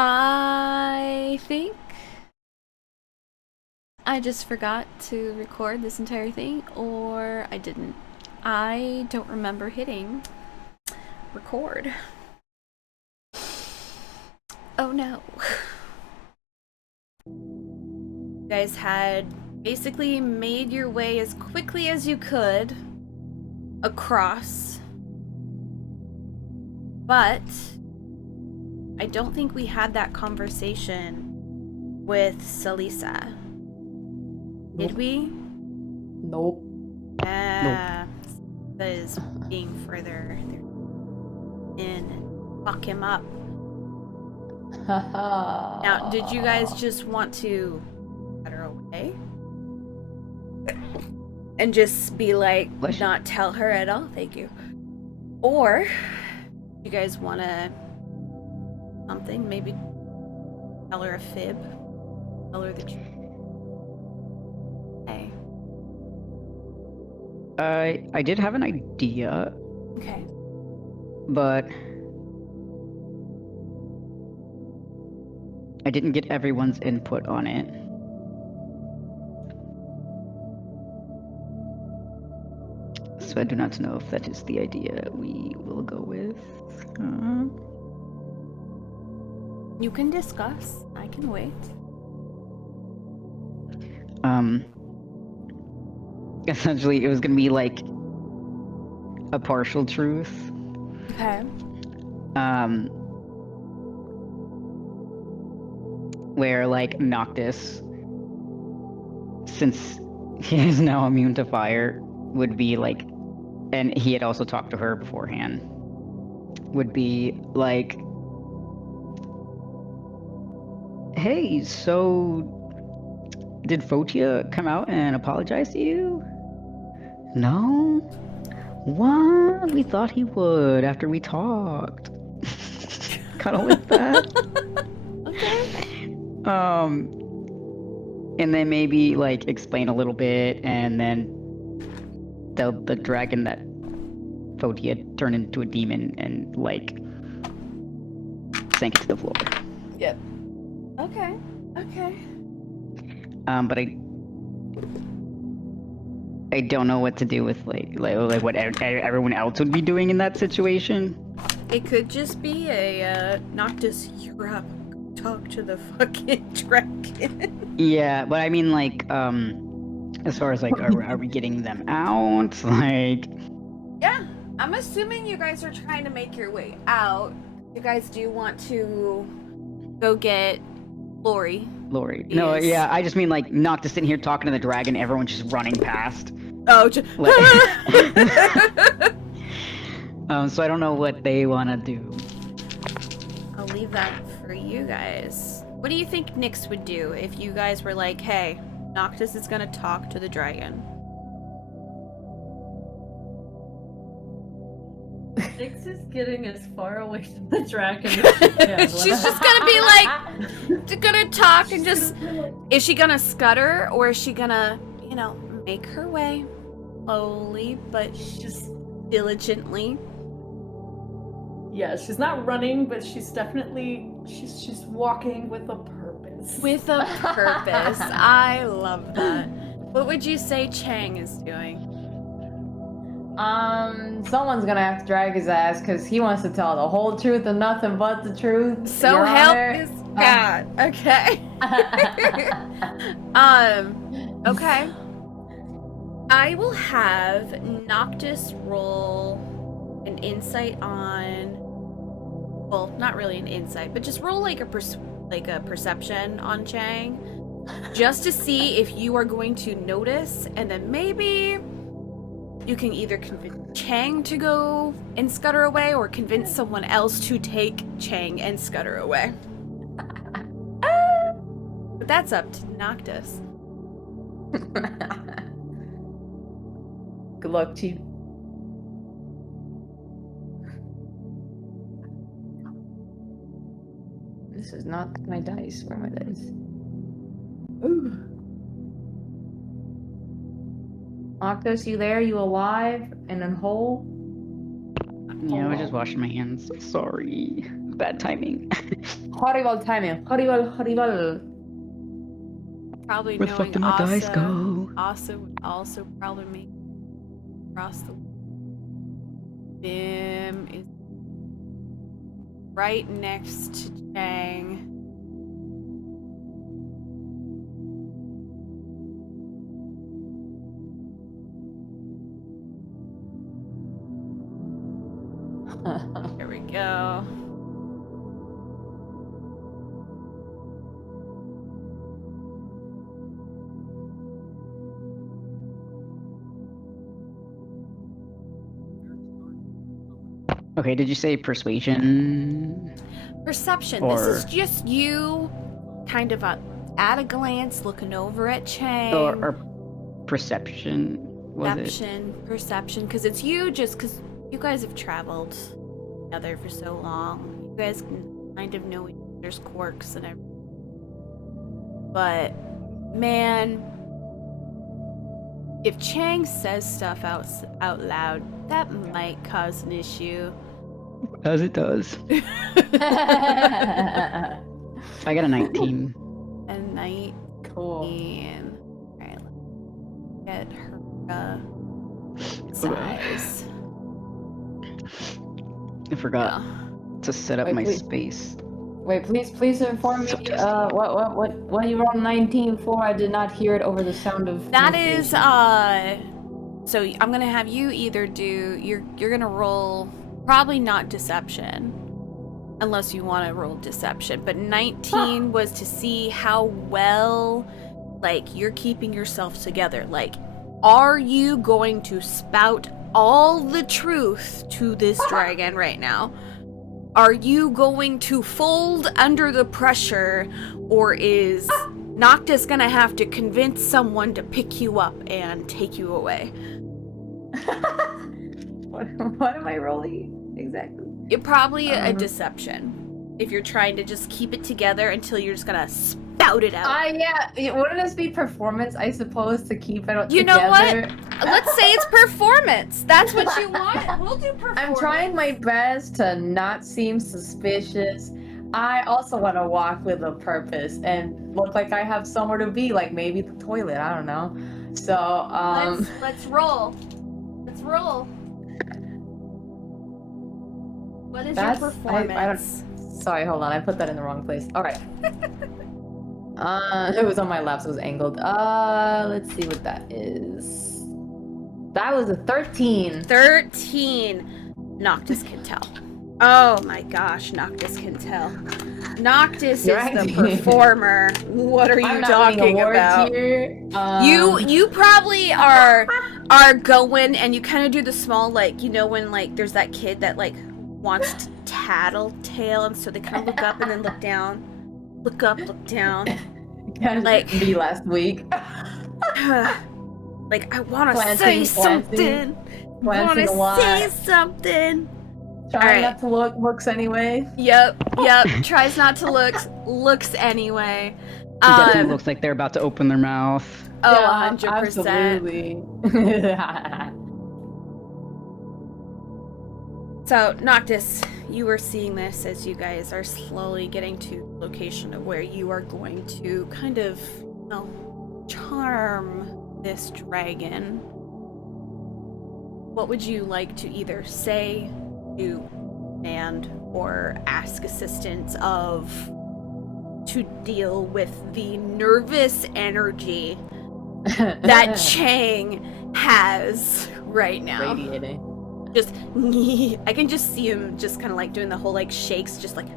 I think I just forgot to record this entire thing, or I didn't. I don't remember hitting record. Oh no. You guys had basically made your way as quickly as you could across, but I don't think we had that conversation with Salisa. Did Nope. we? Nope. Yeah. That is being further in and fuck him up. Now, did you guys just want to let her away? And just be like, Bless you. not tell her at all? Thank you. Or, you guys want to something? Maybe tell her a fib? Tell her the truth? Hey. I did have an idea, Okay. but I didn't get everyone's input on it. So I do not know if that is the idea we will go with. You can discuss. I can wait. Essentially, it was gonna be like a partial truth. Okay. Where like Noctis, since he is now immune to fire, would be like, and he had also talked to her beforehand, would be like, hey, so did Fotia come out and apologize to you? No? What? We thought he would after we talked. Kind of like that. Okay. And then maybe like explain a little bit, and then the dragon that Fotia turned into a demon and like sank it to the floor. Yep. Okay. Okay. But I don't know what to do with like what everyone else would be doing in that situation. It could just be a Noctis, you're up. Talk to the fucking dragon. Yeah, but I mean like as far as like are we getting them out? Like Yeah, I'm assuming you guys are trying to make your way out. You guys do want to go get Lori. Lori. No, Yes. yeah, I just mean like not to sit here talking to the dragon, everyone's just running past. Oh, Like, so I don't know what they want to do. I'll leave that for you guys. What do you think Nyx would do if you guys were like, hey, Noctis is gonna talk to the dragon? Nyx is getting as far away from the dragon as she can. She's just gonna be like, gonna talk and just. Is she gonna scutter or is she gonna, make her way slowly but just diligently? Yeah, she's not running, but she's definitely she's walking with a purpose. With a purpose. I love that. What would you say Chang is doing? Someone's gonna have to drag his ass because he wants to tell the whole truth and nothing but the truth. So Your help Honor. this God. Okay. Okay. I will have Noctis roll an insight on. Well, not really an insight, but just roll like a perception on Chang, just to see if you are going to notice, and then maybe you can either convince Chang to go and scutter away, or convince someone else to take Chang and scutter away. But that's up to Noctis. Good luck to you. This is not my dice. Where are my dice? Ooh. Octos, you there? You alive and in whole? Yeah, I was just washing my hands. Sorry. Bad timing. Horrible timing. Horrible. Probably Where the fuck knowing did my dice go? also probably make across the Bim is right next to Chang. Here we go. Okay, did you say persuasion? Perception. Or- This is just you kind of at a glance looking over at Chang. Or perception? Was it? Perception, because it's you, just because you guys have traveled together for so long. You guys can kind of know each other's quirks and everything. But, man, if Chang says stuff out loud, that might cause an issue. As it does. I got a 19. A night. Cool. And alright, let's get her size. I forgot to set up Wait, my please. space. Wait, please inform me. What you rolled 19 for? I did not hear it over the sound of. That is notification. so I'm gonna have you either do you're gonna roll probably not deception unless you want to roll deception, but 19 was to see how well like you're keeping yourself together. Like, are you going to spout all the truth to this dragon right now? Are you going to fold under the pressure, or is Noctis gonna have to convince someone to pick you up and take you away? What am I rolling exactly? You're probably a deception if you're trying to just keep it together until you're just gonna spout it out. Yeah. Wouldn't this be performance? I suppose to keep it You together. know what? Let's say it's performance. That's what you want. We'll do performance. I'm trying my best to not seem suspicious. I also want to walk with a purpose and look like I have somewhere to be, like maybe the toilet. I don't know. So Let's roll. Let's roll. What is That's- your I performance? Sorry, hold on. I put that in the wrong place. All right. It was on my lap, so it was angled. Let's see what that is. That was a 13. 13. Noctis can tell. Oh my gosh, Noctis can tell. Noctis You're is the acting- performer. What are you I'm not winning talking awards about? here. You probably are going and you kind of do the small, like, you know when like there's that kid that like wants to tattletale, and so they kind of look up and then look down, look up, look down. like like- me last week. Like, I want to Glancing, say glancing, something. I want Glancing a to lot. say something. Trying Alright. not to looks anyway. Yep. Tries not to looks anyway. Definitely looks like they're about to open their mouth. Oh, Yeah, 100%. Absolutely. So, Noctis, you were seeing this as you guys are slowly getting to the location of where you are going to kind of, charm this dragon. What would you like to either say, do, and or ask assistance of to deal with the nervous energy that Chang has right now? Radiating. Just I can just see him just kind of like doing the whole like shakes, just like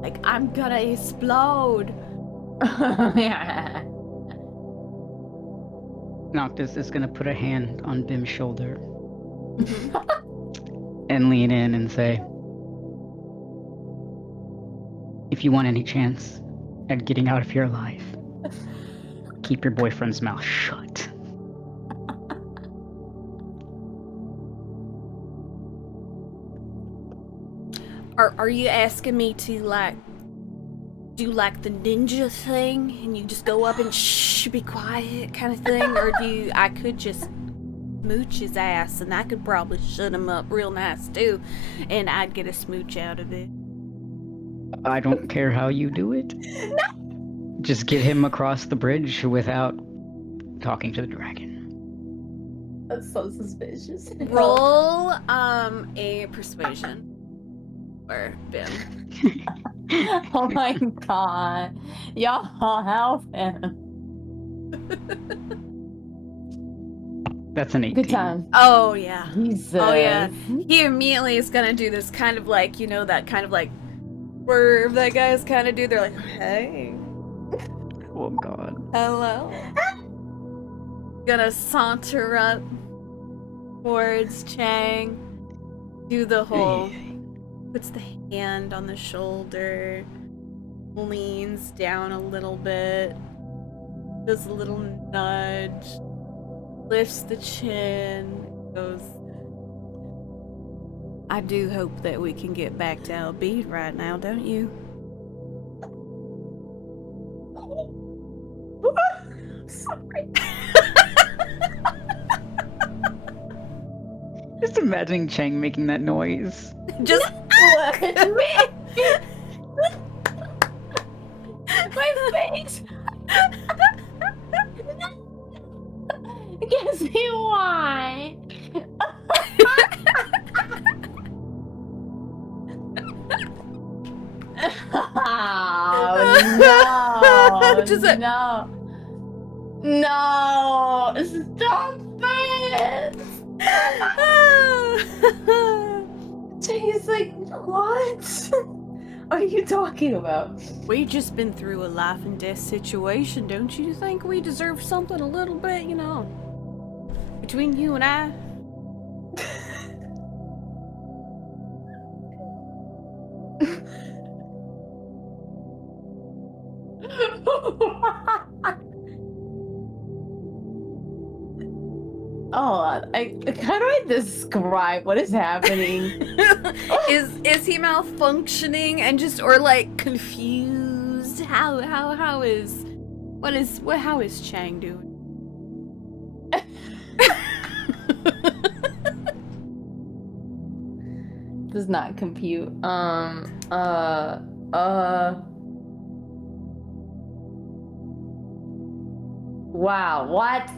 like I'm gonna explode. Yeah. Noctis is gonna put a hand on Bim's shoulder and lean in and say, "If you want any chance at getting out of here alive, keep your boyfriend's mouth shut." Are you asking me to like do like the ninja thing and you just go up and shh, be quiet kind of thing, or I could just smooch his ass, and I could probably shut him up real nice too, and I'd get a smooch out of it. I don't care how you do it. Just get him across the bridge without talking to the dragon. That's so suspicious. Roll a persuasion. Or Bim. Oh my god. Y'all help him. That's an 18. Good time. Oh yeah. Jesus. Oh yeah. He immediately is gonna do this kind of like, you know, that kind of like swerve that guys kind of do. They're like, hey, Oh god. hello. Gonna saunter up towards Chang. Do the whole, puts the hand on the shoulder, leans down a little bit, does a little nudge, lifts the chin, goes, I do hope that we can get back to Albeed right now, don't you? Sorry. Just imagining Chang making that noise. Just My face. Guess why? Oh, no. Just a- no. No. Stop it. He's like, what are you talking about? We just been through a life and death situation, don't you think we deserve something a little bit, you know? Between you and I? Oh, how do I describe what is happening? Is he malfunctioning and just, or like confused? How is Chang doing? Does not compute. Wow, what?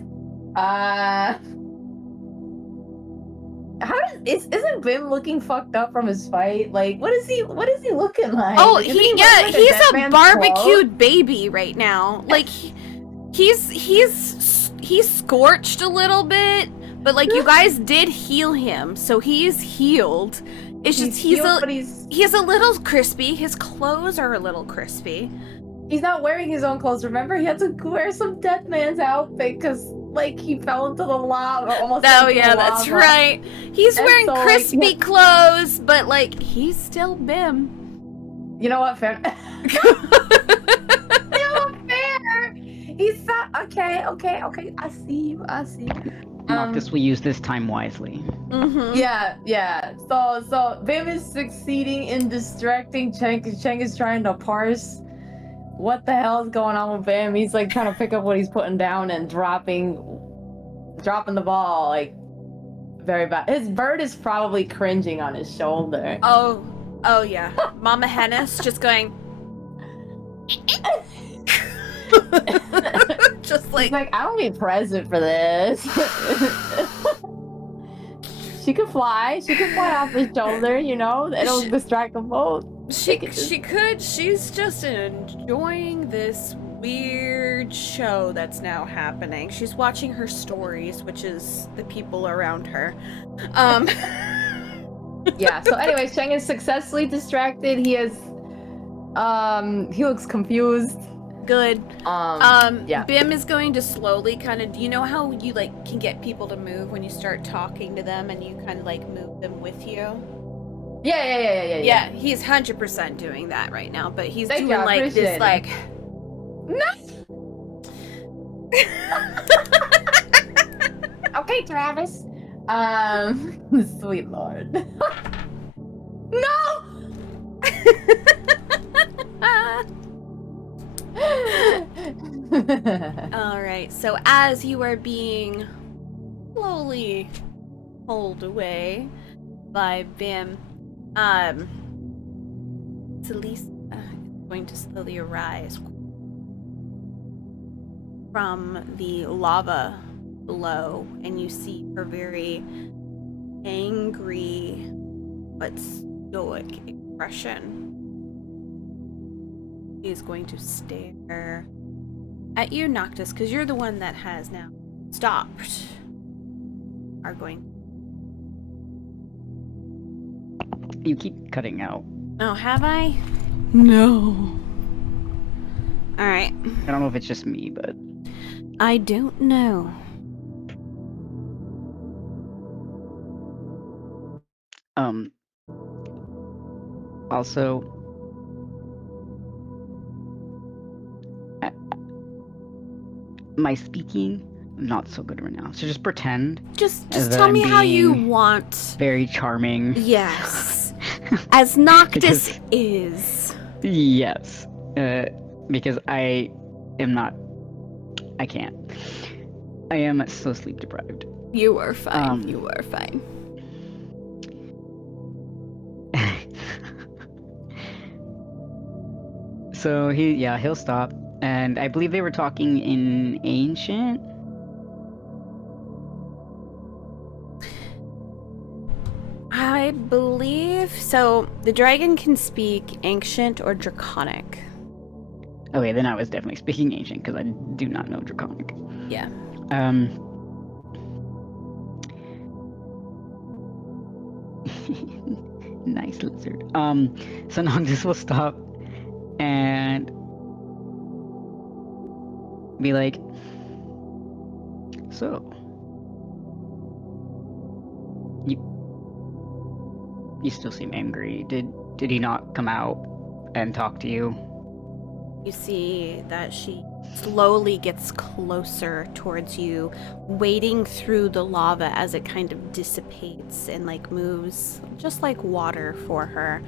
Isn't Bim looking fucked up from his fight? Like, what is he looking like? Oh, Isn't he yeah, wearing, like, he's a Batman's barbecued clothes? baby right now. Like he's scorched a little bit, but like you guys did heal him, so he's healed. It's just he's healed, but he's a little crispy. His clothes are a little crispy. not wearing his own clothes. Remember, he had to wear some dead man's outfit because like he fell into the lava. Almost Oh into yeah, the that's lava. right. He's And wearing so, like, crispy yeah. clothes, but like he's still Bim. You know what, fair? No, fair. He's not okay. I see you. Noctis will use this time wisely. Mm-hmm. Yeah. So Bim is succeeding in distracting Cheng, because Cheng is trying to parse what the hell is going on with Bim. He's like trying to pick up what he's putting down and dropping the ball like very bad. His bird is probably cringing on his shoulder. Oh yeah. Mama Hennis just going just He's like, I don't need present for this. She could fly off his shoulder, you know? It'll distract them both. she could. She's just enjoying this weird show that's now happening. She's watching her stories, which is the people around her. Yeah, so anyways, Cheng is successfully distracted. He looks confused. Good. Yeah. Bim is going to slowly kind of, do you know how you like can get people to move when you start talking to them and you kind of like move them with you? Yeah. Yeah, he's 100% doing that right now, but he's Thank doing you, I like this appreciate like Okay, Travis. Sweet lord. No! All right. So as you are being slowly pulled away by Vim. Celeste is going to slowly arise from the lava below, and you see her very angry but stoic expression. She is going to stare at you, Noctis, because you're the one that has now stopped. Are going. You keep cutting out. Oh, have I? No. Alright. I don't know if it's just me, but I don't know. Also, my speaking, not so good right now. So just pretend Just that tell me I'm how you being want. very charming. Yes. As Noctis Because- is. Yes, because I am not. I can't. I am so sleep deprived. You are fine. Um, You are fine. So he'll stop, and I believe they were talking in ancient. I believe so. The dragon can speak ancient or draconic. Okay, then I was definitely speaking ancient because I do not know draconic. Yeah. Nice lizard. So Noctis will stop and be like, so you still seem angry. Did he not come out and talk to you? You see that she slowly gets closer towards you, wading through the lava as it kind of dissipates and like moves just like water for her.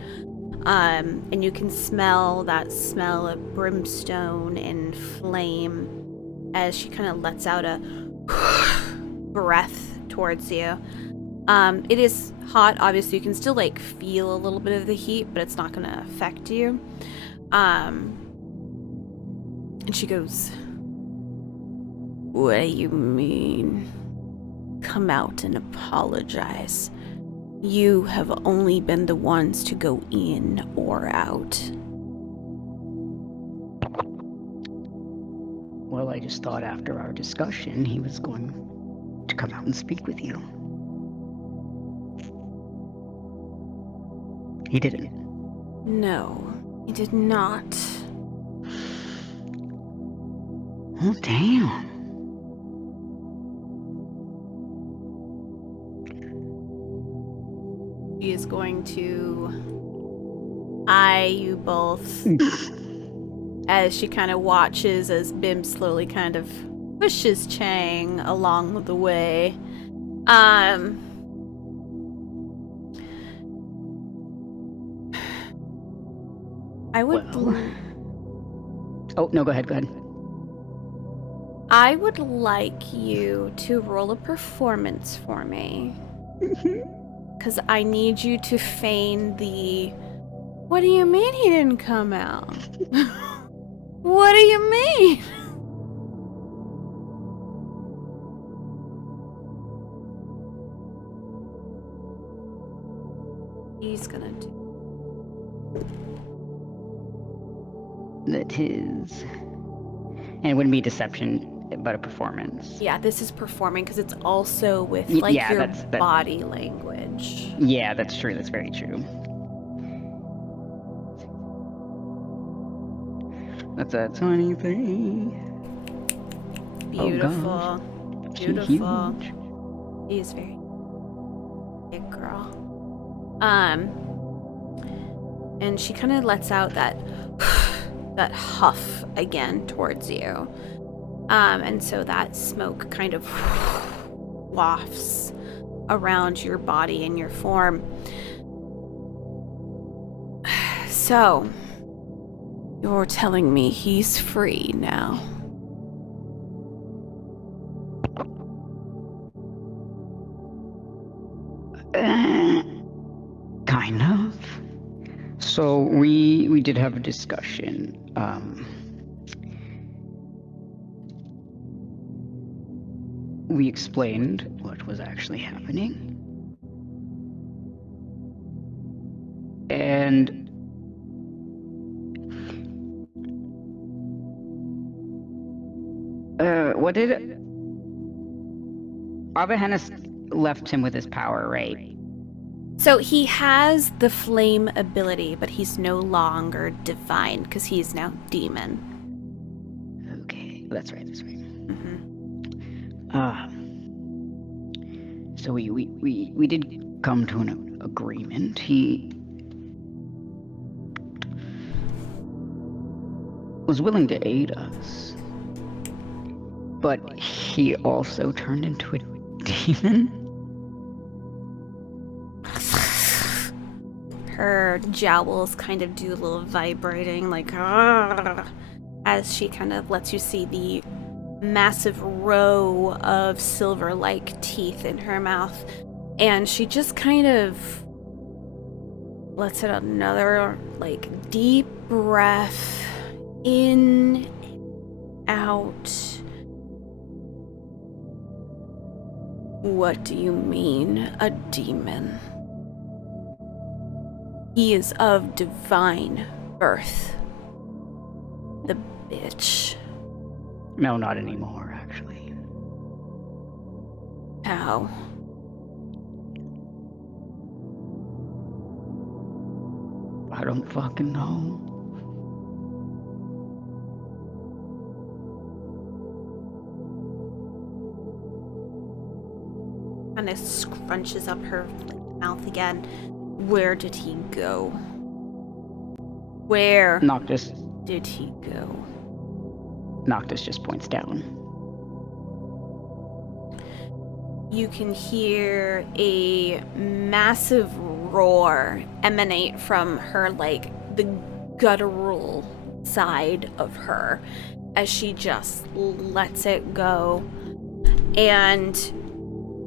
And you can smell that smell of brimstone and flame as she kind of lets out a breath towards you. It is hot, obviously. You can still like feel a little bit of the heat, but it's not gonna affect you. And she goes, "What do you mean? Come out and apologize. You have only been the ones to go in or out." Well, I just thought after our discussion he was going to come out and speak with you. He didn't. No, he did not. Oh, damn. She is going to eye you both as she kind of watches as Bim slowly kind of pushes Chang along the way. I would Well. Oh, no, go ahead. I would like you to roll a performance for me. Because I need you to feign the, "What do you mean he didn't come out?" What do you mean? He's gonna do. That is. And it wouldn't be deception, but a performance. Yeah, this is performing because it's also with Y- like yeah, your that- body language. Yeah, that's true. That's very true. That's a 23. Beautiful. Oh, She Beautiful. huge. She is very big girl. And she kind of lets out that that huff again towards you. And so that smoke kind of wafts around your body and your form. So, you're telling me he's free now? Kind of. So we did have a discussion. We explained what was actually happening. And what did it? Abahennis left him with his power, right? So he has the flame ability, but he's no longer divine because he's now demon. Okay, that's right. Mm-hmm. So we did come to an agreement. He was willing to aid us, but he also turned into a demon. Her jowls kind of do a little vibrating, like, "Argh," as she kind of lets you see the massive row of silver-like teeth in her mouth. And she just kind of lets out another, like, deep breath in, out. What do you mean, a demon? He is of divine birth. The bitch. No, not anymore, actually. How? I don't fucking know. Kind of scrunches up her mouth again. Where did he go? Where Noctis did he go? just points down. You can hear a massive roar emanate from her, like, the guttural side of her as she just lets it go. And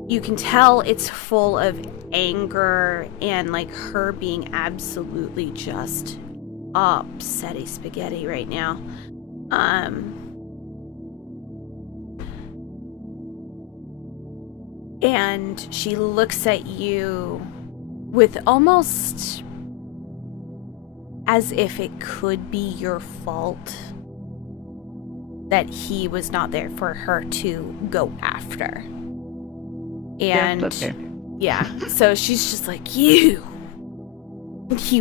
you can tell it's full of anger and, like, her being absolutely just upsetty spaghetti right now. And she looks at you with almost as if it could be your fault that he was not there for her to go after. And that's fair. yeah, so she's just like, he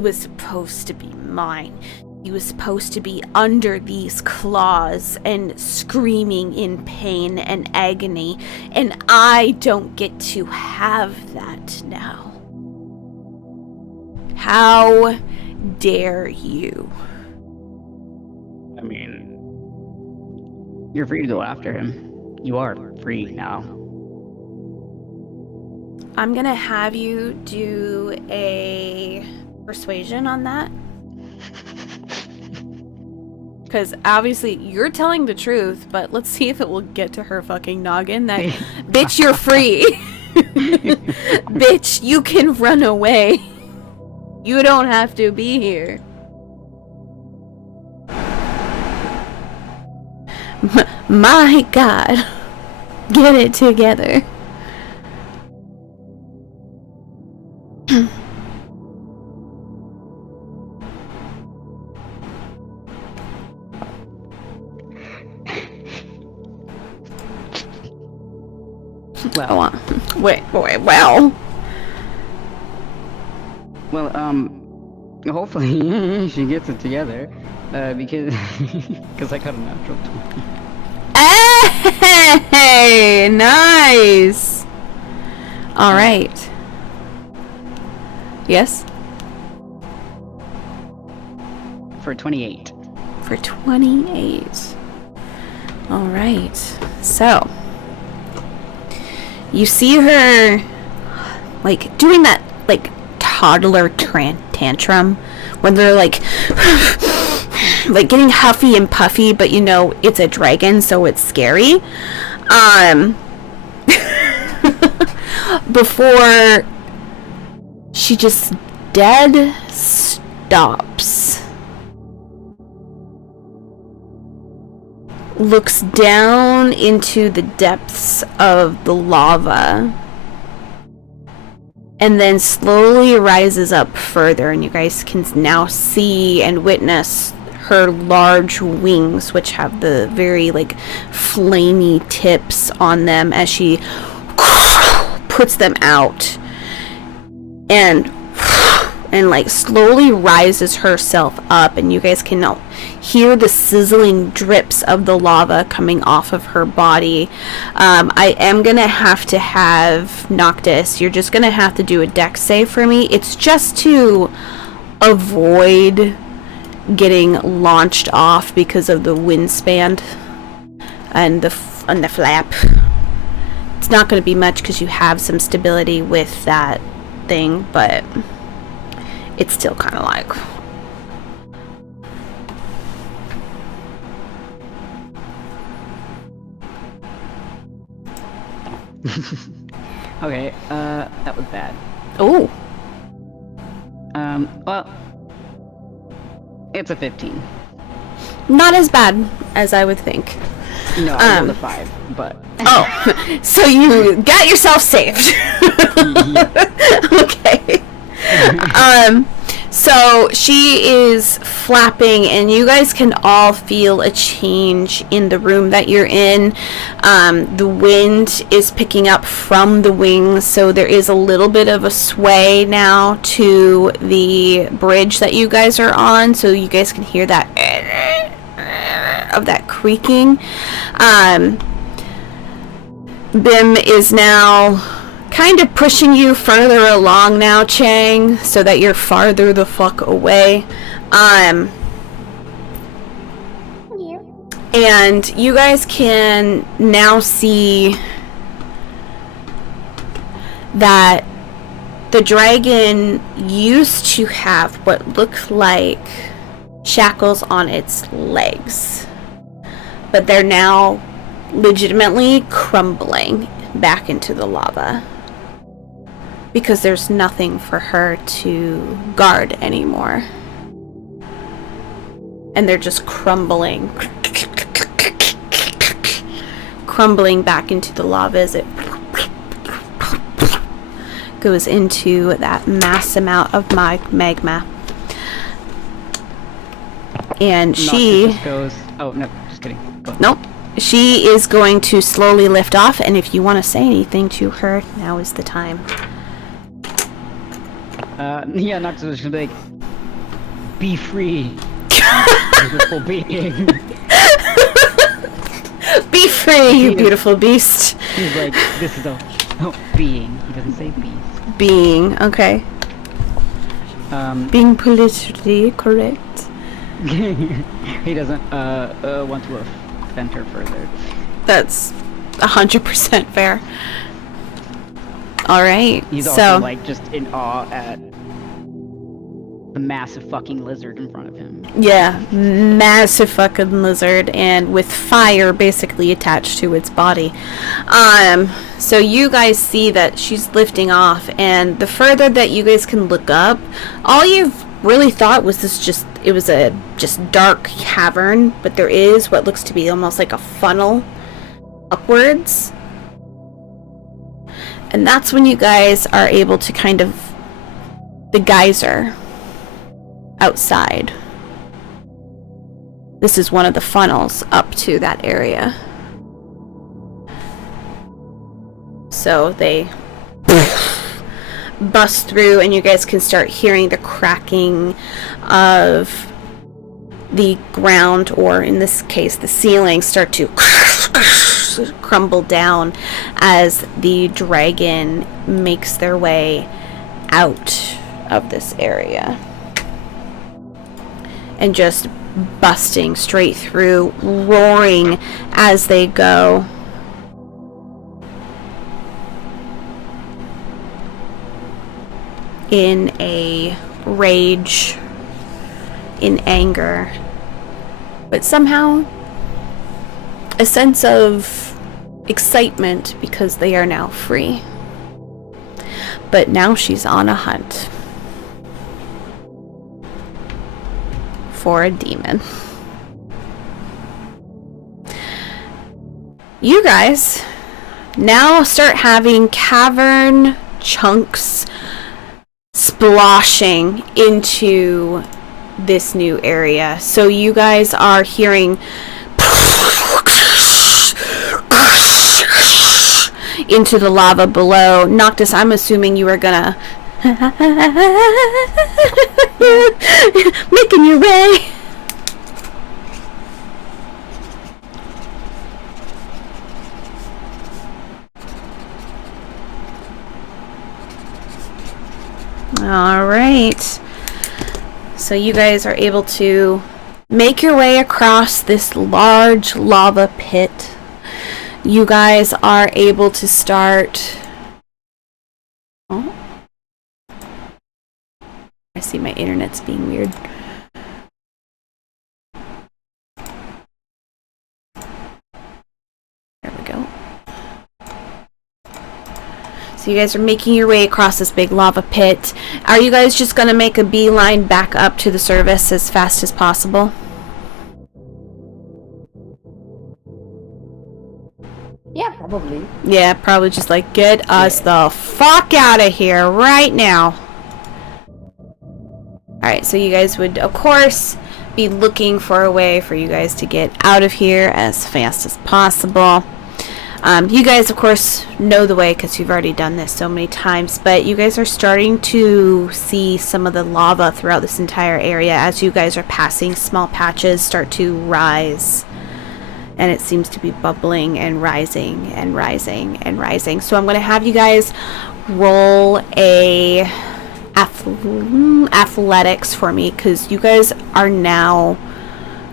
was supposed to be mine. He was supposed to be under these claws and screaming in pain and agony, and I don't get to have that now. How dare you? I mean, you're free to go after him. You are free now. I'm gonna have you do a persuasion on that. Because obviously you're telling the truth, but let's see if it will get to her fucking noggin that, bitch, you're free. Bitch, you can run away. You don't have to be here. My God. Get it together. Well, Wait, well. hopefully she gets it together, because I got a natural 20. Hey, nice. All right. Yes? For 28. For 28. All right. So, you see her, like, doing that, like, toddler tantrum when they're, like, like, getting huffy and puffy, but, you know, it's a dragon, so it's scary. Before she just dead stops. Looks down into the depths of the lava. And then slowly rises up further, and you guys can now see and witness her large wings, which have the very like flamey tips on them as she puts them out and like slowly rises herself up, and you guys can now hear the sizzling drips of the lava coming off of her body. I am gonna have to have Noctis, you're just gonna have to do a dex save for me. It's just to avoid getting launched off because of the wingspan and the flap. It's not going to be much because you have some stability with that thing, but it's still kind of like... Okay, that was bad. Oh, Well, it's a 15. not as bad as I would think. No, I rolled a 5, but... Oh, so you got yourself saved. Okay. So she is flapping, and you guys can all feel a change in the room that you're in. The wind is picking up from the wings, so there is a little bit of a sway now to the bridge that you guys are on, so you guys can hear that of that creaking. Bim is now kind of pushing you further along now, Chang, so that you're farther the fuck away. And you guys can now see that the dragon used to have what looked like shackles on its legs, but they're now legitimately crumbling back into the lava because there's nothing for her to guard anymore, and they're just crumbling back into the lava as it goes into that mass amount of magma. And she just goes... Oh, no, just kidding. Go. Nope. She is going to slowly lift off, and if you want to say anything to her, now is the time. Yeah, Noctis was gonna be like, be free. Beautiful being. Be free, you beautiful beast. He's like, this is a being. He doesn't say beast. Being, okay. Being politically correct. He doesn't want to offend her further. That's 100% fair. Alright, He's so... also like just in awe at the massive fucking lizard in front of him. Yeah, massive fucking lizard, and with fire basically attached to its body. So you guys see that she's lifting off, and the further that you guys can look up, all you've really thought was it was a just dark cavern, but there is what looks to be almost like a funnel upwards. And that's when you guys are able to kind of... the geyser outside. This is one of the funnels up to that area. So they bust through, and you guys can start hearing the cracking of the ground, or in this case the ceiling, start to crumble down as the dragon makes their way out of this area. And just busting straight through, roaring as they go. In a rage, in anger, but somehow a sense of excitement because they are now free. But now she's on a hunt. for a demon. You guys now start having cavern chunks sploshing into this new area. So you guys are hearing into the lava below. Noctis, I'm assuming you are gonna making your way. All right. So you guys are able to make your way across this large lava pit. You guys are able to start... Oh. I see my internet's being weird. There we go. So you guys are making your way across this big lava pit. Are you guys just gonna make a beeline back up to the service as fast as possible? Yeah, probably. Yeah, probably just like, get us the fuck out of here right now. Alright, so you guys would, of course, be looking for a way for you guys to get out of here as fast as possible. You guys, of course, know the way because you've already done this so many times, but you guys are starting to see some of the lava throughout this entire area as you guys are passing. Small patches start to rise, and it seems to be bubbling and rising and rising and rising. So I'm going to have you guys roll a athletics for me because you guys are now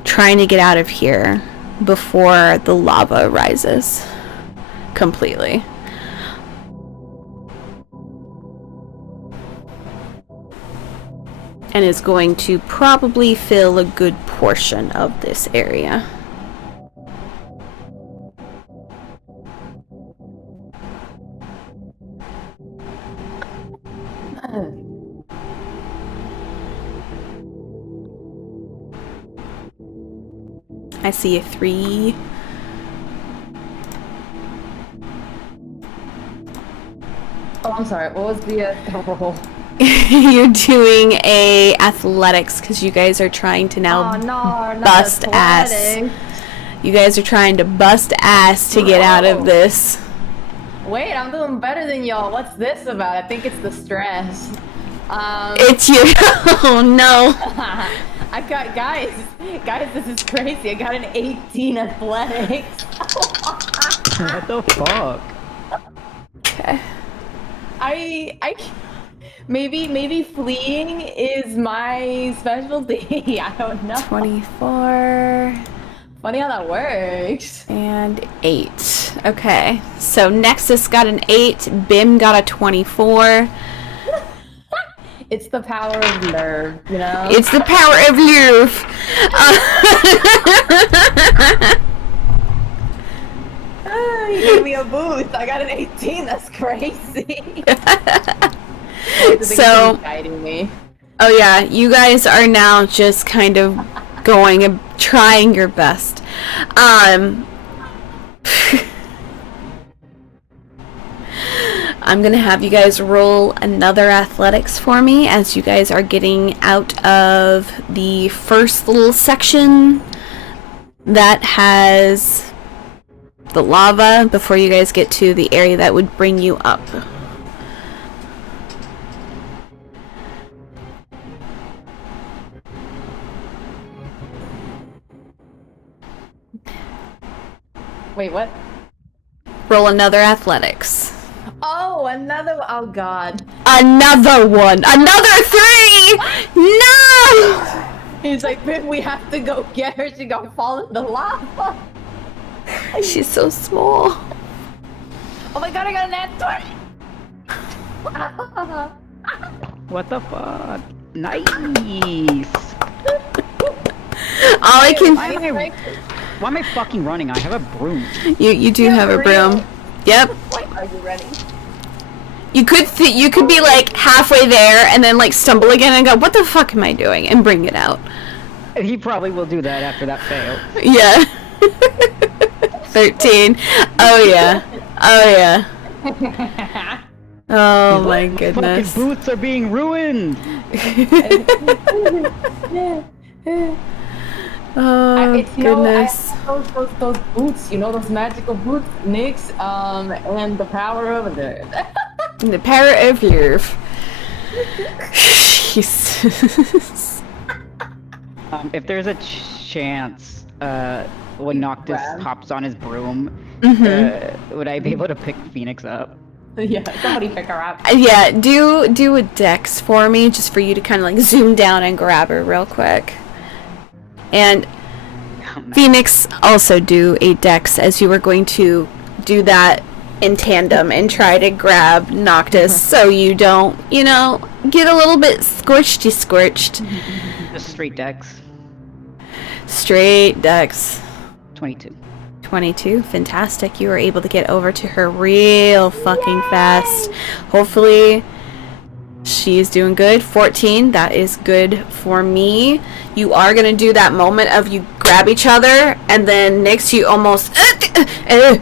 trying to get out of here before the lava rises completely. And is going to probably fill a good portion of this area. I see a 3. Oh, I'm sorry. What was the roll? You're doing a athletics because you guys are trying to now bust ass. You guys are trying to bust ass to get out of this. Wait, I'm doing better than y'all. What's this about? I think it's the stress. It's you. Oh no. I got guys, this is crazy. I got an 18 athletics. What the fuck? Okay. Maybe fleeing is my specialty. I don't know. 24 Funny how that works. and 8. Okay. So Nexus got an 8, Bim got a 24. It's the power of nerve, you know? It's the power of love. You gave me a boost. I got an 18. That's crazy. So, guiding me. oh yeah, you guys are now just kind of going and trying your best. I'm gonna have you guys roll another athletics for me as you guys are getting out of the first little section that has the lava before you guys get to the area that would bring you up. Wait, what? Roll another athletics. Oh, another. Oh God. Another one. Another 3! No! He's like, "Babe, we have to go get her. She gonna fall in the lava." She's so small. Oh my God! I got an nat 20. What the fuck? Nice! All I can... Why am I fucking running? I have a broom. You do have a for real? broom. Yep. Wait, are you ready? You could be like halfway there and then like stumble again and go, what the fuck am I doing? And bring it out. He probably will do that after that fail. Yeah. 13. Oh yeah. Oh yeah. Oh my goodness. Fucking boots are being ruined. Oh It's, you know, I goodness. have those boots, you know, those magical boots, Nyx, and the power of the The power of love. Jesus. If there's a chance, when Noctis Grab. hops on his broom, Mm-hmm. would I be able to pick Phoenix up? Yeah, somebody pick her up. Yeah, do a dex for me, just for you to kind of like zoom down and grab her real quick. And Phoenix, also do a dex, as you were going to do that in tandem and try to grab Noctis so you don't, you know, get a little bit scorched. Just straight dex. Straight dex. 22. 22. Fantastic. You were able to get over to her real fucking fast. Hopefully she's doing good. 14. That is good for me. You are going to do that moment of you grab each other and then next you almost and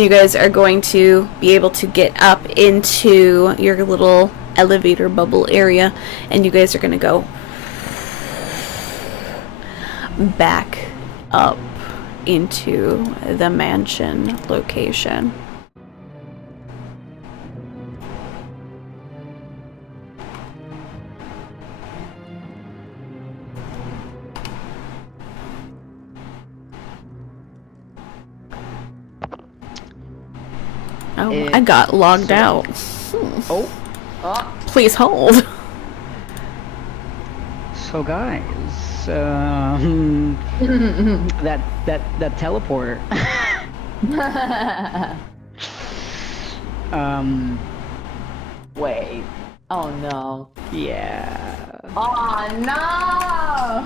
you guys are going to be able to get up into your little elevator bubble area and you guys are going to go back up into the mansion location. Oh, I got logged out. Oh, Please hold. so guys, that teleporter. Wait. Oh no. Yeah. Oh no!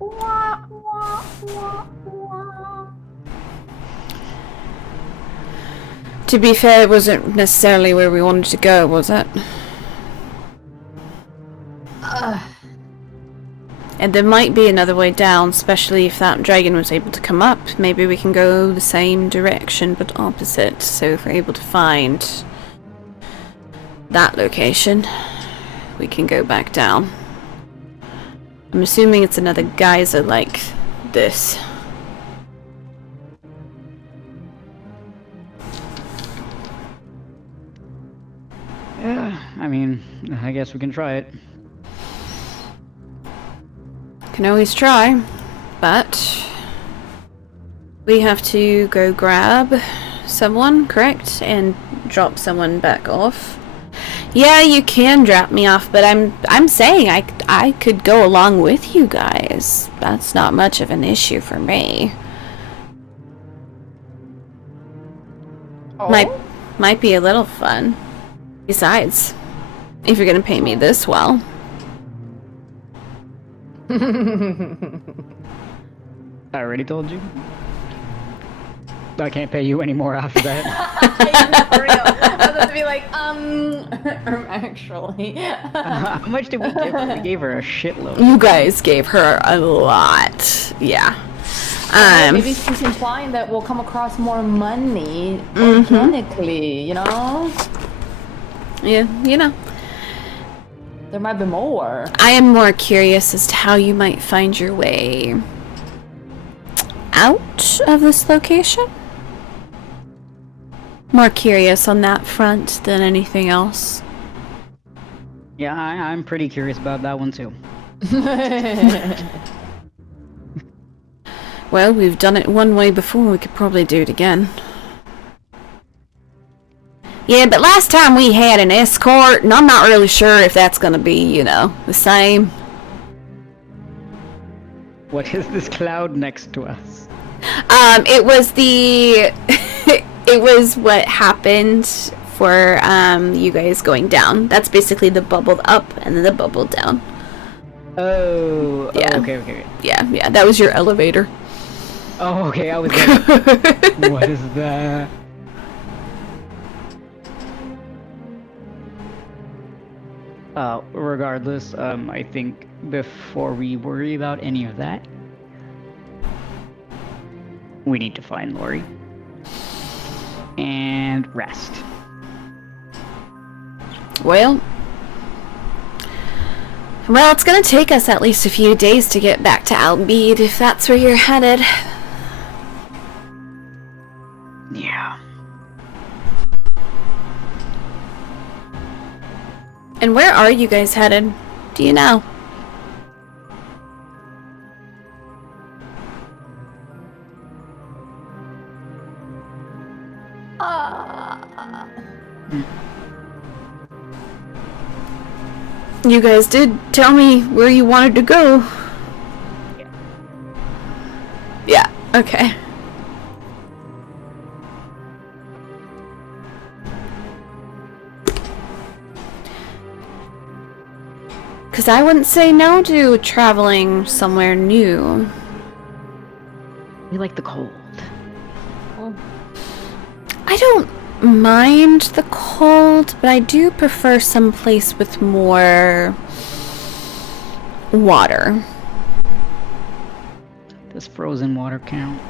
Wah, wah, wah, wah. To be fair, it wasn't necessarily where we wanted to go, was it? And there might be another way down, especially if that dragon was able to come up. Maybe we can go the same direction but opposite. So if we're able to find that location, we can go back down. I'm assuming it's another geyser like this. Yeah, I mean, I guess we can try it. Can always try, but we have to go grab someone, correct? And drop someone back off. Yeah, you can drop me off, but I'm saying I could go along with you guys. That's not much of an issue for me. Oh? Might be a little fun. Besides, if you're gonna pay me this well. I already told you. I can't pay you anymore after that. For real. I was about to be like, actually. How much did we give her? We gave her a shitload. You guys gave her a lot. Yeah. Maybe she's implying that we'll come across more money organically, you know? Yeah, you know. There might be more. I am more curious as to how you might find your way out of this location. More curious on that front than anything else. Yeah, I'm pretty curious about that one too. Well, we've done it one way before, we could probably do it again. Yeah, but last time we had an escort, and I'm not really sure if that's gonna be, you know, the same. What is this cloud next to us? It was the... it was what happened for, you guys going down. That's basically the bubble up and then the bubble down. Oh, Yeah. oh, okay. Yeah, that was your elevator. Oh, okay, I was like, what is that? Regardless, I think before we worry about any of that, we need to find Lori and rest. Well, it's gonna take us at least a few days to get back to Albeed if that's where you're headed. Yeah. And where are you guys headed? Do you know? You guys did tell me where you wanted to go. Yeah, okay. Because I wouldn't say no to traveling somewhere new. We like the cold. I don't mind the cold, but I do prefer some place with more water. Does frozen water count?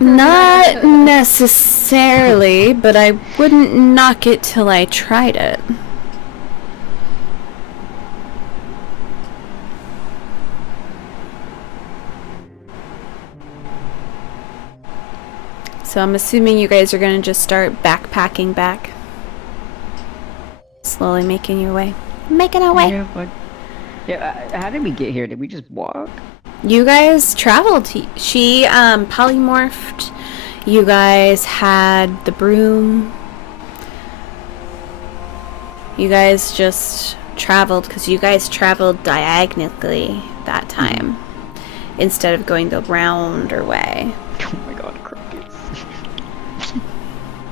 Not necessarily, but I wouldn't knock it till I tried it. So I'm assuming you guys are going to just start backpacking back. Slowly making your way. Making our way. Yeah, but how did we get here? Did we just walk? You guys traveled. She polymorphed. You guys had the broom. You guys just traveled because you guys traveled diagonally that time instead of going the rounder way. Oh my god, Crocus.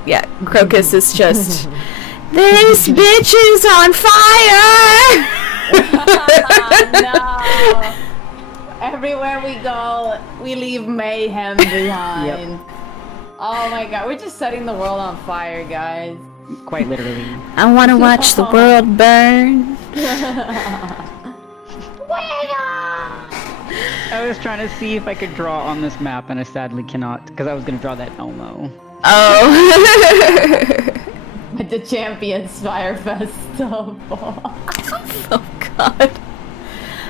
Yeah, Crocus is just, this bitch is on fire! No. Everywhere we go, we leave mayhem behind. Yep. Oh my god, we're just setting the world on fire, guys. Quite literally. I want to watch the world burn. I was trying to see if I could draw on this map, and I sadly cannot, because I was going to draw that Elmo. Oh. The Champions Fire Festival. Oh god.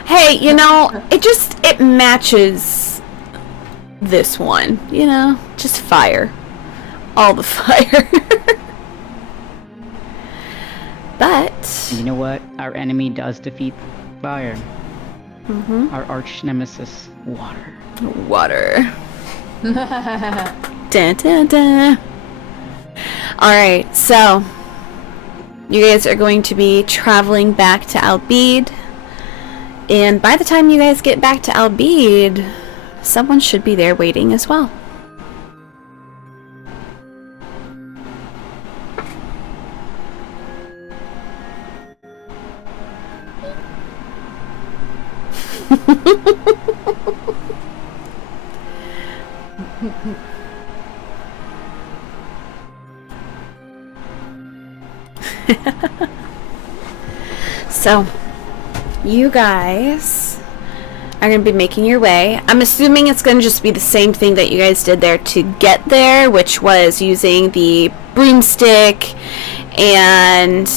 Hey, you know, it matches this one, you know? Just fire. All the fire. But You know what? Our enemy does defeat fire. mm-hmm. Our arch nemesis, water. Water. Dun, dun, dun. Alright, so you guys are going to be traveling back to Albeed. And by the time you guys get back to Albeed, someone should be there waiting as well. So, you guys are going to be making your way. I'm assuming it's going to just be the same thing that you guys did there to get there, which was using the broomstick and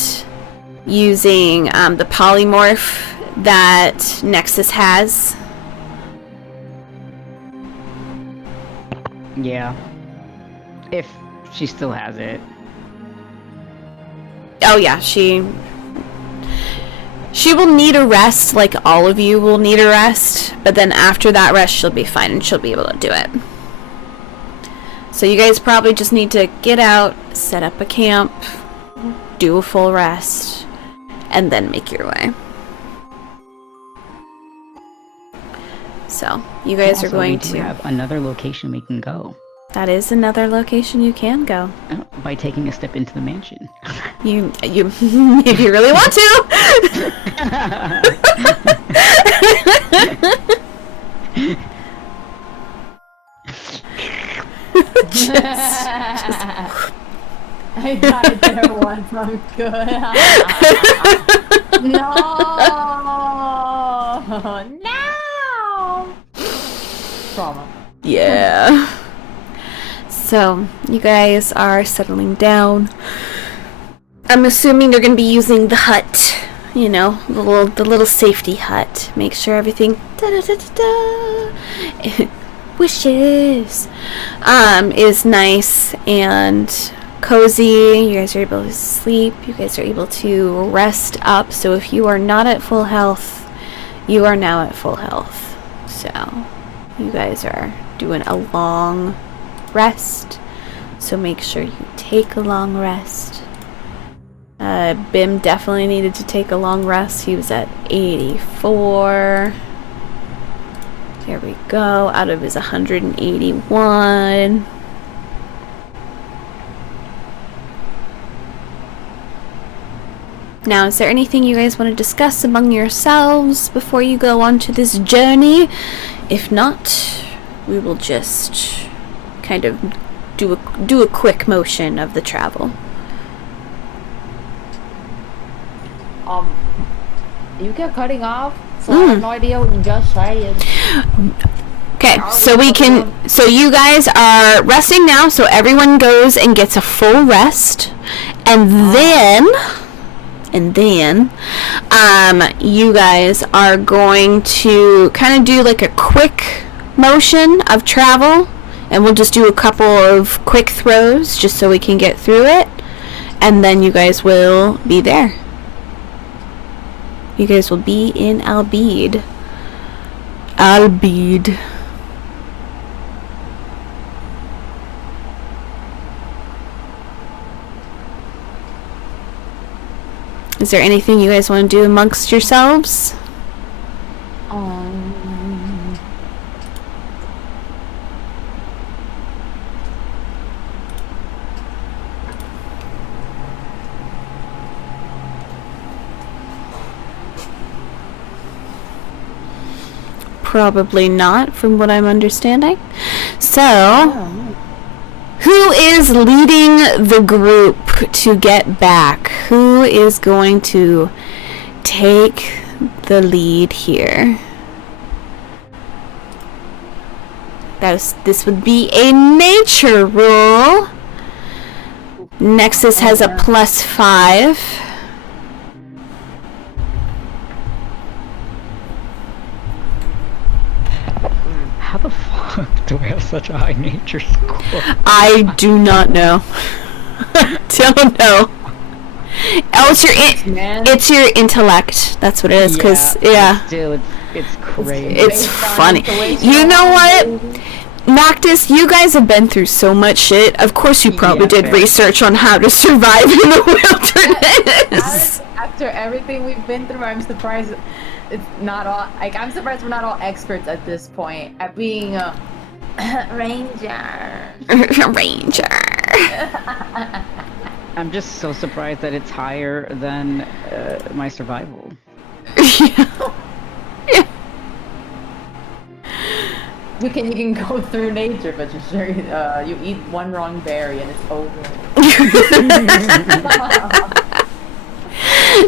using the polymorph that Nexus has. Yeah. If she still has it. Oh yeah, she will need a rest, like all of you will need a rest, but then after that rest she'll be fine and she'll be able to do it. So you guys probably just need to get out, set up a camp, do a full rest, and then make your way. So, you guys are Also, going we do to... have another location we can go. That is another location you can go. By taking a step into the mansion. You if you really want to. I died there once. I'm good. No. No. Trauma. Yeah. So, you guys are settling down. I'm assuming you're gonna be using the hut. You know, the little safety hut. Make sure everything wishes is nice and cozy. You guys are able to sleep. You guys are able to rest up. So if you are not at full health, you are now at full health. So you guys are doing a long rest. So make sure you take a long rest. Bim definitely needed to take a long rest. He was at 84. There we go. Out of his 181. Now, is there anything you guys want to discuss among yourselves before you go on to this journey? If not, we will just kind of do a quick motion of the travel. You kept cutting off, so I have no idea what you just saying. Okay, so you guys are resting now, so everyone goes and gets a full rest, and then you guys are going to kind of do like a quick motion of travel, and we'll just do a couple of quick throws just so we can get through it, and then you guys will be there. You guys will be in Albeed. Albeed. Is there anything you guys want to do amongst yourselves? Probably not, from what I'm understanding. So, who is leading the group to get back? Who is going to take the lead here? This would be a nature roll. Nexus has a +5. How the fuck do I have such a high nature score? I do not know. Don't know. Oh, it's your intellect. That's what it is. Cause Still, it's crazy. it's funny. You know what, Noctis? You guys have been through so much shit. Of course, you probably did research on how to survive in the wilderness. After everything we've been through, I'm surprised it's not all. Like, I'm surprised we're not all experts at this point at being a ranger. Ranger. I'm just so surprised that it's higher than my survival. Yeah. You can go through nature, but you're sure you eat one wrong berry and it's over.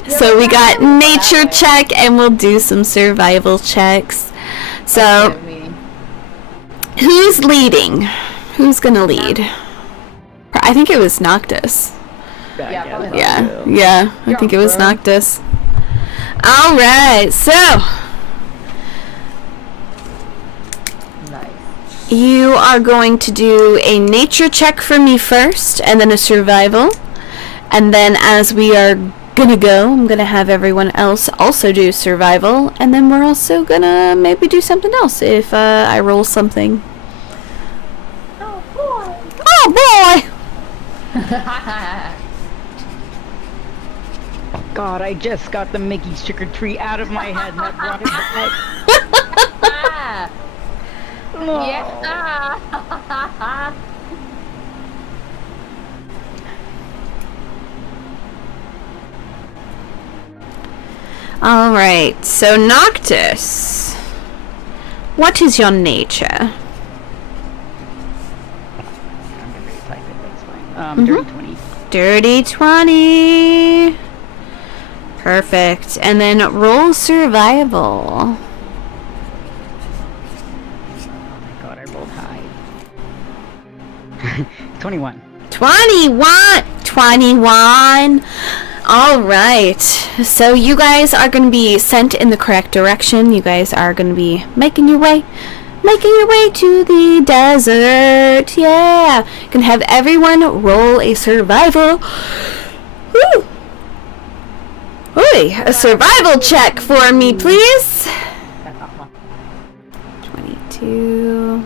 So we got nature check, and we'll do some survival checks. So, who's leading? Who's gonna lead? I think it was Noctis. Yeah, I think it was Noctis. Alright, so you are going to do a nature check for me first, and then a survival. And then as we are gonna go, I'm gonna have everyone else also do survival, and then we're also gonna maybe do something else if I roll something. Oh boy! Oh boy! God, I just got the Mickey's Trick or Treat out of my head and that brought it back. Yeah. Alright, so Noctis, what is your nature? I'm gonna retype it, that's fine. Dirty 20. Dirty 20. Perfect. And then roll survival. God, I rolled high. 21. 21. All right. So you guys are going to be sent in the correct direction. You guys are going to be making your way to the desert. Yeah. Gonna have everyone roll a survival. Woo. Oi, a survival check for me, please. 22.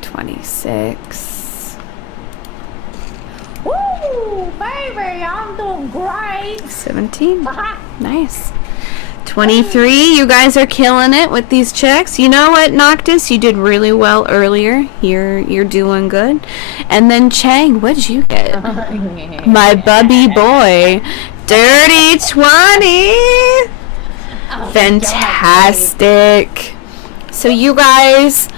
26. Woo, baby, I'm doing great. 17. Nice. 23. You guys are killing it with these checks. You know what, Noctis? You did really well earlier. You're doing good. And then Chang, what'd you get? My bubby boy. Dirty 20. Fantastic. So you guys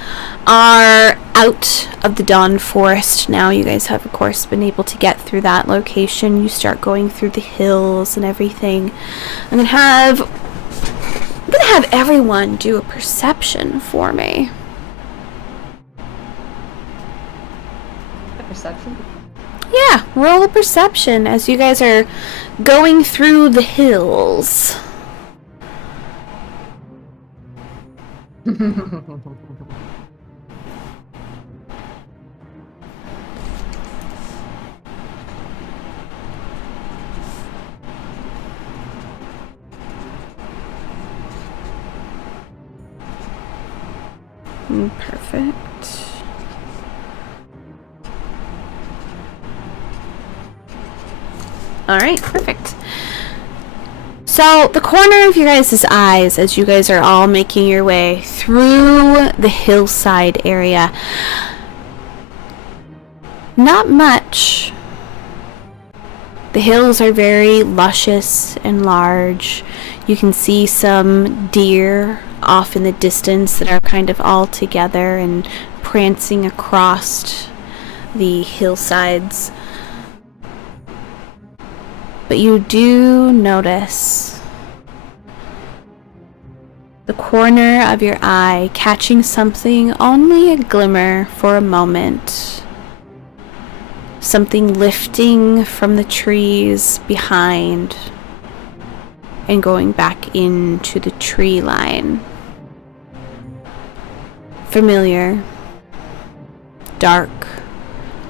are out of the Dawn Forest now. You guys have, of course, been able to get through that location. You start going through the hills and everything. I'm gonna have everyone do a perception for me. Perception? Yeah, roll a perception as you guys are going through the hills. Perfect. Alright, perfect. So, the corner of your guys' eyes as you guys are all making your way through the hillside area. Not much. The hills are very luscious and large. You can see some deer off in the distance that are kind of all together and prancing across the hillsides. But you do notice the corner of your eye catching something, only a glimmer for a moment. Something lifting from the trees behind and going back into the tree line. Familiar, dark,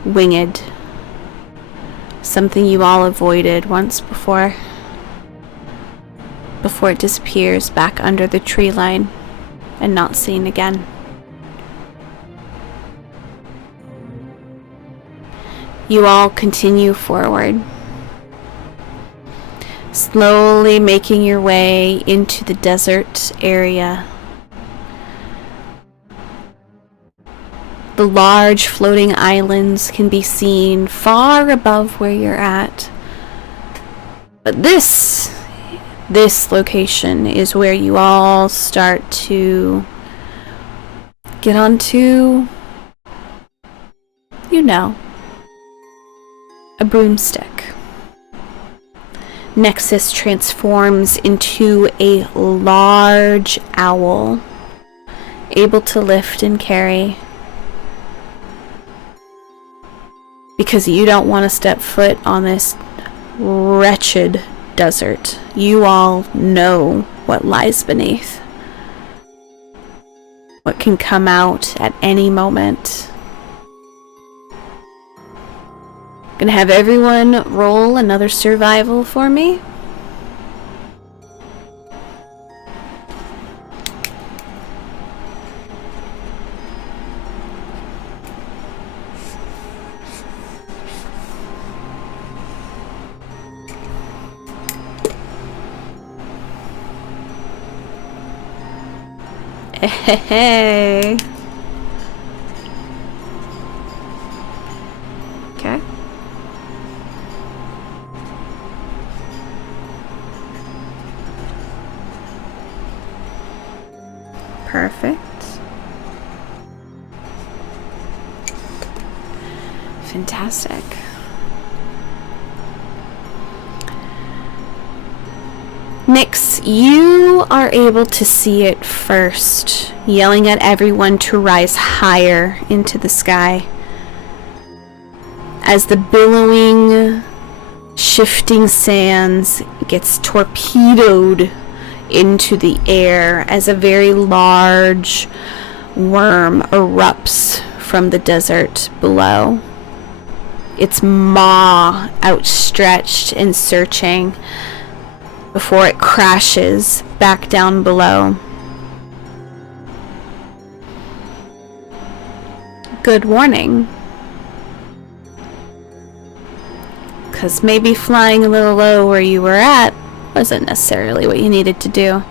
winged. Something you all avoided once before it disappears back under the tree line and not seen again. You all continue forward, slowly making your way into the desert area. The large floating islands can be seen far above where you're at. But this location is where you all start to get onto, a broomstick. Nexus transforms into a large owl, able to lift and carry. Because you don't want to step foot on this wretched desert. You all know what lies beneath. What can come out at any moment. Gonna have everyone roll another survival for me. Hey. Okay. Perfect. Fantastic. Nyx, you are able to see it first, yelling at everyone to rise higher into the sky. As the billowing, shifting sands gets torpedoed into the air as a very large worm erupts from the desert below. Its maw outstretched and searching before it crashes back down below. Good warning. 'Cause maybe flying a little low where you were at wasn't necessarily what you needed to do.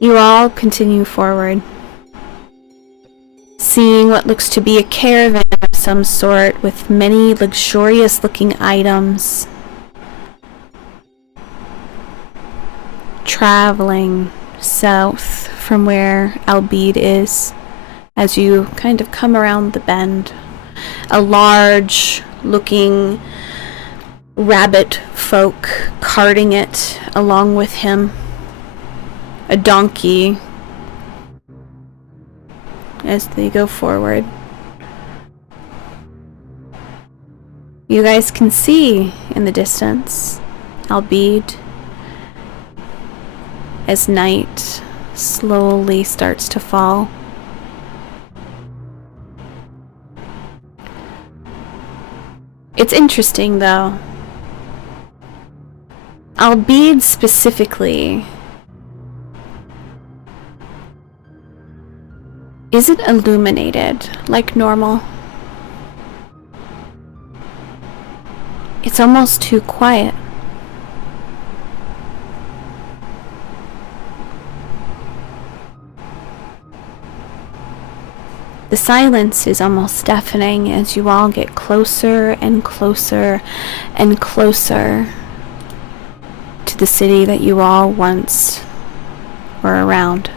You all continue forward, seeing what looks to be a caravan of some sort with many luxurious looking items. Traveling south from where Albeed is as you kind of come around the bend. A large looking rabbit folk carting it along with him. A donkey as they go forward. You guys can see in the distance Albeed as night slowly starts to fall. It's interesting though. Albeed specifically isn't illuminated like normal. It's almost too quiet. The silence is almost deafening as you all get closer and closer and closer to the city that you all once were around.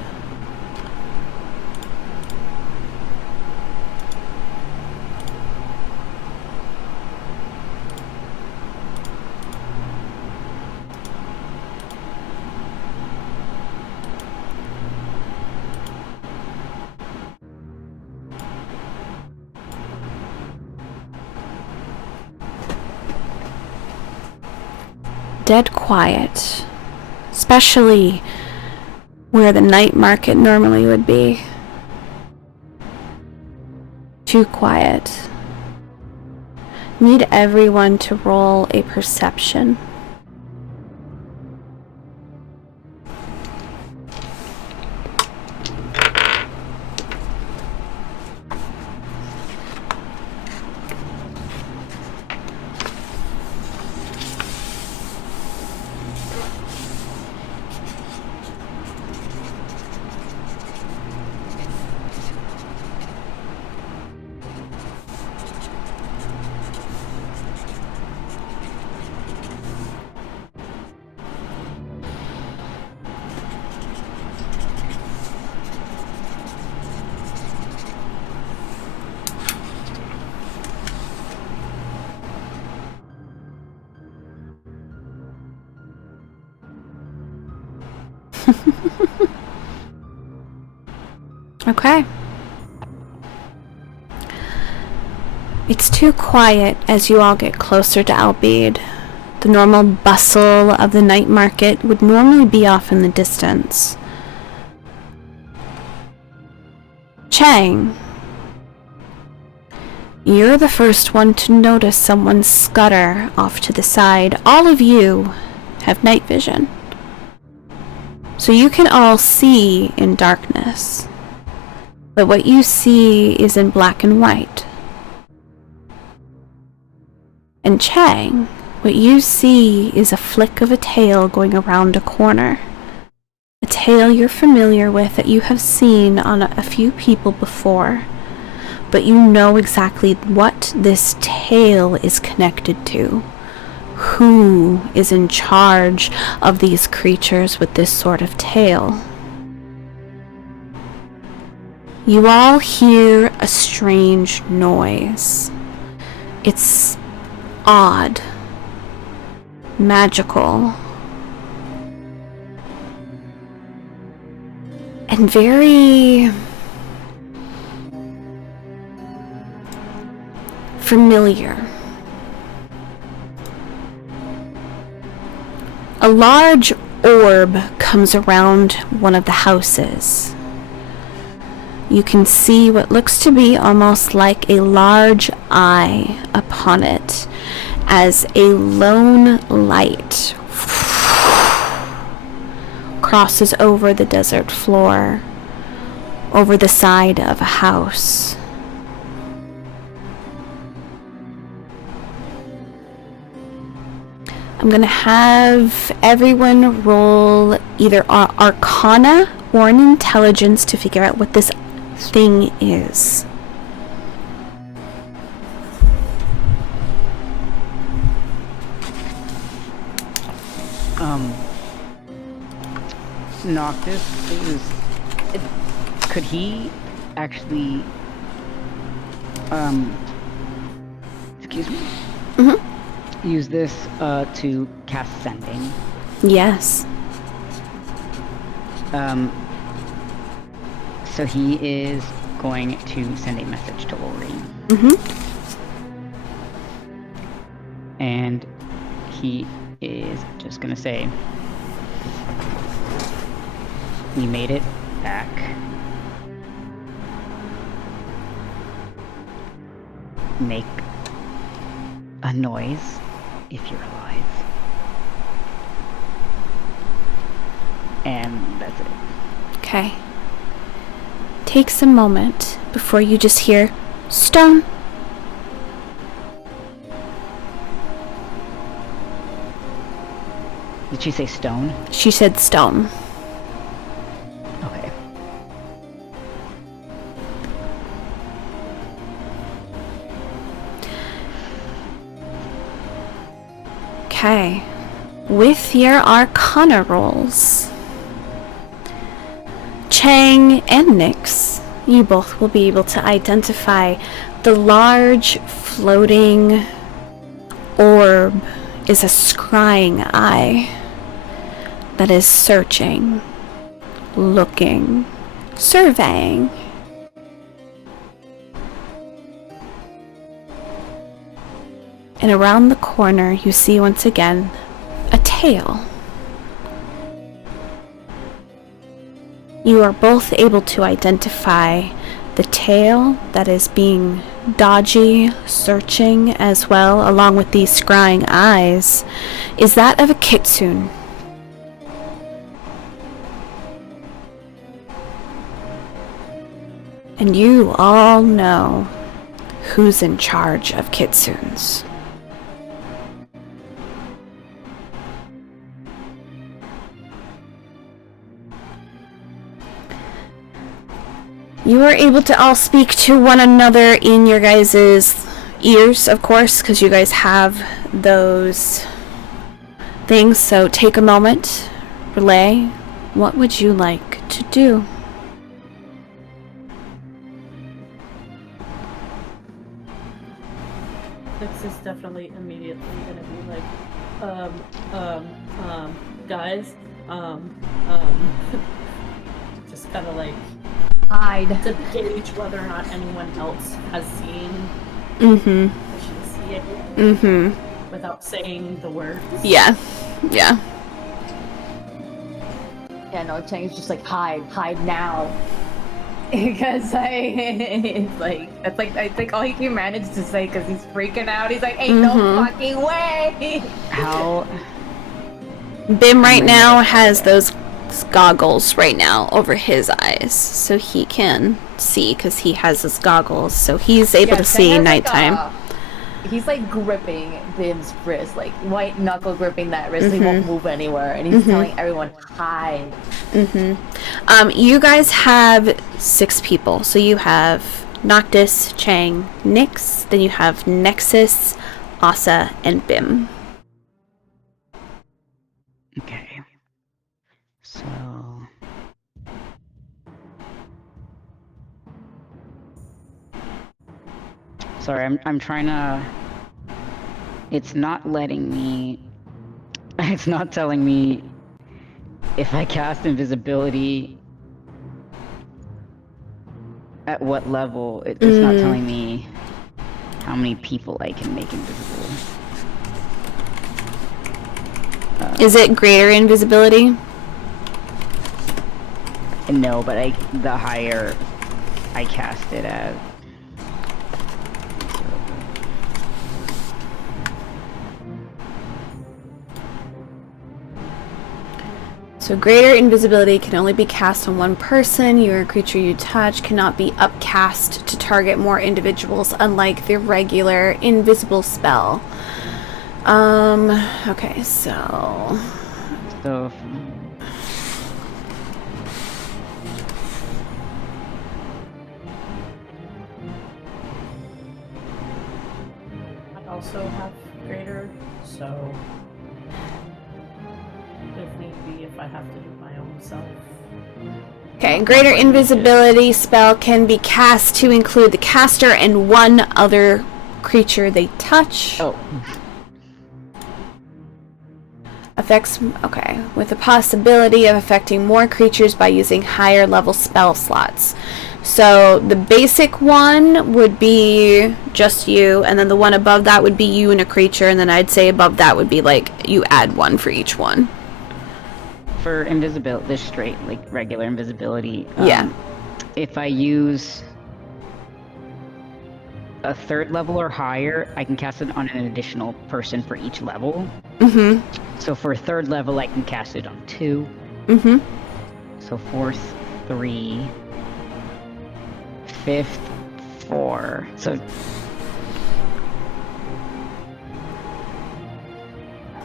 Dead quiet, especially where the night market normally would be. Too quiet. Need everyone to roll a perception. Okay. It's too quiet as you all get closer to Albeed. The normal bustle of the night market would normally be off in the distance. Chang, you're the first one to notice someone scutter off to the side. All of you have night vision, so you can all see in darkness. But what you see is in black and white. And Chang, what you see is a flick of a tail going around a corner. A tail you're familiar with that you have seen on a few people before. But you know exactly what this tail is connected to. Who is in charge of these creatures with this sort of tail? you all hear a strange noise. It's odd, magical, and very familiar. A large orb comes around one of the houses. You can see what looks to be almost like a large eye upon it as a lone light crosses over the desert floor, over the side of a house. I'm gonna have everyone roll either Arcana or an Intelligence to figure out what this thing is. Noctis could he actually, excuse me? Mm-hmm. Use this, to cast Sending? Yes. So he is going to send a message to Ori. Mm-hmm. And he is just gonna say, "We made it back. Make a noise if you're alive." And that's it. Okay. Takes a moment before you just hear stone. Did she say stone? She said stone. Okay. Okay. With your Arcana rolls, Chang and Nyx, you both will be able to identify the large floating orb is a scrying eye that is searching, looking, surveying. And around the corner you see once again a tail. You are both able to identify the tail that is being dodgy, searching as well, along with these scrying eyes, is that of a kitsune. And you all know who's in charge of kitsunes. You are able to all speak to one another in your guys' ears, of course, because you guys have those things. So take a moment, relay. What would you like to do? Nyx is definitely immediately gonna be like, guys, just kind of like Hide. to gauge whether or not anyone else has seen Mm-hmm. what she's seeing Mm-hmm. without saying the words. Yeah. Yeah. Yeah, no, Chang's just like, hide now. Because it's like, that's like, I think all he can manage to say, because he's freaking out. He's like, ain't no fucking way. How? Bim right now has those goggles right now over his eyes, so he can see because he has his goggles, so he's able to see nighttime. He's like gripping Bim's wrist, like white knuckle gripping that wrist. He won't move anywhere, and he's telling everyone, hide. You guys have 6 people, so you have Noctis, Chang, Nyx, then you have Nexus, Asa, and Bim. Okay. So Sorry, I'm trying to. It's not letting me. It's not telling me if I cast invisibility at what level. It's not telling me how many people I can make invisible. Is it greater invisibility? No, but the higher I cast it at. So greater invisibility can only be cast on one person. Your creature you touch cannot be upcast to target more individuals, unlike the regular invisible spell. Okay, so... So... I also have greater, so if need be, if I have to do my own self. Okay, greater invisibility spell can be cast to include the caster and one other creature they touch. Oh. Affects, okay, with the possibility of affecting more creatures by using higher level spell slots. So the basic one would be just you, and then the one above that would be you and a creature, and then I'd say above that would be like you add one for each one. For invisibility, this straight, like regular invisibility. Yeah. If I use a third level or higher, I can cast it on an additional person for each level. Mm-hmm. So for third level, I can cast it on 2. Mm-hmm. So fourth, 3. Fifth, 4. So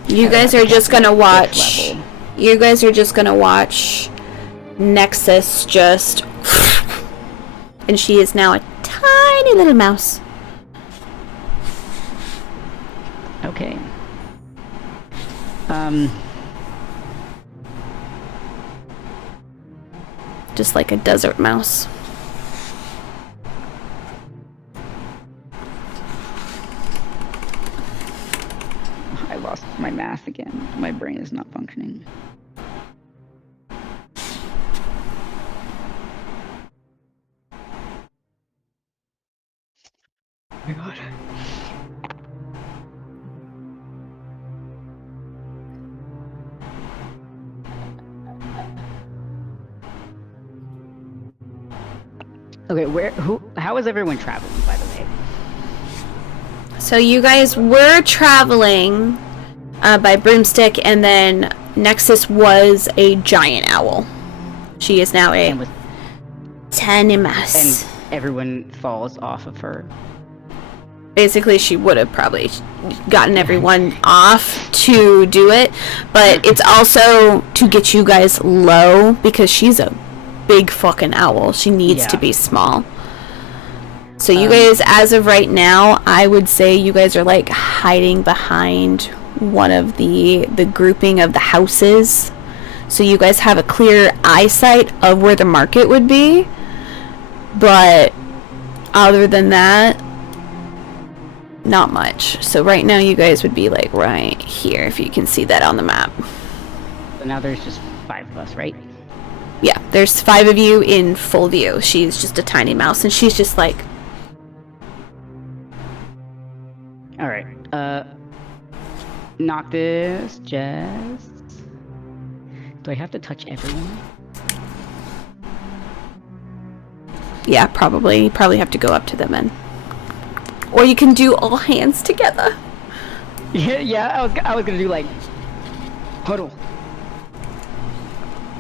You guys are just gonna watch. level. You guys are just gonna watch Nexus just. And she is now a tiny little mouse. Okay. Just like a desert mouse. I lost my math again. My brain is not functioning. Oh my god. Okay, how is everyone traveling, by the way? So you guys were traveling by broomstick, and then Nexus was a giant owl. She is now a And with tiny mouse. and everyone falls off of her. Basically, she would have probably gotten everyone off to do it, but it's also to get you guys low because she's a big fucking owl. She needs to Yeah. be small. So you guys, as of right now, I would say you guys are like hiding behind one of the grouping of the houses. So you guys have a clear eyesight of where the market would be. But other than that, not much. So right now you guys would be like right here, if you can see that on the map. So now there's just 5 of us, right? Yeah, there's 5 of you in full view. She's just a tiny mouse, and she's just like... Alright, Noctis, Jess... Do I have to touch everyone? Yeah, probably. You probably have to go up to them and... Or you can do all hands together. Yeah, I was gonna do like... Huddle.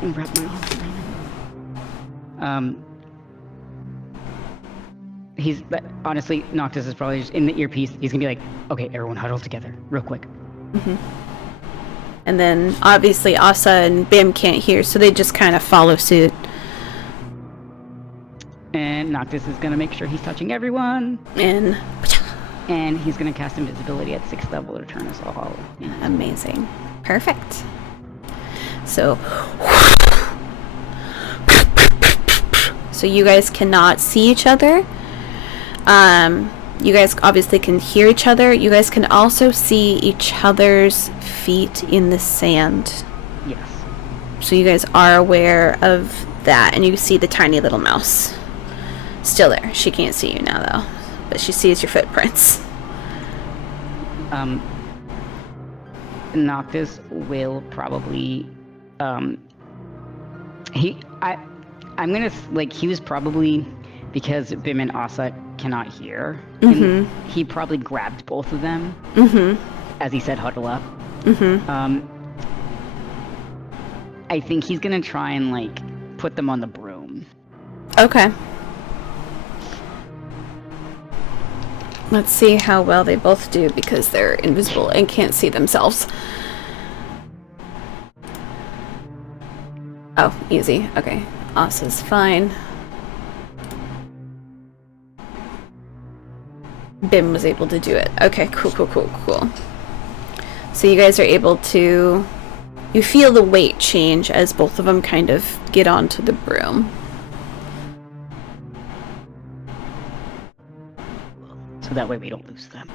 And wrap my arms around him. Honestly, Noctis is probably just in the earpiece. He's gonna be like, okay, everyone huddle together, real quick. Mm-hmm. And then, obviously, Asa and Bim can't hear, so they just kind of follow suit. And Noctis is gonna make sure he's touching everyone. And he's gonna cast invisibility at 6th level to turn us all in. amazing. Perfect. So you guys cannot see each other. You guys obviously can hear each other. You guys can also see each other's feet in the sand. Yes. So you guys are aware of that, and you see the tiny little mouse. Still there. She can't see you now, though. But she sees your footprints. Noctis will probably, I'm gonna, like, he was probably, because Bim and Asa cannot hear, and he probably grabbed both of them, as he said, huddle up. I think he's gonna try and, like, put them on the broom. Okay. Let's see how well they both do, because they're invisible and can't see themselves. Oh, easy. Okay. Asa's fine. Bim was able to do it. Okay, cool. So you guys are able to... You feel the weight change as both of them kind of get onto the broom. So that way we don't lose them.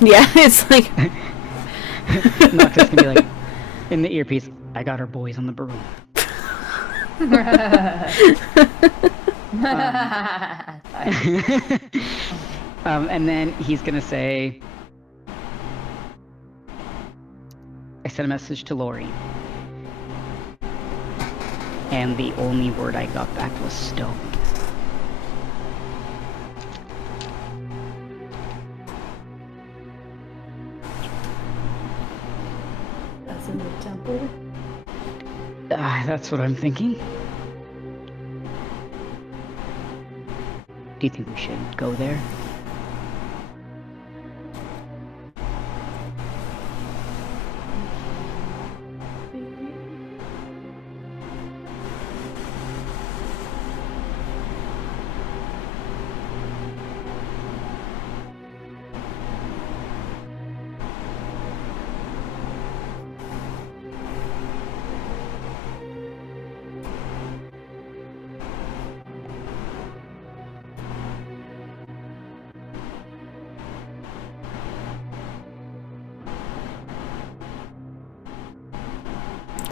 Yeah, it's like... Noctis can be like, in the earpiece, I got our boys on the broom. And then he's gonna say, I sent a message to Lori, and the only word I got back was stone. That's in the temple. That's what I'm thinking. Do you think we should go there?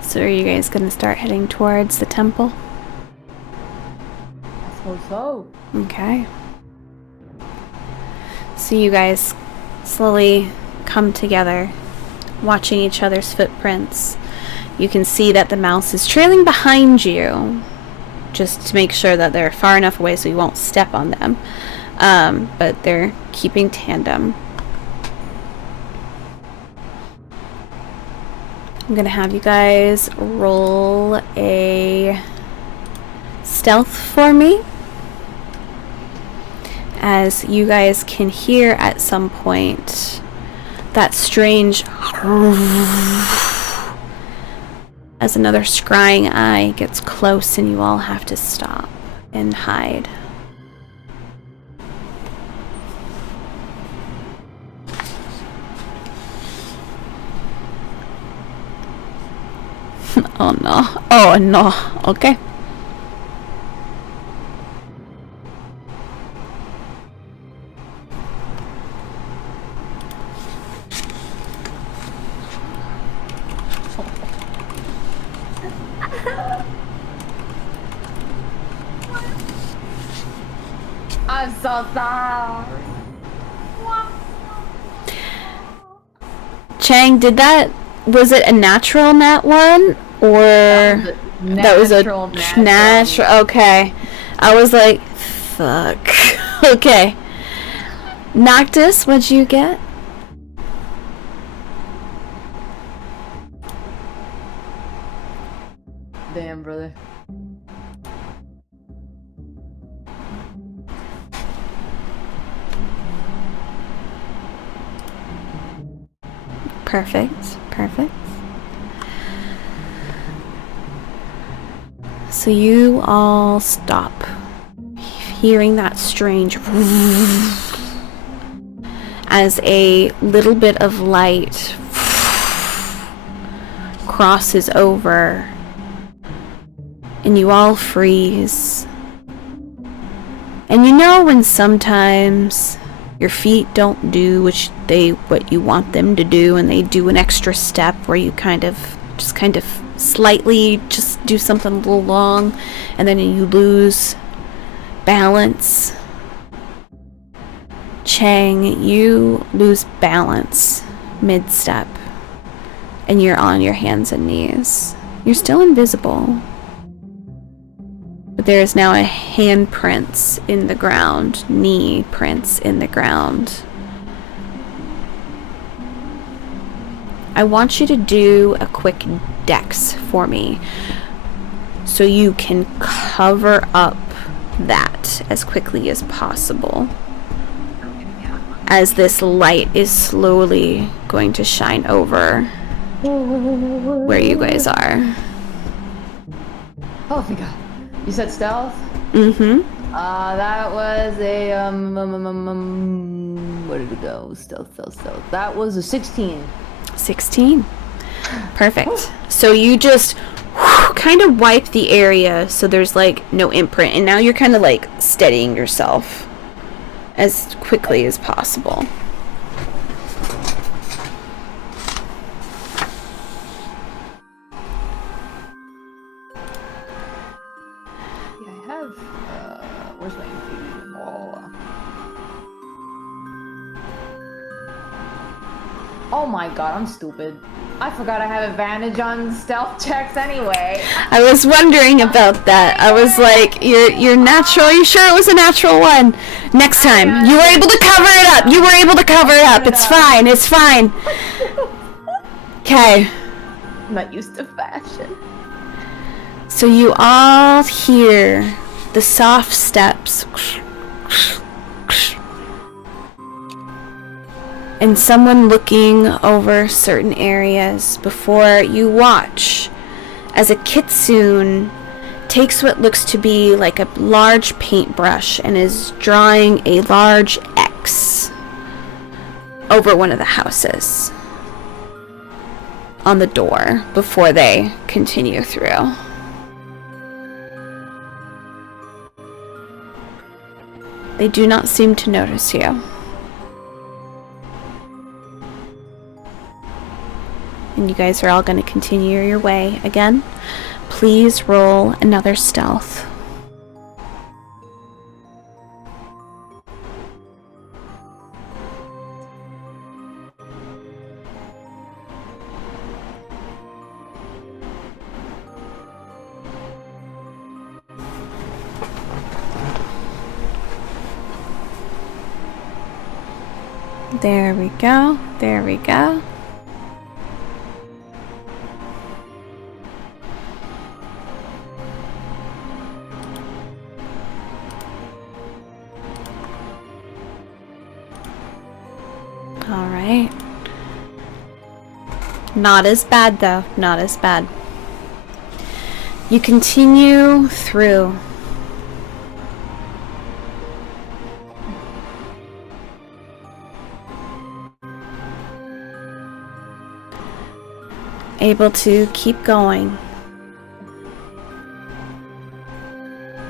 So are you guys gonna start heading towards the temple? I suppose so. Okay. So you guys slowly come together, watching each other's footprints. You can see that the mouse is trailing behind you, just to make sure that they're far enough away so you won't step on them. But they're keeping tandem. I'm gonna have you guys roll a stealth for me, as you guys can hear at some point that strange as another scrying eye gets close, and you all have to stop and hide. Oh no. Oh no. Okay. I'm so sorry. Chang, was it a natural nat one? Or that was a natural. Okay, I was like, fuck. Okay, Noctis, what'd you get? Damn, brother. Perfect. So you all stop hearing that strange as a little bit of light crosses over, and you all freeze. And you know when sometimes Your feet don't do what you want them to do, and they do an extra step where you kind of slightly just do something a little long, and then you lose balance. Chang, you lose balance mid-step, and you're on your hands and knees. You're still invisible, but there is now a handprints in the ground, knee prints in the ground. I want you to do a quick dex for me so you can cover up that as quickly as possible, as this light is slowly going to shine over where you guys are. Oh my god. You said stealth? Mm-hmm. That was a where did it go? Stealth. That was a 16. 16. Perfect. So you just kind of wipe the area so there's like no imprint, and now you're kind of like steadying yourself as quickly as possible. Yeah, I have where's my infusion? Oh my god, I'm stupid. I forgot I have advantage on stealth checks anyway. I was wondering about that. I was like, you're natural. You sure it was a natural one? Next time. You were able to cover it up. You were able to cover it up. It's fine. It's fine. Okay. I'm not used to fashion. So you all hear the soft steps and someone looking over certain areas before you watch as a kitsune takes what looks to be like a large paintbrush and is drawing a large X over one of the houses on the door before they continue through. They do not seem to notice you. And you guys are all going to continue your way again. Please roll another stealth. There we go. There we go. All right. Not as bad though. Not as bad. You continue through. Able to keep going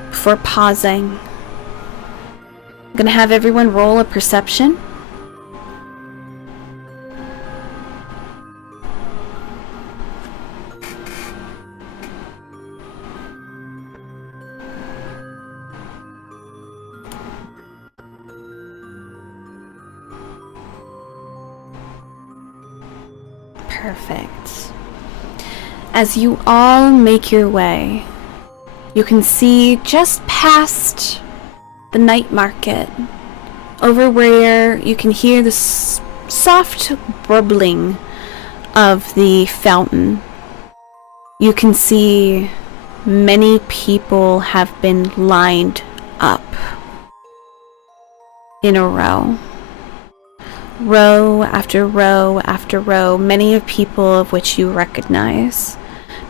before pausing. I'm gonna have everyone roll a perception. Perfect. As you all make your way, you can see just past the night market, over where you can hear the soft bubbling of the fountain. You can see many people have been lined up in a row. Row after row after row, many of people of which you recognize.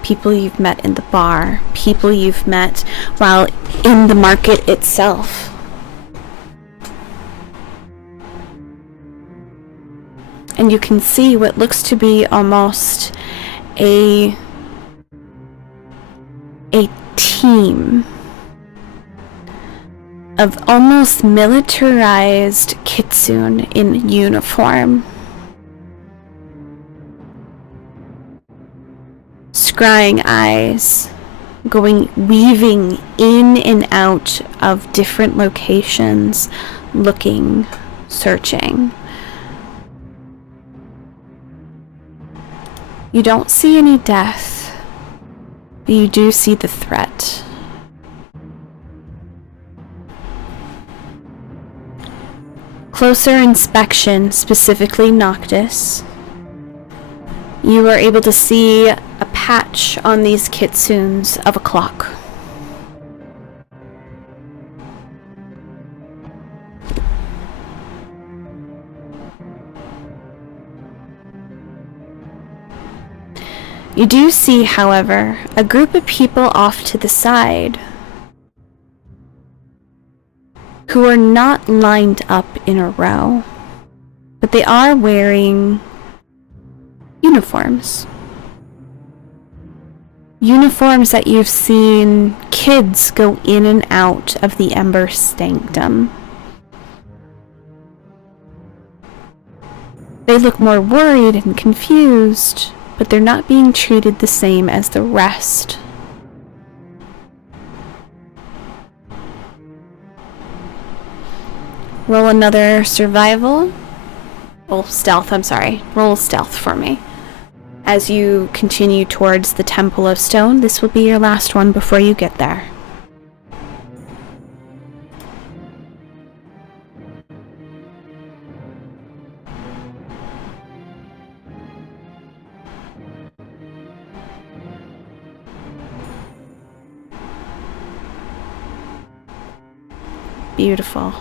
People you've met in the bar, people you've met while in the market itself. And you can see what looks to be almost a team of almost militarized kitsune in uniform. Scrying eyes weaving in and out of different locations, looking, searching. You don't see any death, but you do see the threat. Closer inspection, specifically Noctis, you are able to see a patch on these kitsunes of a clock. You do see, however, a group of people off to the side who are not lined up in a row, but they are wearing uniforms. Uniforms that you've seen kids go in and out of the Ember Sanctum. They look more worried and confused, but they're not being treated the same as the rest. Roll another survival. Roll stealth, I'm sorry. Roll stealth for me. As you continue towards the Temple of Stone, this will be your last one before you get there. Beautiful.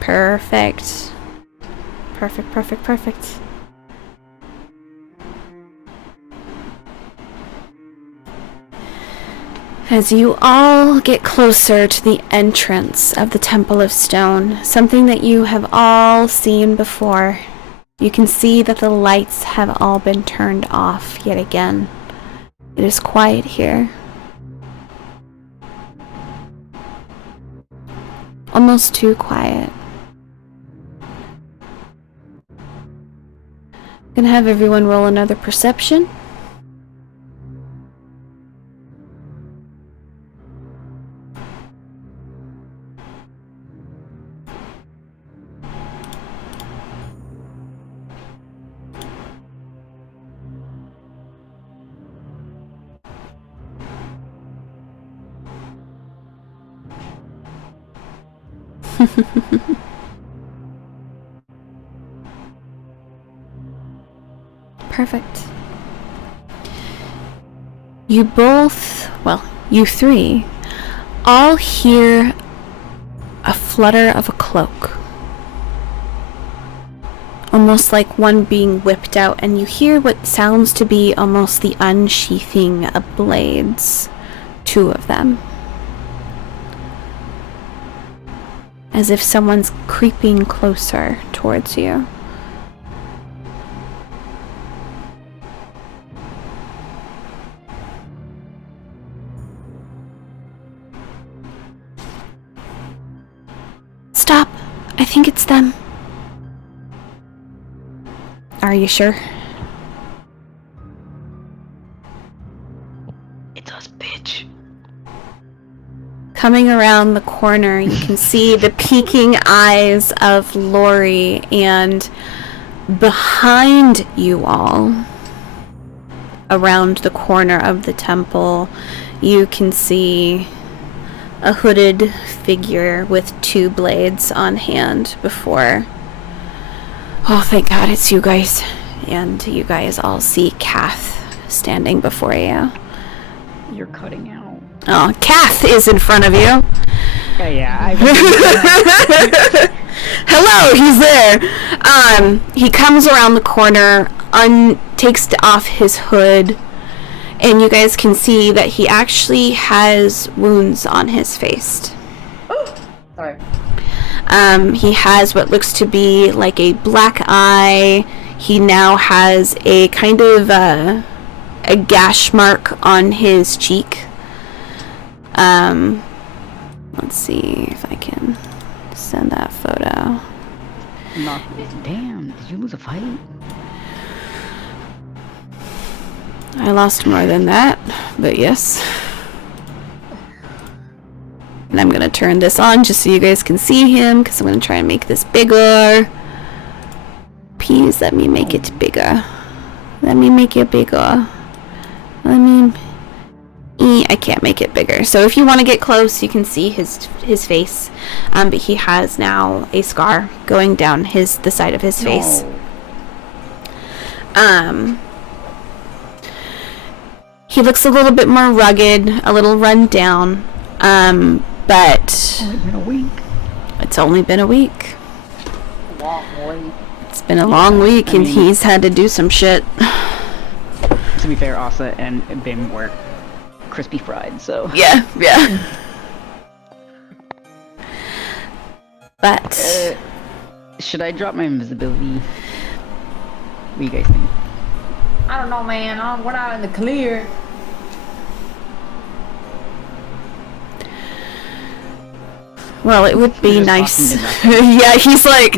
Perfect. Perfect, perfect, perfect. As you all get closer to the entrance of the Temple of Stone, something that you have all seen before, you can see that the lights have all been turned off yet again. It is quiet here. Almost too quiet. Gonna have everyone roll another perception. Perfect. You both, well, you three, all hear a flutter of a cloak. Almost like one being whipped out, and you hear what sounds to be almost the unsheathing of blades. 2 of them. As if someone's creeping closer towards you. Stop! I think it's them. Are you sure? It's us, bitch. Coming around the corner, you can see the peeking eyes of Lori, and behind you all, around the corner of the temple, you can see a hooded figure with 2 blades on hand before. Oh, thank God it's you guys. And you guys all see Kath standing before you. You're cutting out. Oh, Kath is in front of you. Yeah. Hello, he's there. He comes around the corner, takes off his hood, and you guys can see that he actually has wounds on his face. Oh, sorry. He has what looks to be like a black eye. He now has a kind of a gash mark on his cheek. Let's see if I can send that photo. Damn, did you lose a fight? I lost more than that, but yes. And I'm gonna turn this on just so you guys can see him, because I'm gonna try and make this bigger. Please let me make it bigger. Let me make it bigger. I can't make it bigger. So if you want to get close, you can see his face. But he has now a scar going down the side of his face. He looks a little bit more rugged, a little run down. But It's only been a week. it's only been a week. Long way. It's been a long week, and he's had to do some shit. To be fair, Asa and Bim were crispy fried, so. Yeah. But Should I drop my invisibility? What do you guys think? I don't know, man. We're not in the clear. well, it would be Just nice. talking to Yeah, he's like.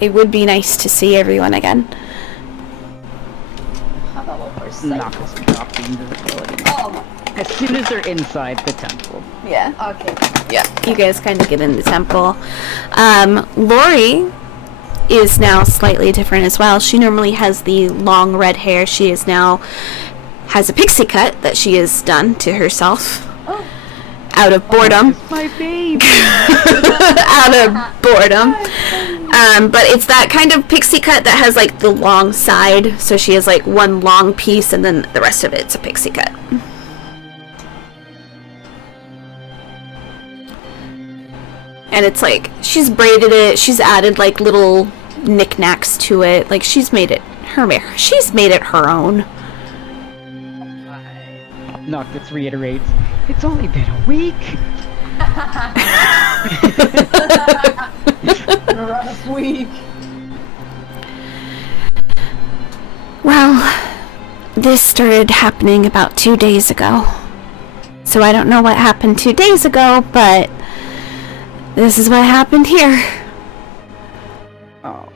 It would be nice to see everyone again. How about what we're Not going to drop the invisibility. Oh, As soon as they're inside the temple. Yeah. okay. Yeah. You guys kind of get in the temple. Lori is now slightly different as well. She normally has the long red hair. She is now has a pixie cut that she has done to herself. Oh. Out of boredom. It's my baby! Out of boredom. But it's that kind of pixie cut that has like the long side. So she has like one long piece and then the rest of it's a pixie cut. And it's like, she's braided it, she's added like little knickknacks to it. Like she's made it her own. Noctis reiterates, it's only been a week! A rough week. Well, this started happening about 2 days ago. So I don't know what happened 2 days ago, but this is what happened here. Oh,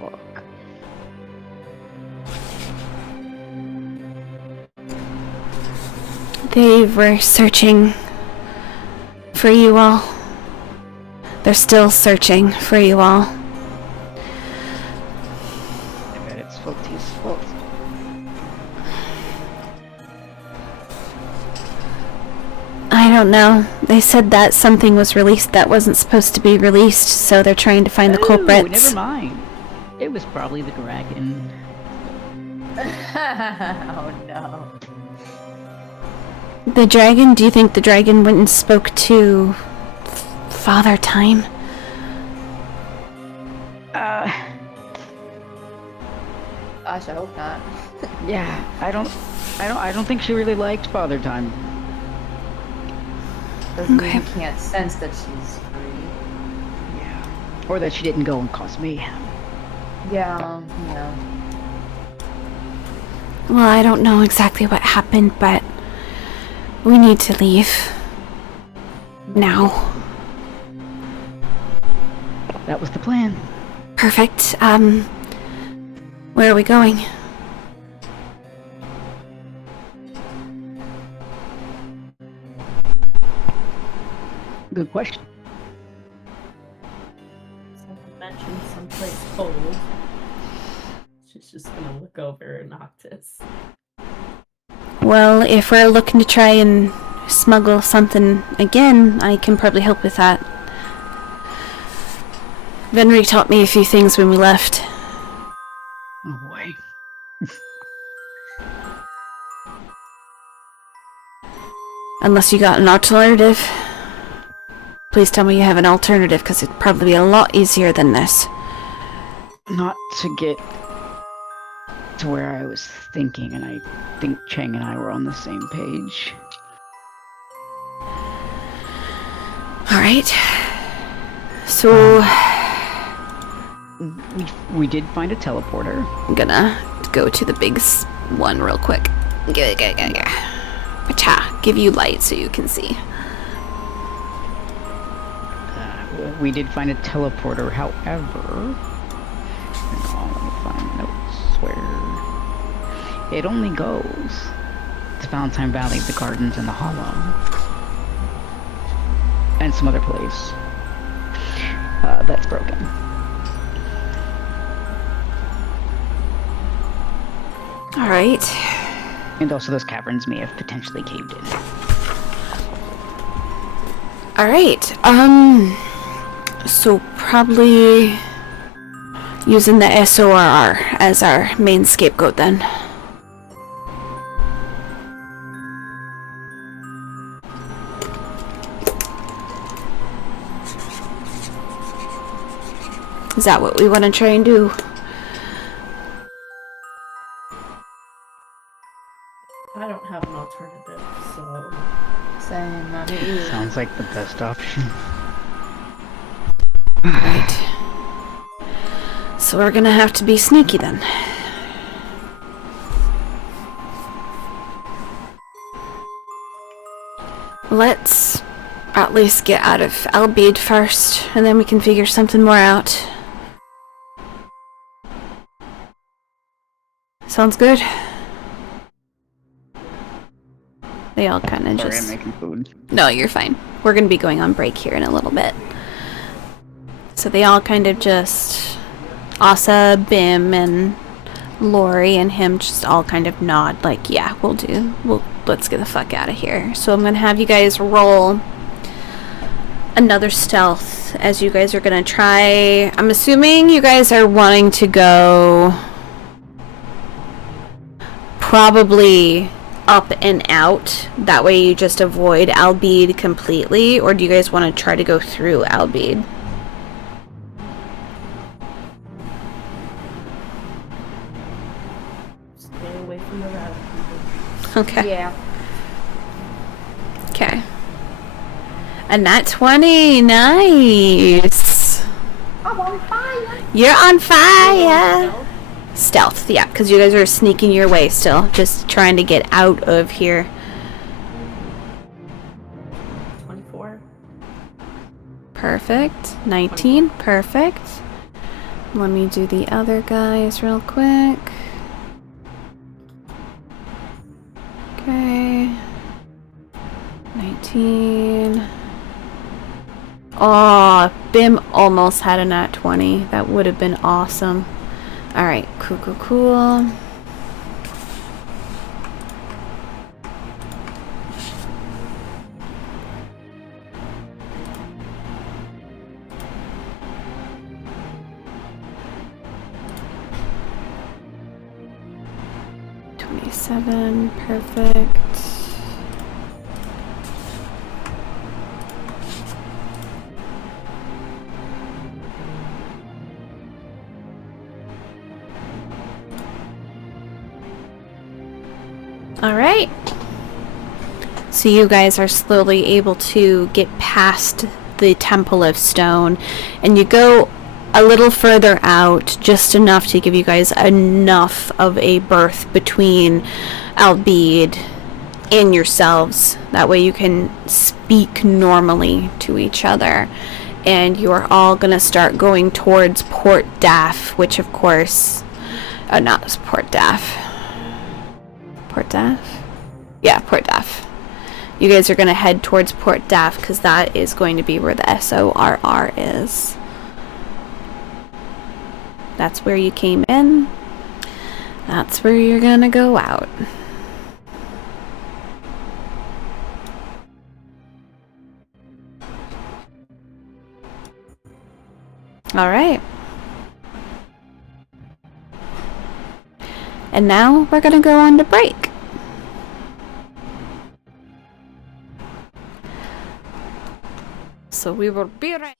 fuck. They were searching for you all. They're still searching for you all. I bet it's Fotia's fault. I don't know. They said that something was released that wasn't supposed to be released, so they're trying to find the culprits. Never mind. It was probably the dragon. Oh no. The dragon? Do you think the dragon went and spoke to Father Time? Gosh, I hope not. Yeah, I don't think she really liked Father Time. Doesn't mean Okay. you can't sense that she's free. Yeah. Or that she didn't go and cause mayhem. Yeah. Well, I don't know exactly what happened, but we need to leave. Now. That was the plan. Perfect. Where are we going? Good question. Someone mentioned someplace cold. She's just gonna look over Noctis. Well, if we're looking to try and smuggle something again, I can probably help with that. Venri taught me a few things when we left. Oh boy. Unless you got an alternative. Please tell me you have an alternative, because it'd probably be a lot easier than this. Not to get to where I was thinking, and I think Cheng and I were on the same page. Alright. So, We did find a teleporter. I'm gonna go to the big one real quick. Acha, give you light so you can see. We did find a teleporter, however... Hang on, let me find notes where... It only goes to Valentine Valley, the gardens, and the Hollow. And some other place. That's broken. Alright. And also those caverns may have potentially caved in. Alright, so probably using the SORR as our main scapegoat then. Is that what we want to try and do? I don't have an alternative, so. Same, not me either. Sounds like the best option. Alright. So we're gonna have to be sneaky then. Let's at least get out of Albeed first, and then we can figure something more out. Sounds good? They all kind of Sorry, just... I'm making food. No, you're fine. We're gonna be going on break here in a little bit. So they all kind of just... Asa, Bim, and Lori and him just all kind of nod like, yeah, let's get the fuck out of here. So I'm gonna have you guys roll another stealth as you guys are gonna try... I'm assuming you guys are wanting to go... probably up and out. That way you just avoid Albeed completely. Or do you guys want to try to go through Albeed? Stay away from the rat people. Okay. Yeah. Okay. And that's 20. Nice. I'm on fire! You're on fire. No? Stealth, yeah, because you guys are sneaking your way still. Just trying to get out of here. 24. Perfect. 19. Perfect. Let me do the other guys real quick. Okay. 19. Oh, Bim almost had a nat 20. That would have been awesome. Alright, cool. $27, perfect. Alright. So you guys are slowly able to get past the Temple of Stone, and you go a little further out, just enough to give you guys enough of a berth between Albeed and yourselves. That way you can speak normally to each other. And you are all gonna start going towards Port Daff, which of course... not Port Daff. Port Daff? Yeah, Port Daff. You guys are going to head towards Port Daff because that is going to be where the SORR is. That's where you came in. That's where you're going to go out. Alright. And now we're going to go on to break. So we will be right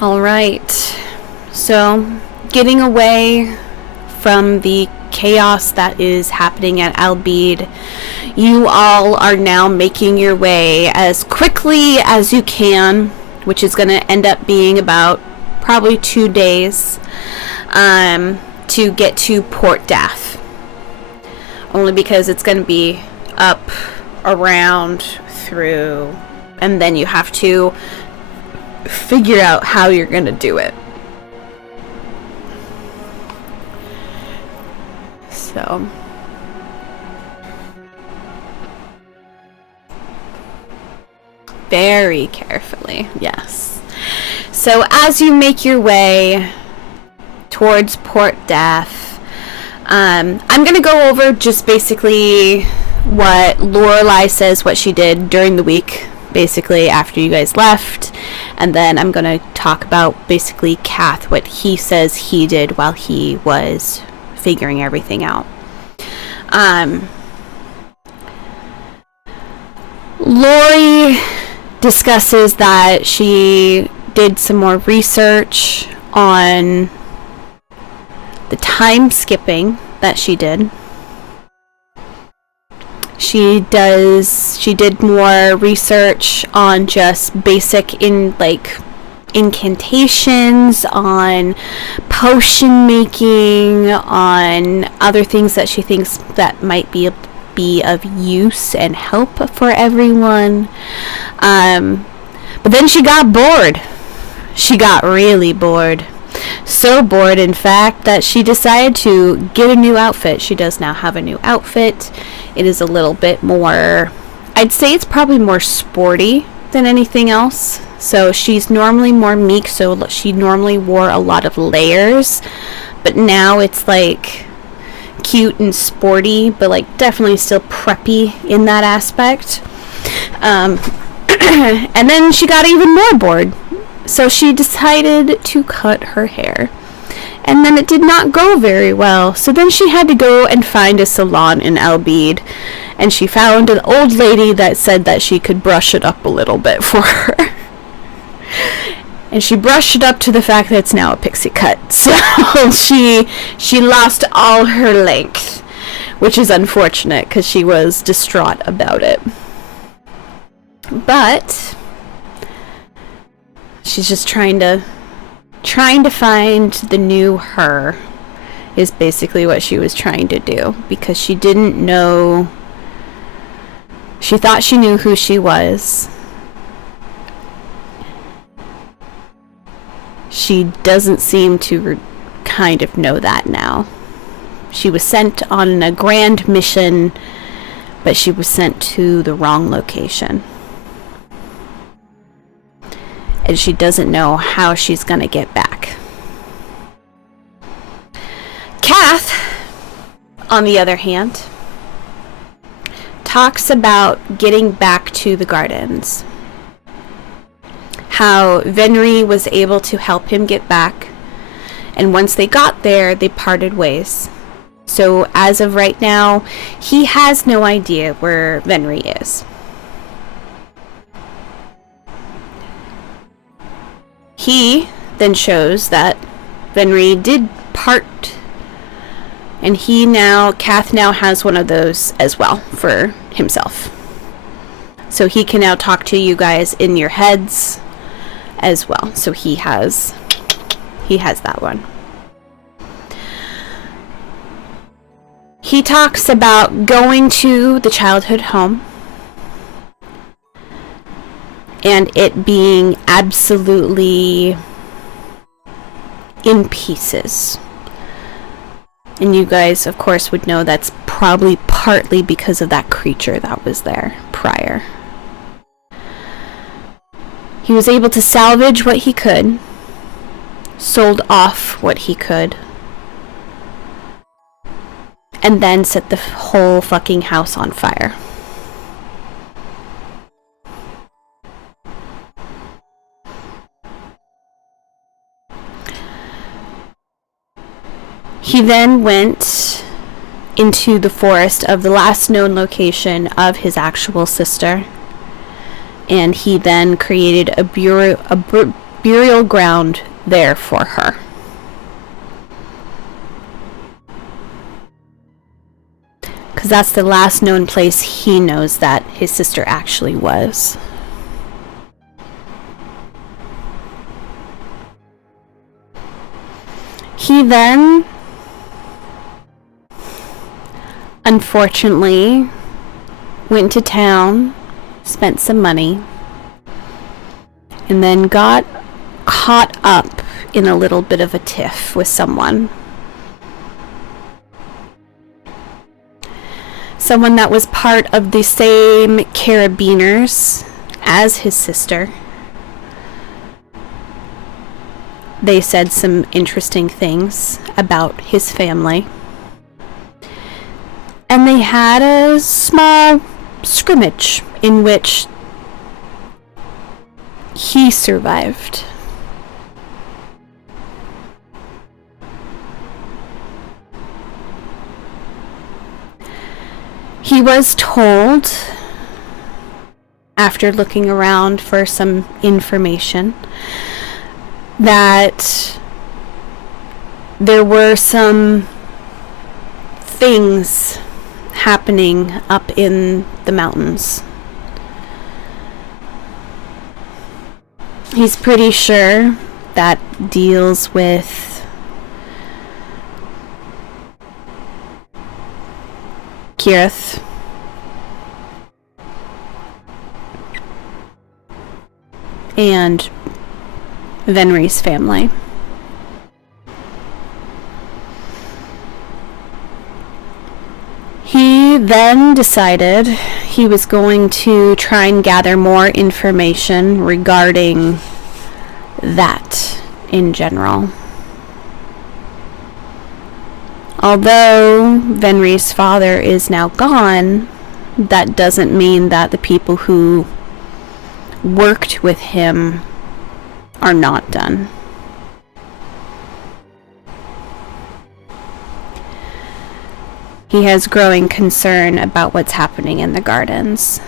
All right. So, getting away from the chaos that is happening at Albeed, you all are now making your way as quickly as you can, which is going to end up being about probably 2 days, to get to Port Dath. Only because it's going to be up, around, through, and then you have to figure out how you're going to do it. So, very carefully, yes. So as you make your way towards Port Dath, I'm going to go over just basically what Lorelei says what she did during the week, basically after you guys left, and then I'm going to talk about basically Kath, what he says he did while he was figuring everything out. Lori discusses that she did some more research on the time skipping that she did. She did more research on just basic incantations, on potion making, on other things that she thinks that might be of use and help for everyone. But then she got bored. She got really bored. So bored, in fact, that she decided to get a new outfit. She does now have a new outfit. It is a little bit more, I'd say it's probably more sporty than anything else. So she's normally more meek, so she normally wore a lot of layers, but now it's like cute and sporty, but like definitely still preppy in that aspect. And then she got even more bored, so she decided to cut her hair. And then it did not go very well, so then she had to go and find a salon in Albeed, and she found an old lady that said that she could brush it up a little bit for her. And she brushed it up to the fact that it's now a pixie cut. So she lost all her length, which is unfortunate because she was distraught about it. But she's just trying to find the new her is basically what she was trying to do, because she didn't know. She thought she knew who she was. She doesn't seem to kind of know that now. She was sent on a grand mission, but she was sent to the wrong location. And she doesn't know how she's going to get back. Kath, on the other hand, talks about getting back to the gardens. How Venri was able to help him get back, and once they got there, they parted ways. So as of right now, he has no idea where Venri is. He then shows that Venri did part, and Kath now has one of those as well for himself. So he can now talk to you guys in your heads as well. So he has that one. He talks about going to the childhood home and it being absolutely in pieces. And you guys, of course, would know that's probably partly because of that creature that was there prior. He was able to salvage what he could, sold off what he could, and then set the whole fucking house on fire. He then went into the forest of the last known location of his actual sister, and he then created a burial ground there for her. Because that's the last known place he knows that his sister actually was. He then, unfortunately, went to town, spent some money, and then got caught up in a little bit of a tiff with someone. Someone that was part of the same carabiners as his sister. They said some interesting things about his family. And they had a small scrimmage in which he survived. He was told, after looking around for some information, that there were some things happening up in the mountains. He's pretty sure that deals with Kirith. And Venri's family. He He then decided he was going to try and gather more information regarding that in general. Although Venri's father is now gone, that doesn't mean that the people who worked with him are not done. He has growing concern about what's happening in the gardens,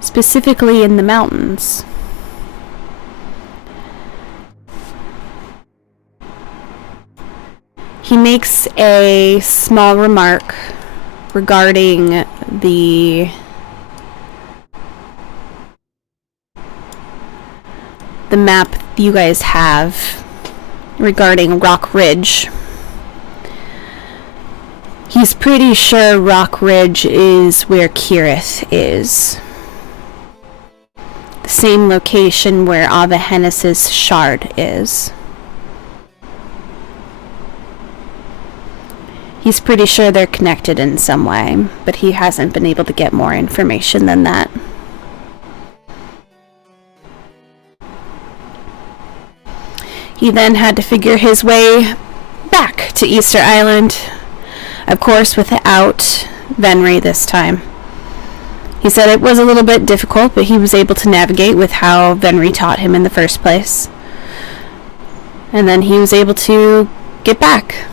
specifically in the mountains. He makes a small remark regarding the map you guys have regarding Rock Ridge. He's pretty sure Rock Ridge is where Kirith is. The same location where Avahennis's shard is. He's pretty sure they're connected in some way, but he hasn't been able to get more information than that. He then had to figure his way back to Easter Island, of course without Venri this time. He said it was a little bit difficult, but he was able to navigate with how Venri taught him in the first place. And then he was able to get back.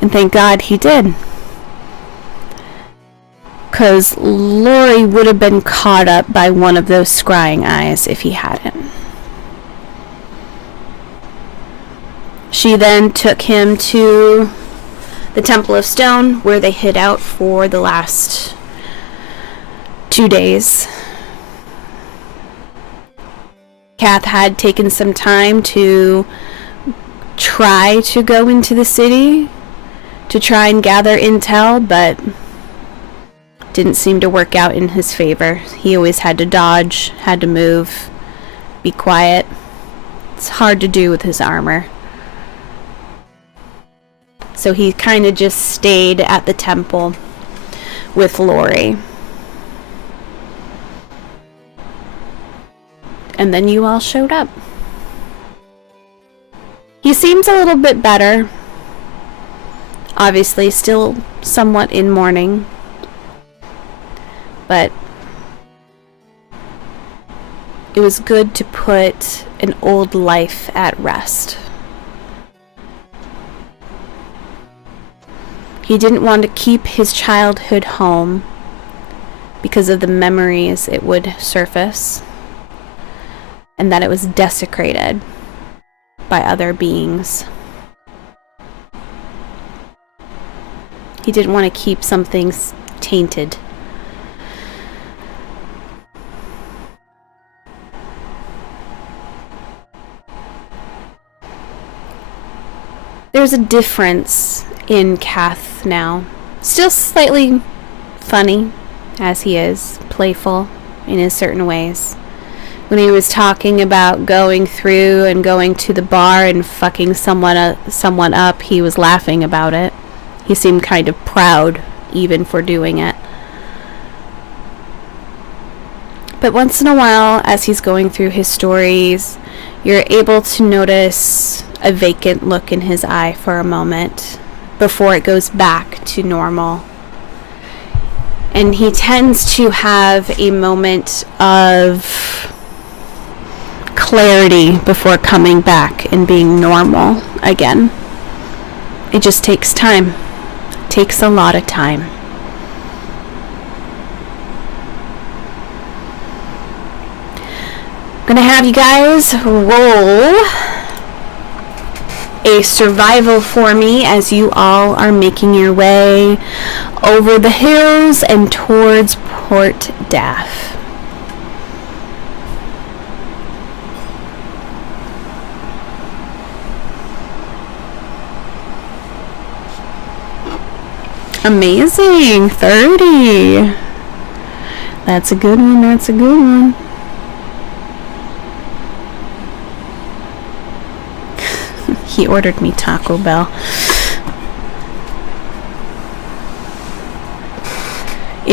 And thank God he did. 'Cause Lori would have been caught up by one of those scrying eyes if he hadn't. She then took him to the Temple of Stone, where they hid out for the last 2 days. Kath had taken some time to try to go into the city to try and gather intel, but didn't seem to work out in his favor. He always had to dodge, had to move, be quiet. It's hard to do with his armor. So he kind of just stayed at the temple with Lori. And then you all showed up. He seems a little bit better. Obviously, still somewhat in mourning. But it was good to put an old life at rest. He didn't want to keep his childhood home because of the memories it would surface, and that it was desecrated by other beings. He didn't want to keep something tainted. There's a difference in Kath now. Still slightly funny, as he is, playful in his certain ways. When he was talking about going through and going to the bar and fucking someone up, he was laughing about it. He seemed kind of proud even for doing it. But once in a while, as he's going through his stories, you're able to notice a vacant look in his eye for a moment before it goes back to normal. And he tends to have a moment of clarity before coming back and being normal again. It just takes time. It takes a lot of time. I'm gonna have you guys roll a survival for me as you all are making your way over the hills and towards Port Daff. Amazing! 30! That's a good one, that's a good one. He ordered me Taco Bell.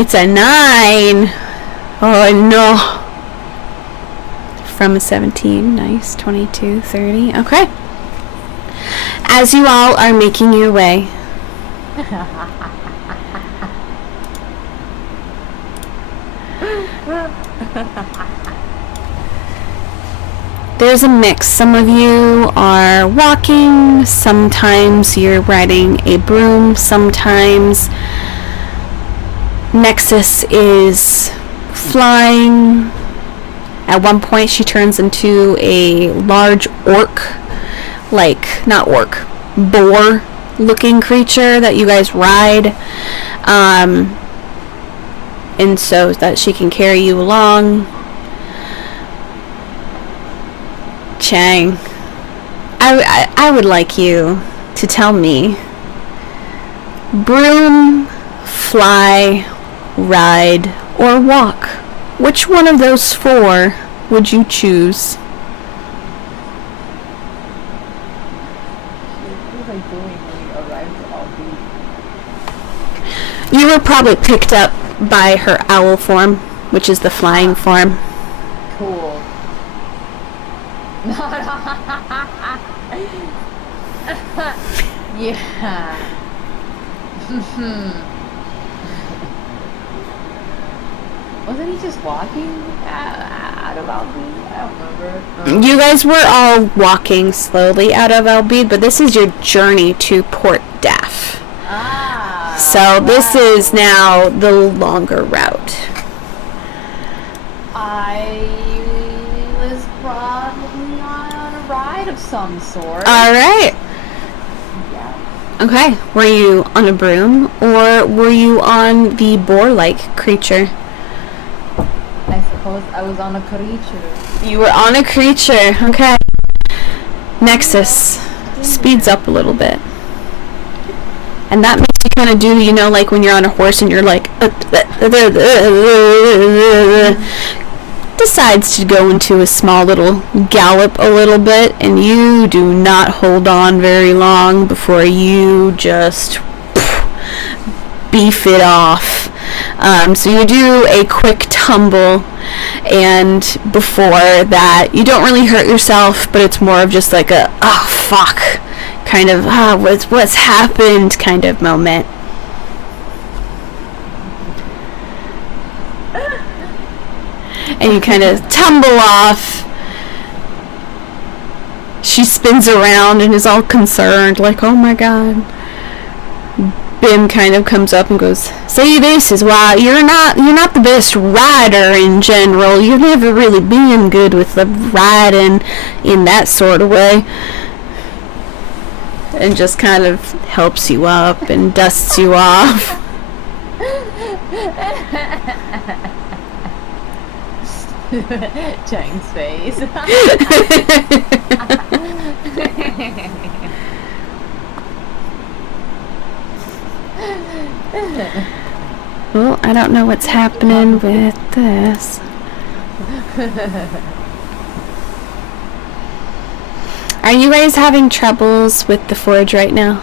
It's a 9. Oh no. From a 17. Nice. 22, 30. Okay. As you all are making your way. There's a mix. Some of you are walking, sometimes you're riding a broom, sometimes Nexus is flying. At one point she turns into a large orc, like, not orc, boar looking creature that you guys ride. And so that she can carry you along. Chang, I would like you to tell me, broom, fly, ride, or walk, which one of those 4 would you choose? What was I doing when we arrived at Albie? You were probably picked up by her owl form, which is the flying form. Cool. Yeah. Wasn't he just walking out of Albie? I don't remember. You guys were all walking slowly out of Albeed, but this is your journey to Port Def. Ah. So this is now the longer route. I was probably on a ride of some sort. Alright. Yeah. Okay. Were you on a broom or were you on the boar-like creature? I suppose I was on a creature. You were on a creature. Okay. Nexus speeds up a little bit. And that makes you kind of do, you know, like when you're on a horse and you're like, decides to go into a small little gallop a little bit, and you do not hold on very long before you just beef it off. So you do a quick tumble, and before that, you don't really hurt yourself, but it's more of just like a, oh fuck, kind of, what's happened kind of moment. And you kind of tumble off. She spins around and is all concerned, like, oh my god. Bim kind of comes up and goes, "See, this is why you're not the best rider in general. You've never really been good with the riding in that sort of way." And just kind of helps you up and dusts you off. Chang's face. Well, I don't know what's happening with this. Are you guys having troubles with the forge right now?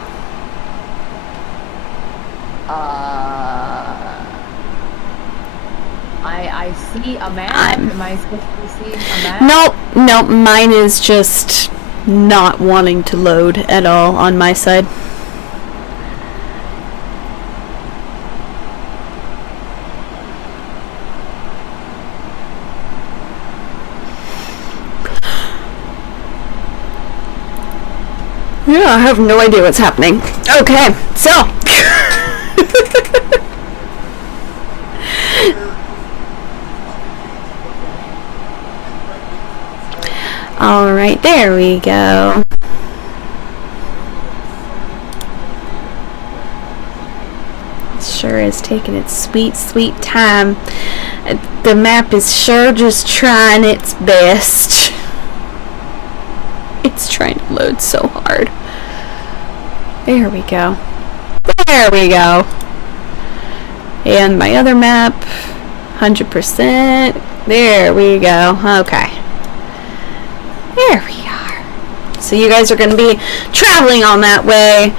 I see a map. Am I supposed to see a map? Nope, mine is just not wanting to load at all on my side. Yeah, I have no idea what's happening. Okay, so. Alright, there we go. It sure is taking its sweet, sweet time. The map is sure just trying its best. It's trying to load so hard. There we go. There we go. And my other map, 100%. There we go. Okay. There we are. So you guys are going to be traveling on that way.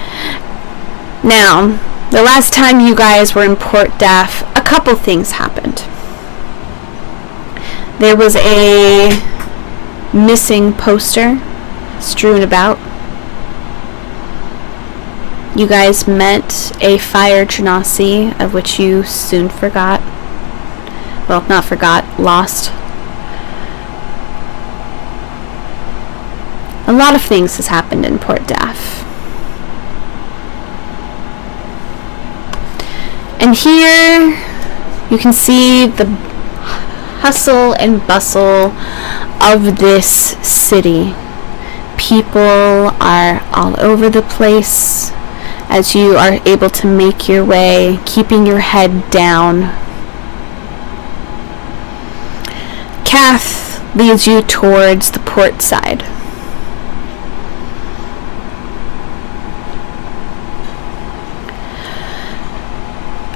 Now, the last time you guys were in Port Def, a couple things happened. There was a missing poster strewn about. You guys met a fire genasi, of which you soon forgot. Well, not forgot, lost. A lot of things has happened in Port Daff. And here you can see the hustle and bustle of this city. People are all over the place as you are able to make your way, keeping your head down. Kath leads you towards the port side.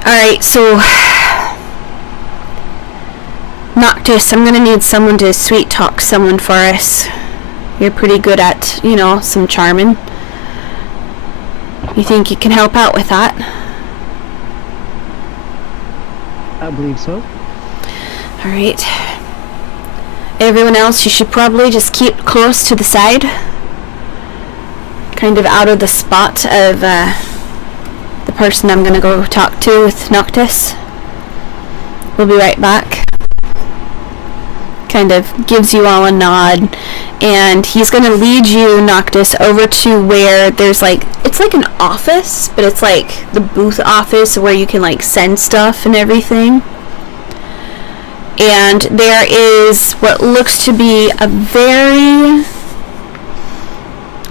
Alright, so Noctis, I'm gonna need someone to sweet talk someone for us. You're pretty good at, you know, some charming. You think you can help out with that? I believe so. Alright. Everyone else, you should probably just keep close to the side. Kind of out of the spot of the person I'm gonna go talk to with Noctis. We'll be right back. Kind of gives you all a nod, and he's gonna lead you, Noctis, over to where there's like, it's like an office, but it's like the booth office where you can like send stuff and everything. And there is what looks to be a very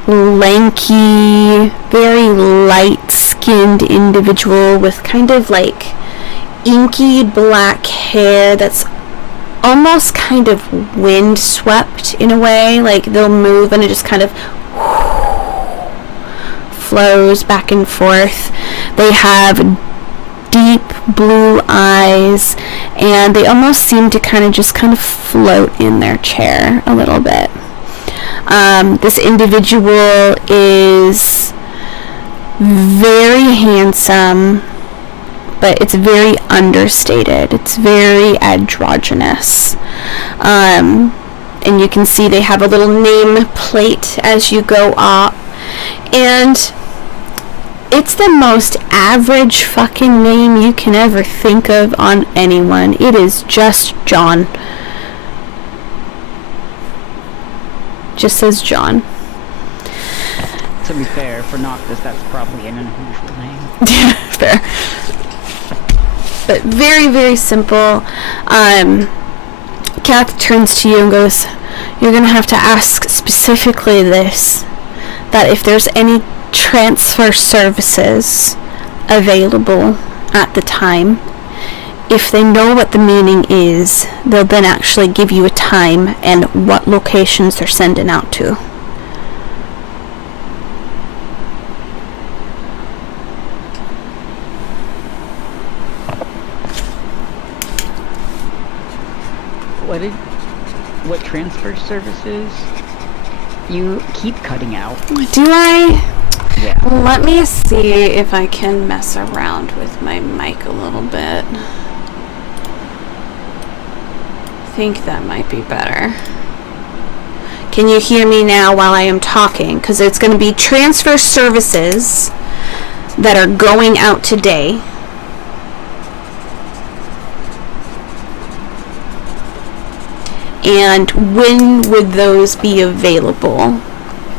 lanky, very light-skinned individual with kind of like inky black hair that's almost kind of wind-swept in a way. Like they'll move and it just kind of flows back and forth. They have deep blue eyes, and they almost seem to kind of float in their chair a little bit. This individual is very handsome, but it's very understated. It's very androgynous. And you can see they have a little name plate as you go up, and it's the most average fucking name you can ever think of on anyone. It is just John. Just says John. To be fair, for Noctis, that's probably an unusual name. Fair. But very, very simple. Kath turns to you and goes, "You're gonna have to ask specifically this, that if there's any transfer services available at the time. If they know what the meaning is, they'll then actually give you a time and what locations they're sending out to." What transfer services? You keep cutting out. Do I? Yeah. Let me see if I can mess around with my mic a little bit. I think that might be better. Can you hear me now while I am talking? Because it's going to be transfer services that are going out today. And when would those be available?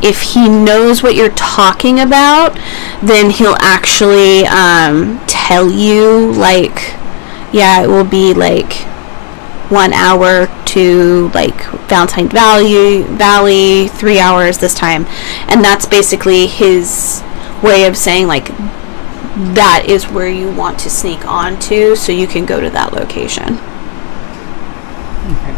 If he knows what you're talking about, then he'll actually tell you, like, yeah, it will be like 1 hour to like Valentine Valley, 3 hours this time. And that's basically his way of saying, like, that is where you want to sneak onto so you can go to that location. Okay.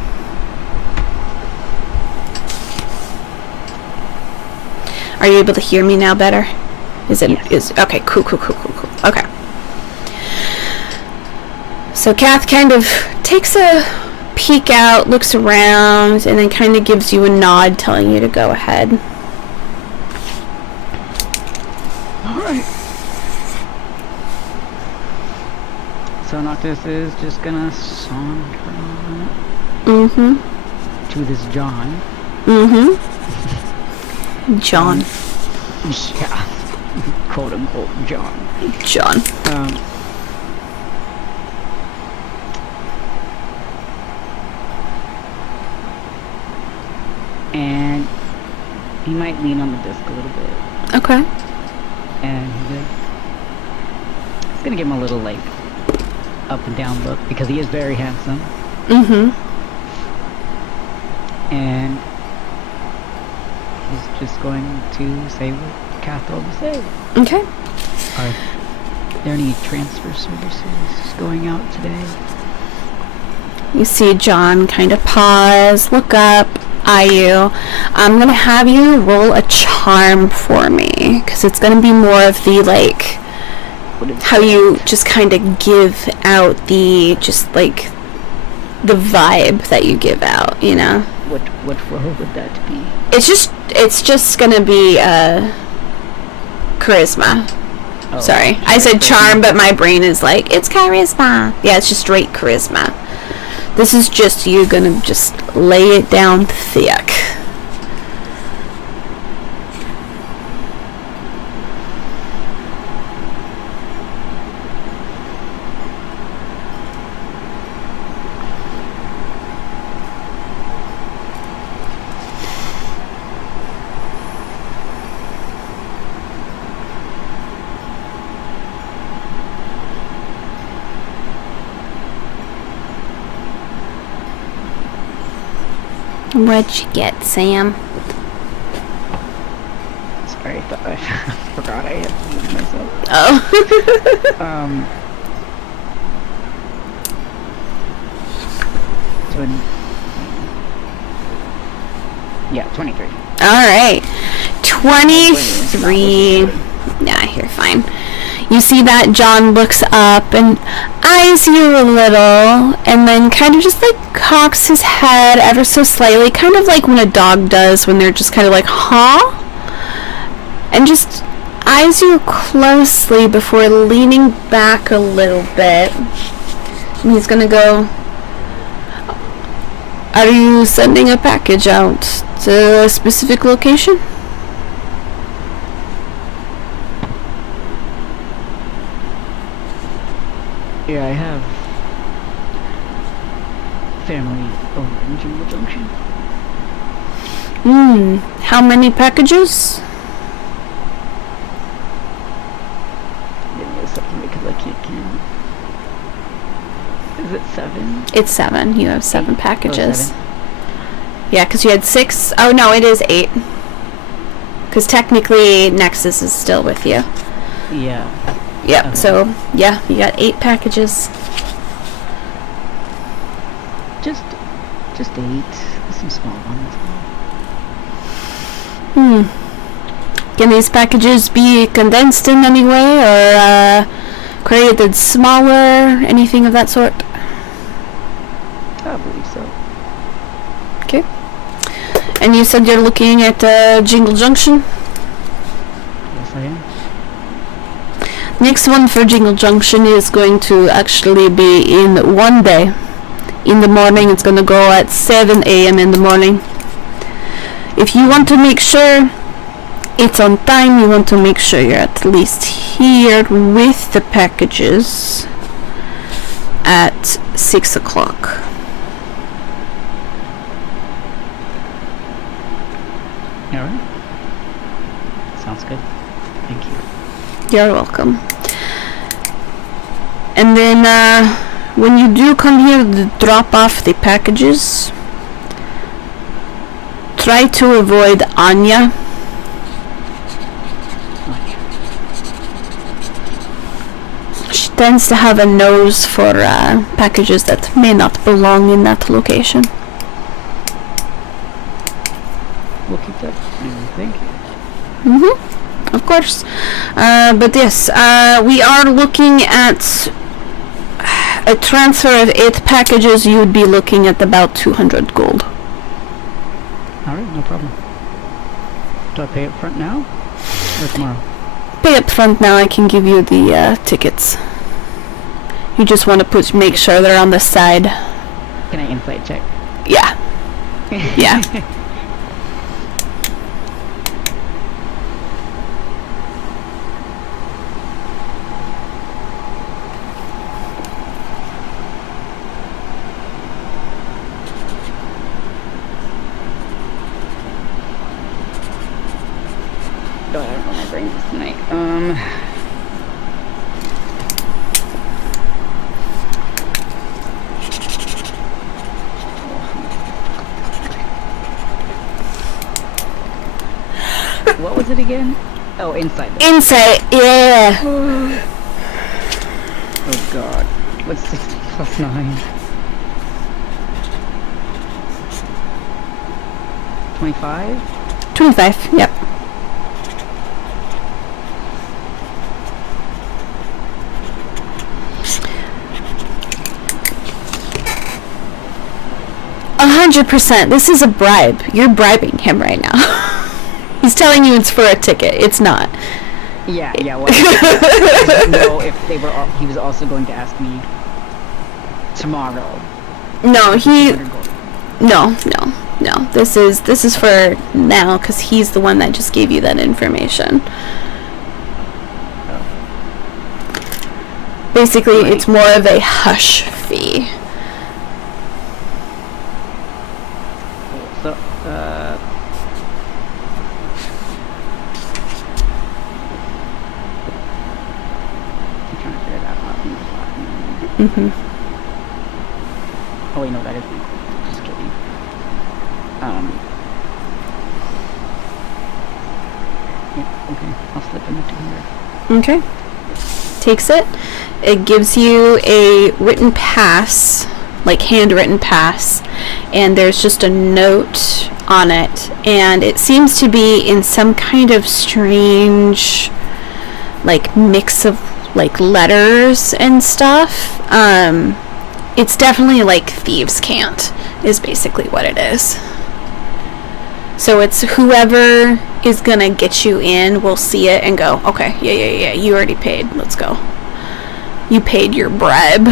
Are you able to hear me now better? Is it? Yes. Is okay. Cool. Okay. So Kath kind of takes a peek out, looks around, and then kind of gives you a nod, telling you to go ahead. All right. So Noctis is just gonna saunter on Mm-hmm. to this John. Mm-hmm. John. Yeah. Quote unquote John. John. And he might lean on the disc a little bit. Okay. And it's gonna give him a little, like, up and down look because he is very handsome. Mm-hmm. And he's just going to say what Kath told him to say. Okay. Are there any transfer services going out today? You see John kind of pause, look up, eye you. I'm gonna have you roll a charm for me, because it's gonna be more of the, like, What is how you just kind of give out the, just like, the vibe that you give out, you know? what role would that be? It's just gonna be, charisma. Oh, Sorry, I said charm, but my brain is like, it's charisma. Yeah, it's just straight charisma. This is just you gonna just lay it down thick. What'd you get, Sam? Sorry, I thought I forgot I had to mute myself. Oh. 23. Alright. 23. Nah, you're fine. You see that John looks up and eyes you a little, and then kind of just like cocks his head ever so slightly, kind of like when a dog does when they're just kind of like, huh? And just eyes you closely before leaning back a little bit. And he's gonna go, are you sending a package out to a specific location? Yeah, I have family over in Jingle Junction. How many packages? Give me a second because I can't count. Is it 7? It's 7. You have 7 8. packages. Oh, 7. Yeah, because you had 6. Oh, no, it is 8. Because technically Nexus is still with you. Yeah. Yep, Okay. so, yeah, you got 8 packages. Just 8. There's some small ones. Can these packages be condensed in any way or created smaller? Anything of that sort? I believe so. Okay. And you said you're looking at Jingle Junction? Yes, I am. Next one for Jingle Junction is going to actually be in one day. In the morning, it's going to go at 7 a.m. in the morning. If you want to make sure it's on time, you want to make sure you're at least here with the packages at 6 o'clock. Alright. Sounds good. Thank you. You're welcome. And then when you do come here to drop off the packages, try to avoid Anya. She tends to have a nose for packages that may not belong in that location. We'll keep that. Thank you. Of course. But yes, we are looking at a transfer of 8 packages. You would be looking at about 200 gold. Alright, no problem. Do I pay up front now? Or tomorrow? Pay up front now, I can give you the tickets. You just want to make sure they're on the side. Can I insight check? Yeah. Yeah. Oh, I don't know my brain is tonight. What was it again? Oh, insight. Insight, yeah. Oh god. What's 60 plus 9? 25? 25, yep. %. This is a bribe. You're bribing him right now. He's telling you it's for a ticket. It's not. Yeah, well, I didn't know if he was also going to ask me tomorrow. No, No. no. This is for now because he's the one that just gave you that information. Oh. Basically, Right. it's more of a hush fee. So, I'm trying to figure that out. Mm-hmm. Oh wait, no, that is me. Just kidding. Yeah, okay. I'll slip him the 200. Okay. Takes it. It gives you a written pass, like handwritten pass, and there's just a note on it, and it seems to be in some kind of strange, like, mix of, like, letters and stuff. It's definitely like thieves' cant, is basically what it is. So it's whoever is gonna get you in will see it and go, okay, yeah, you already paid, let's go. You paid your bribe.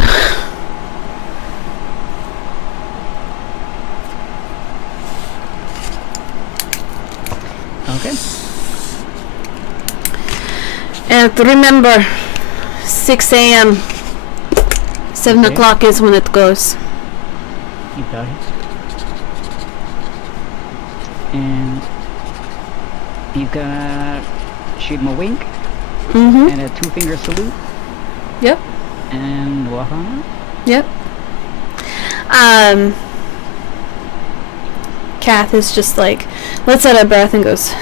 Okay. And remember, 6 a.m. 7 Okay. o'clock is when it goes. You got it. And he's gonna shoot him a wink Mm-hmm. and a 2-finger salute Yep. and walk on out. Yep. Kath is just like, lets out a breath and goes,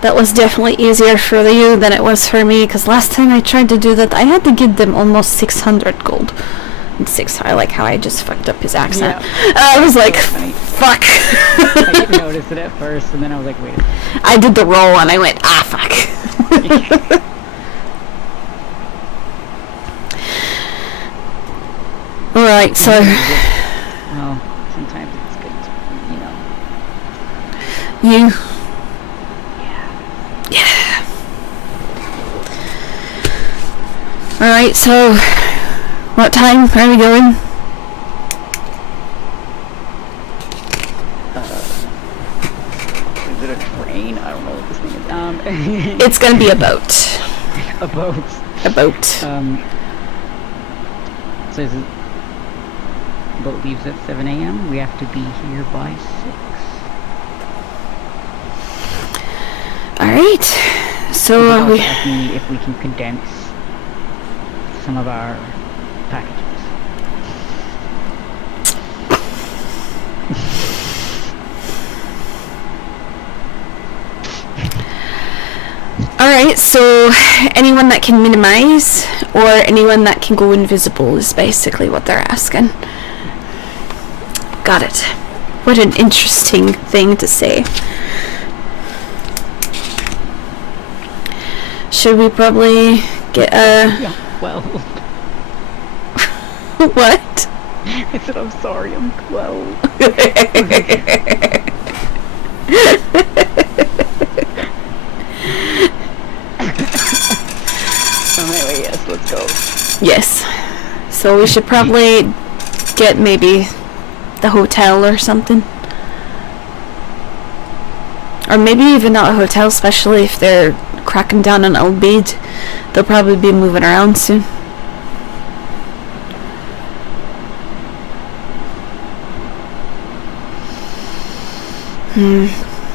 that was definitely easier for you than it was for me, because last time I tried to do that, I had to give them almost 600 gold. And I like how I just fucked up his accent. Yeah. I was like, So funny. fuck. I didn't notice it at first, and then I was like, wait a second. I did the roll and I went, fuck. Alright, so Well, sometimes it's good to, you. Yeah. Alright, so what time are we going? Is it a train? I don't know what this thing is. It's gonna be a boat. A boat. A boat. So is it, boat leaves at 7 a.m. We have to be here by 6. Alright. He So also asked me if we can condense some of our packages. Alright, so anyone that can minimize or anyone that can go invisible is basically what they're asking. Got it. What an interesting thing to say. Should we probably get a... Yeah, well. What? I said, I'm sorry, I'm 12. So we should probably get maybe the hotel or something. Or maybe even not a hotel, especially if they're cracking down on Al Bid. They'll probably be moving around soon.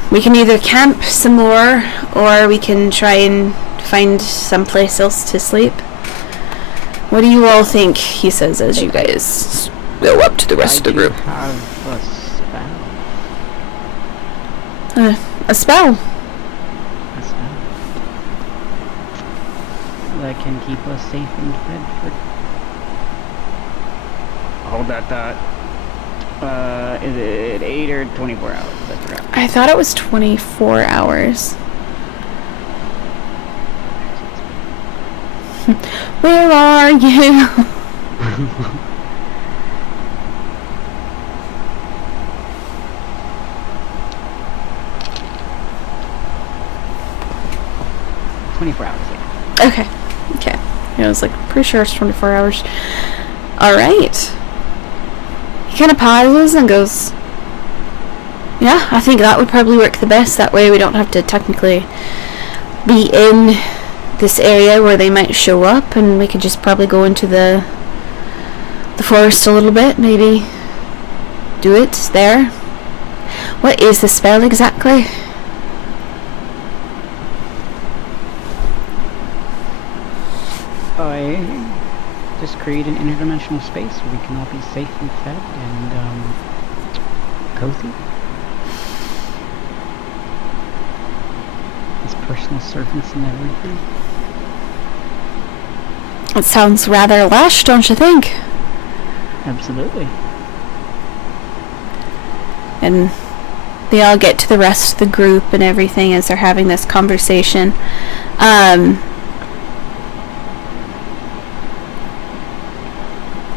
We can either camp some more, or we can try and find someplace else to sleep. What do you all think? He says as you guys go up to the rest of the group. Have a spell. A spell? A spell. That can keep us safe and fed for... Hold that thought. Is it 8 or 24 hours? I forgot. I thought it was 24 hours. Where are you? Okay. Okay. Yeah, I was like, pretty sure it's 24 hours. Alright. He kind of pauses and goes, yeah, I think that would probably work the best. That way we don't have to technically be in this area where they might show up, and we could just probably go into the forest a little bit, maybe do it there. What is the spell exactly? I just create an interdimensional space where we can all be safe and fed and cozy. As personal servants and everything. It sounds rather lush, don't you think? Absolutely. And they all get to the rest of the group and everything as they're having this conversation.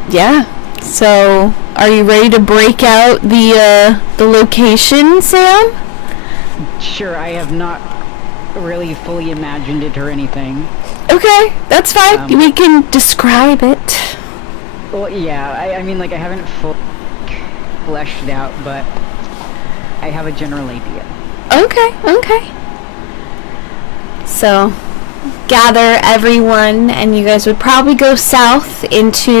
Yeah. So, are you ready to break out the location, Sam? Sure, I have not really fully imagined it or anything. Okay, that's fine. We can describe it. Well, yeah, I mean, like, I haven't fully fleshed it out, but I have a general idea. Okay, okay. So, gather everyone, and you guys would probably go south into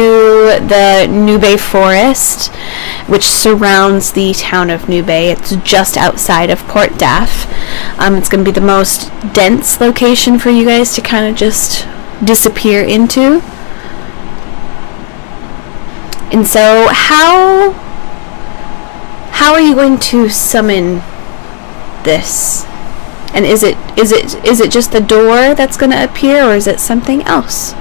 the Nube Forest, which surrounds the town of Nube. It's just outside of Port Daff. It's going to be the most dense location for you guys to kind of just disappear into. And so, how are you going to summon this? And is it just the door that's going to appear, or is it something else?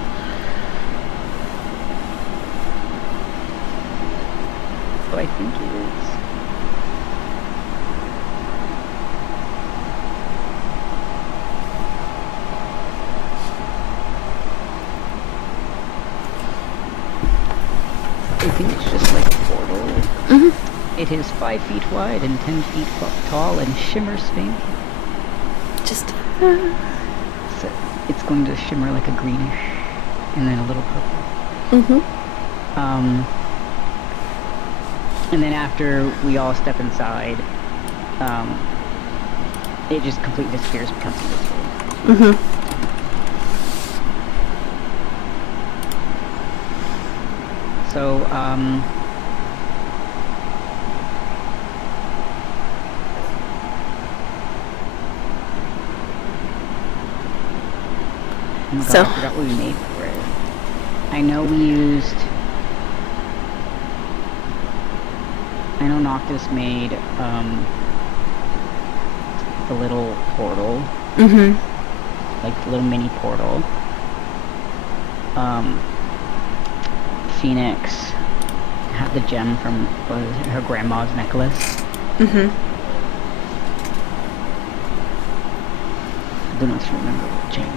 So I think it is. I think it's just like a portal. Mm-hmm. It is 5 feet wide and 10 feet tall and shimmers faintly. Just So it's going to shimmer like a greenish and then a little purple. mm-hmm. And then after we all step inside, it just completely disappears, becomes invisible. Mm-hmm. So, oh my god, So- I forgot what we made for it. I know we used... I know Noctis made, the little portal. Mm-hmm. Like the little mini portal. Phoenix had the gem from her grandma's necklace. Mm-hmm. I do not remember what gem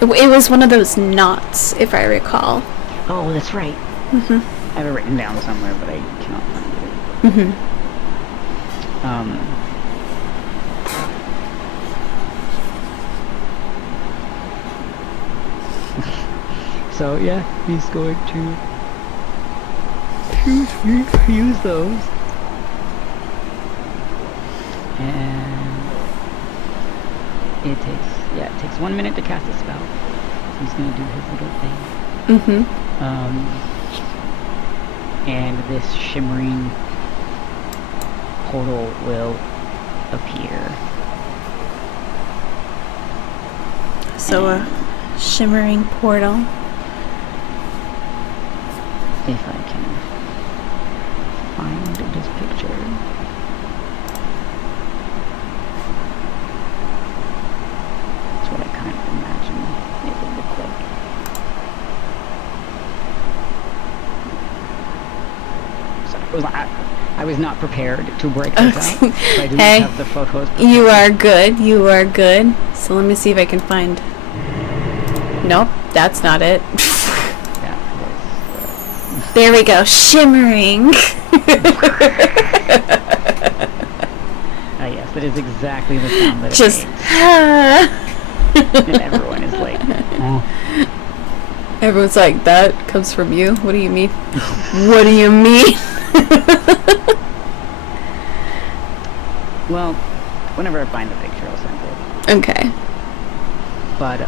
It was one of those knots, if I recall. Oh, that's right. Mm-hmm. I have it written down somewhere, but I cannot find it. Mm-hmm. So yeah, he's going to use those. And it takes 1 minute to cast a spell. So he's gonna do his little thing. Mm-hmm. And this shimmering portal will appear. So a shimmering portal. If I can find this picture. That's what I kind of imagine it would look like. So I was not prepared to break this out. So I do Hey, not have the photos prepared. You are good. You are good. So let me see if I can find. Nope, that's not it. That was, There we go. Shimmering. yes, that is exactly the sound that Just. it makes. And everyone is like, oh. Everyone's like, that comes from you? What do you mean? What do you mean? Well, whenever I find the picture, I'll send it. Okay. But,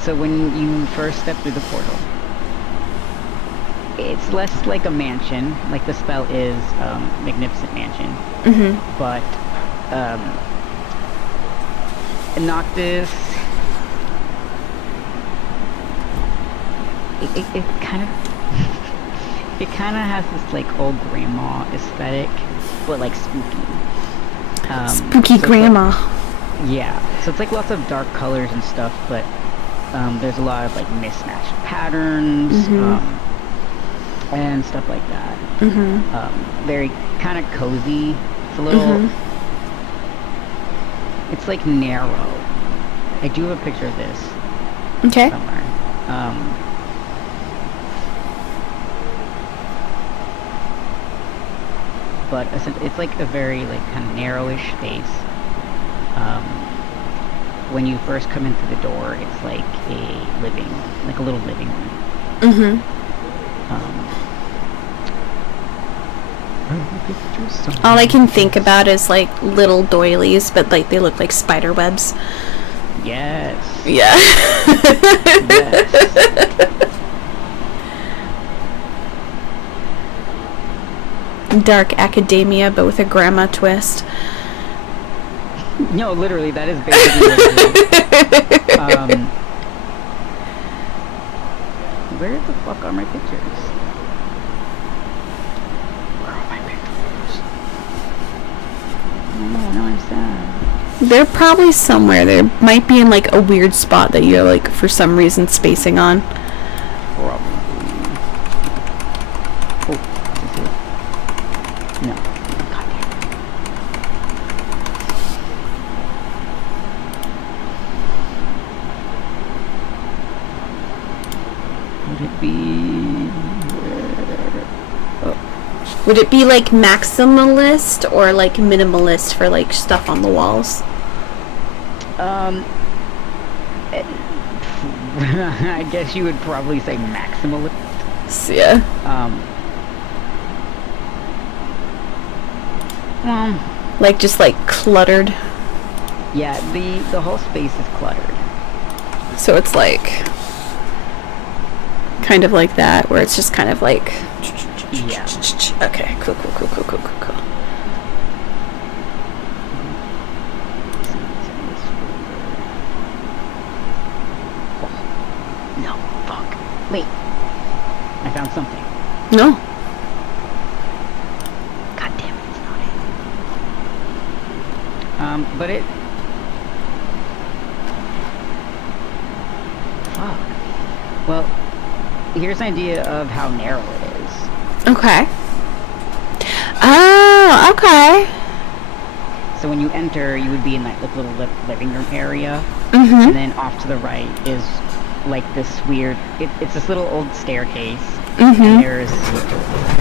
so when you first step through the portal, it's less like a mansion, like the spell is, Magnificent Mansion, Mm-hmm. but, Noctis, it kind of, it kind of has this, like, old grandma aesthetic, but, like, spooky. Spooky so it's like- grandma. yeah, so it's like lots of dark colors and stuff, but there's a lot of like mismatched patterns and stuff like that. Mm-hmm. Very kind of cozy. It's a little. It's like narrow. I do have a picture of this Okay. somewhere. But it's like a very like kind of narrowish space. When you first come in through the door, it's like a little living room. Mm-hmm. All I can think about is like little doilies, but like they look like spider webs. Yes. Yeah. Yes. Dark academia, but with a grandma twist. No, literally, that is basically what it is. Where the fuck are my pictures? Where are my pictures? Oh no, now I'm sad. They're probably somewhere. They might be in like a weird spot that you're like for some reason spacing on. Probably. Oh, is this it? No. God damn it. Would it be where? Would it be like maximalist or like minimalist for like stuff on the walls? I guess you would probably say maximalist. Yeah. Like just like cluttered. Yeah, the whole space is cluttered. So it's like kind of like that, where it's just kind of like. Yeah. Okay. Cool. No, fuck. Wait. I found something. No. God damn it, it's not it. But it... Fuck. Well, here's an idea of how narrow it is. Okay. Oh, okay. So when you enter, you would be in that like, little living room area. Mm-hmm. And then off to the right is like this weird... It's this little old staircase. Mm-hmm. And there's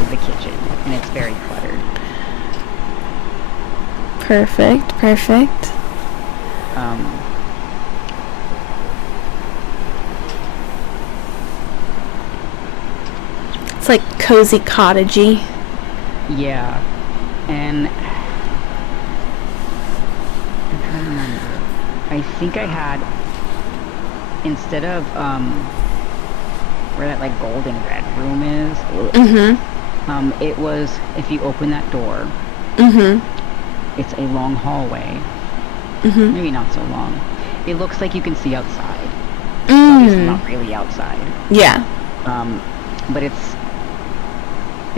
the kitchen. And it's very cluttered. Perfect. It's like cozy cottagey. Yeah, and I'm trying to remember. I think I had, instead of where that like golden red room is, it was, if you open that door, it's a long hallway. Maybe not so long. It looks like you can see outside. Obviously not really outside. Yeah. But it's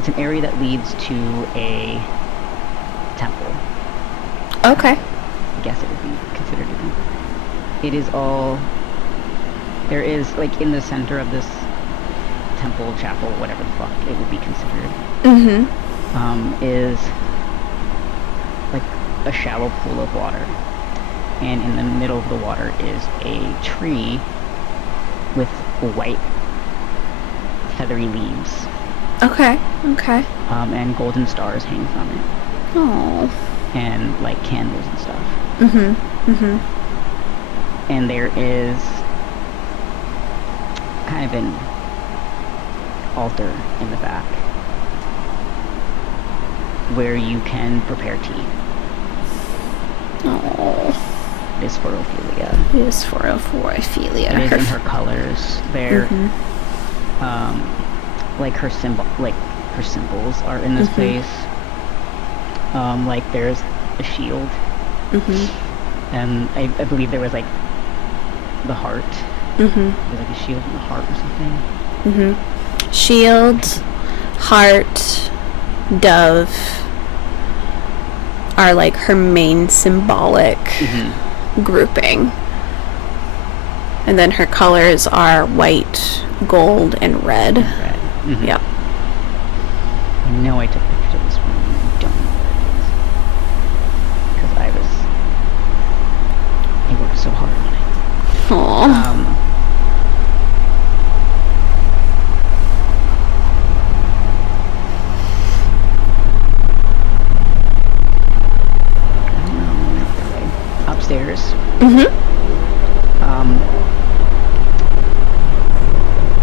an area that leads to a temple. Okay. I guess it would be considered a temple. It is all, there is, like, in the center of this temple, chapel, whatever the fuck it would be considered, is like a shallow pool of water. And in the middle of the water is a tree with white feathery leaves. Okay. And golden stars hang from it. Oh. And like candles and stuff. And there is kind of an altar in the back where you can prepare tea. Oh. It is for Ophelia. It is for Ophelia. It is in her colors. They're like her symbols are in this place. Like there's a shield. And I believe there was like the heart. There's like a shield and a heart or something. Shield, heart, dove are like her main symbolic grouping. And then her colors are white, gold, and red. Yep. I know I took pictures of this room. I don't know where it is. Because I worked so hard on it. Aww. Upstairs.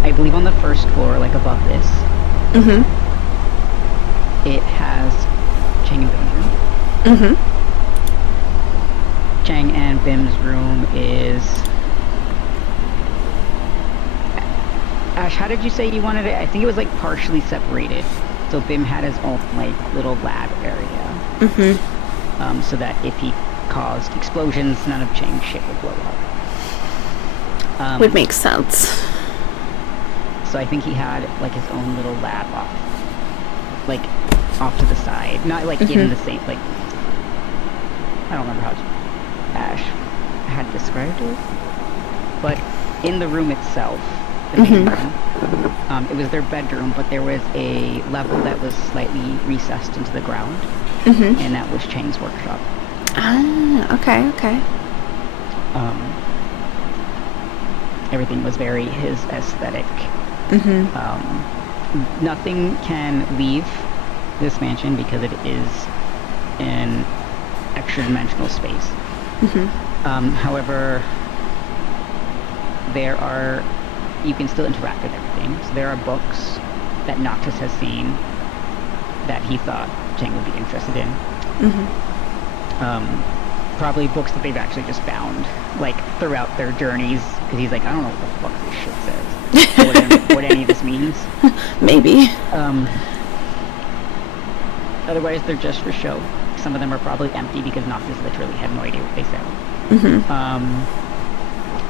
I believe on the first floor, like above this, it has Chang and Bim's room. Chang and Bim's room is... Ash, how did you say you wanted it? I think it was like partially separated. So Bim had his own like little lab area. So that if he caused explosions, none of Chang's shit would blow up. Would make sense. So I think he had like his own little lab off to the side, not like in the same, like, I don't remember how Ash had described it, but in the room itself, the main room, it was their bedroom, but there was a level that was slightly recessed into the ground, and that was Chang's workshop. Ah, okay. Everything was very his aesthetic. Nothing can leave this mansion because it is an extra-dimensional space. However, you can still interact with everything. So there are books that Noctis has seen that he thought Chang would be interested in. Probably books that they've actually just found, like, throughout their journeys, because he's like, I don't know what the fuck this shit says. what any of this means. Maybe. Otherwise, they're just for show. Some of them are probably empty because Noctis literally had no idea what they said.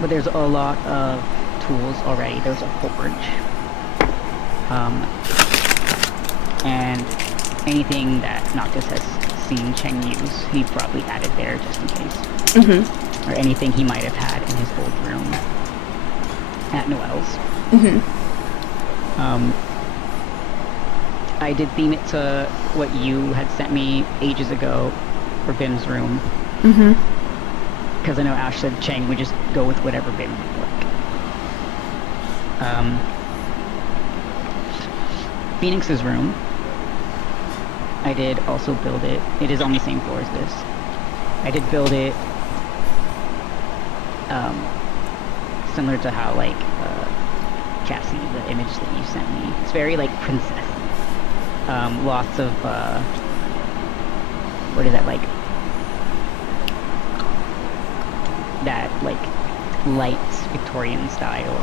But there's a lot of tools already. There's a forge. And anything that Noctis has seen Chang use, he probably added there just in case. Or anything he might have had in his old room at Noelle's. I did theme it to what you had sent me ages ago for Bim's room. Because I know Ash said Chang would just go with whatever Bim would like. Phoenix's room, I did also build it. It is on the same floor as this. I did build it similar to how like Cassie, the image that you sent me. It's very like princess. Lots of what is that like? That like light Victorian style.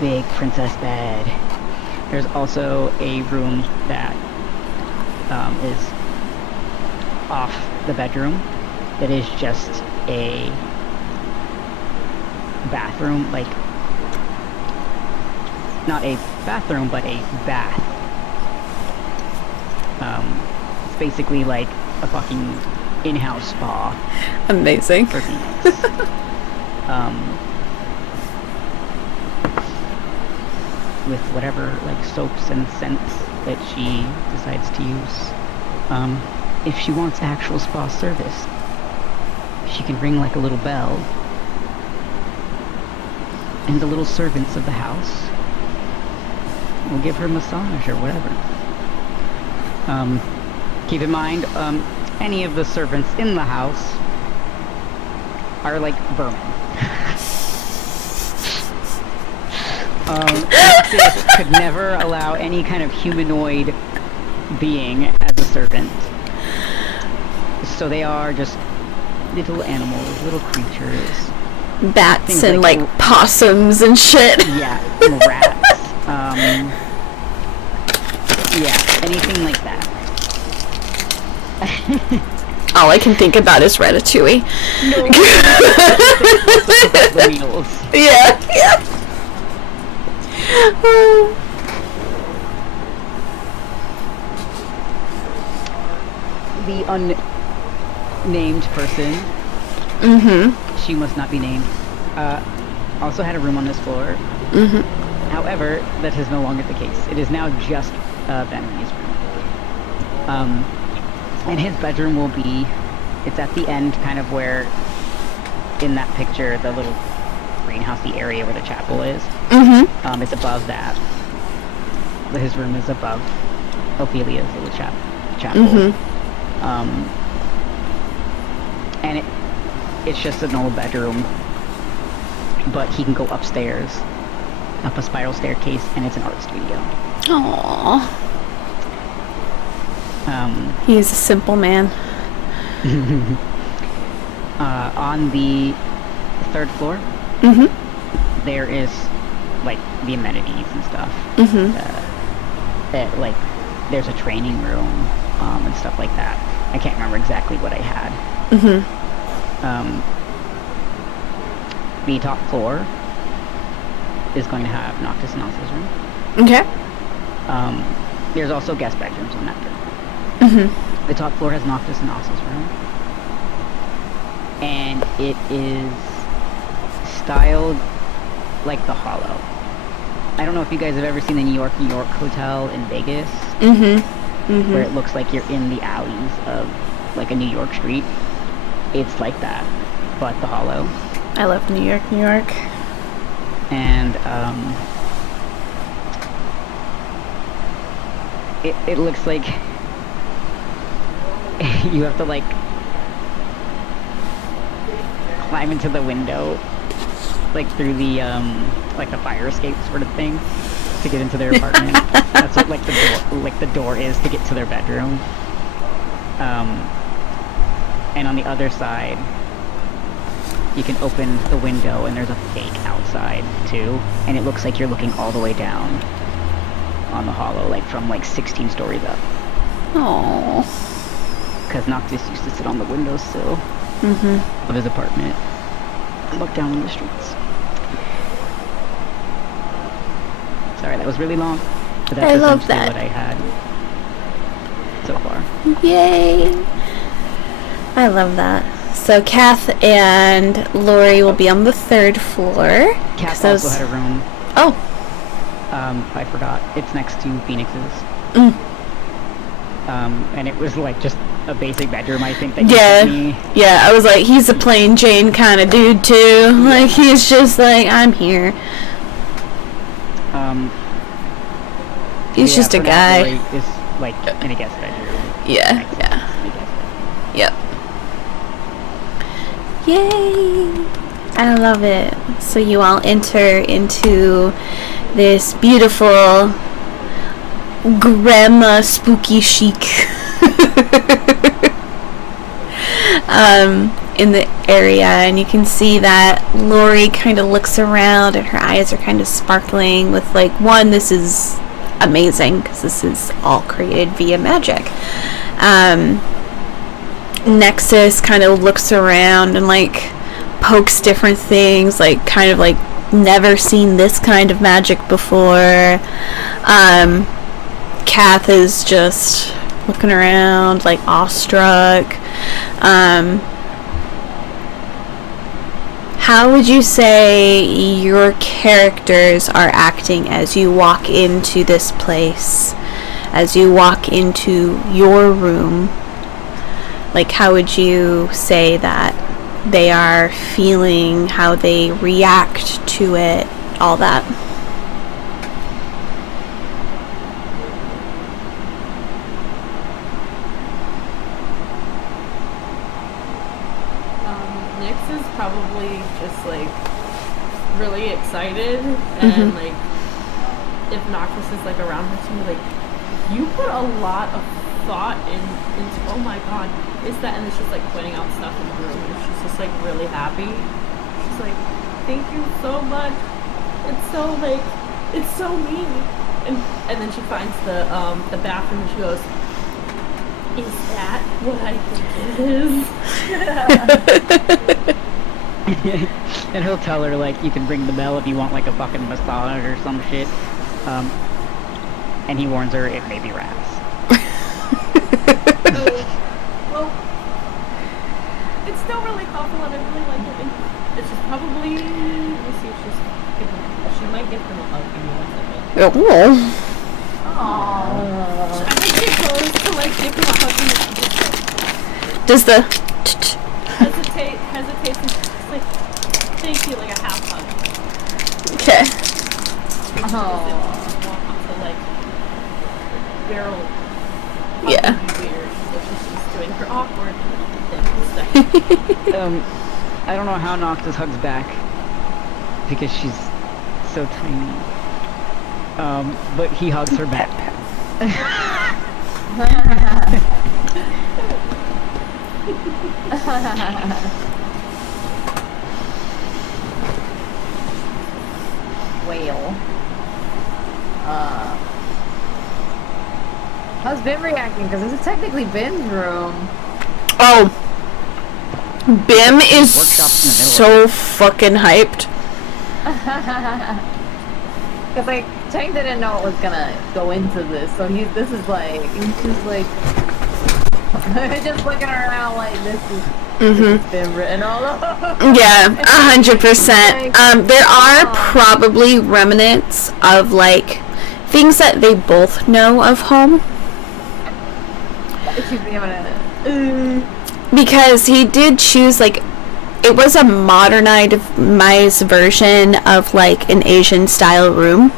Big princess bed. There's also a room that is off the bedroom that is just a bathroom, like not a bathroom but a bath. It's basically like a fucking in-house spa Amazing. for Phoenix. With whatever like soaps and scents that she decides to use. If she wants actual spa service, she can ring like a little bell, and the little servants of the house will give her a massage or whatever. Keep in mind, any of the servants in the house are like vermin. Noctis could never allow any kind of humanoid being as a servant. So they are just little animals, little creatures. Bats Things and like- like possums and shit. Yeah, rats. Yeah, anything like that. All I can think about is Ratatouille. The meals. Yeah, yeah. The unnamed person, she must not be named, also had a room on this floor. However, that is no longer the case. It is now just Bentley's room. And his bedroom will be, it's at the end, kind of where, in that picture, the little greenhousey area where the chapel is. It's above that. His room is above Ophelia's little chapel. And it's just an old bedroom, but he can go upstairs, up a spiral staircase, and it's an art studio. Aww. He's a simple man. On the third floor, there is like the amenities and stuff. Like there's a training room and stuff like that. I can't remember exactly what I had. The top floor is going to have Noctis and Elsa's room. Okay. There's also guest bedrooms on that floor. The top floor has Noctis and Elsa's room. And it is styled like the Hollow. I don't know if you guys have ever seen the New York Hotel in Vegas, where it looks like you're in the alleys of like a New York street. It's like that, but the Hollow. I love New York, New York. And it looks like you have to like climb into the window, like through the like the fire escape sort of thing, to get into their apartment. That's what like the door is to get to their bedroom. And on the other side, you can open the window and there's a fake outside too, and it looks like you're looking all the way down on the Hollow, like from like 16 stories up. Aww. Because Noctis used to sit on the windowsill of his apartment and look down on the streets. Sorry, that was really long, but that's I love essentially that. what I had so far. Yay. I love that. So Kath and Lori will be on the third floor. Cass Those- also had a room. Oh. I forgot. It's next to Phoenix's. And it was like just a basic bedroom, I think, that you sent me. Yeah, I was like, he's a plain Jane kind of dude too. Like, he's just like, I'm here. He's Yeah, just a for now, guy. Lori is like in a guest bedroom. Yeah, Next yeah. to the guest bedroom. Yep. Yay! I love it. So you all enter into this beautiful grandma spooky chic in the area, and you can see that Lori kind of looks around and her eyes are kind of sparkling with like, one, this is amazing because this is all created via magic. Nexus kind of looks around and like pokes different things, like kind of like never seen this kind of magic before. Kath is just looking around like awestruck. How would you say your characters are acting as you walk into this place, as you walk into your room? Like, how would you say that they are feeling, how they react to it, all that? Nyx is probably just like really excited, and like if Noctis is like around her, she'll be like, "You put a lot of thought into. Oh my god, is that?" And then she's like pointing out stuff in the room, and she's just like really happy. She's like, "Thank you so much. It's so like, it's so me." And then she finds the bathroom, and she goes, "Is that what I think it is?" And he'll tell her, like, you can ring the bell if you want, like, a fucking massage or some shit. And he warns her it may be rats. Well, it's still really thoughtful, and I really like it. And it's just probably, let me see if she might give him a hug. Give me 1 second. Oh. I might get close to like give him a hug, and then she just Does the hesitates, and just like, thank you, like a half hug. okay? Walk onto like barrel. Yeah. Weird, so she's just doing her awkward thing and stuff. I don't know how Noctis hugs back because she's so tiny. But he hugs her back. Whale. How's Bim reacting? Because this is technically Bim's room. Oh, Bim is Workshop's in the middle so fucking hyped. Because like Chang didn't know it was gonna go into this, so he's just like just looking around like this is Bim written all over. Yeah, 100%. There are probably remnants of like things that they both know of home. She's giving it. Because he did choose, like, it was a modernized version of, like, an Asian style room.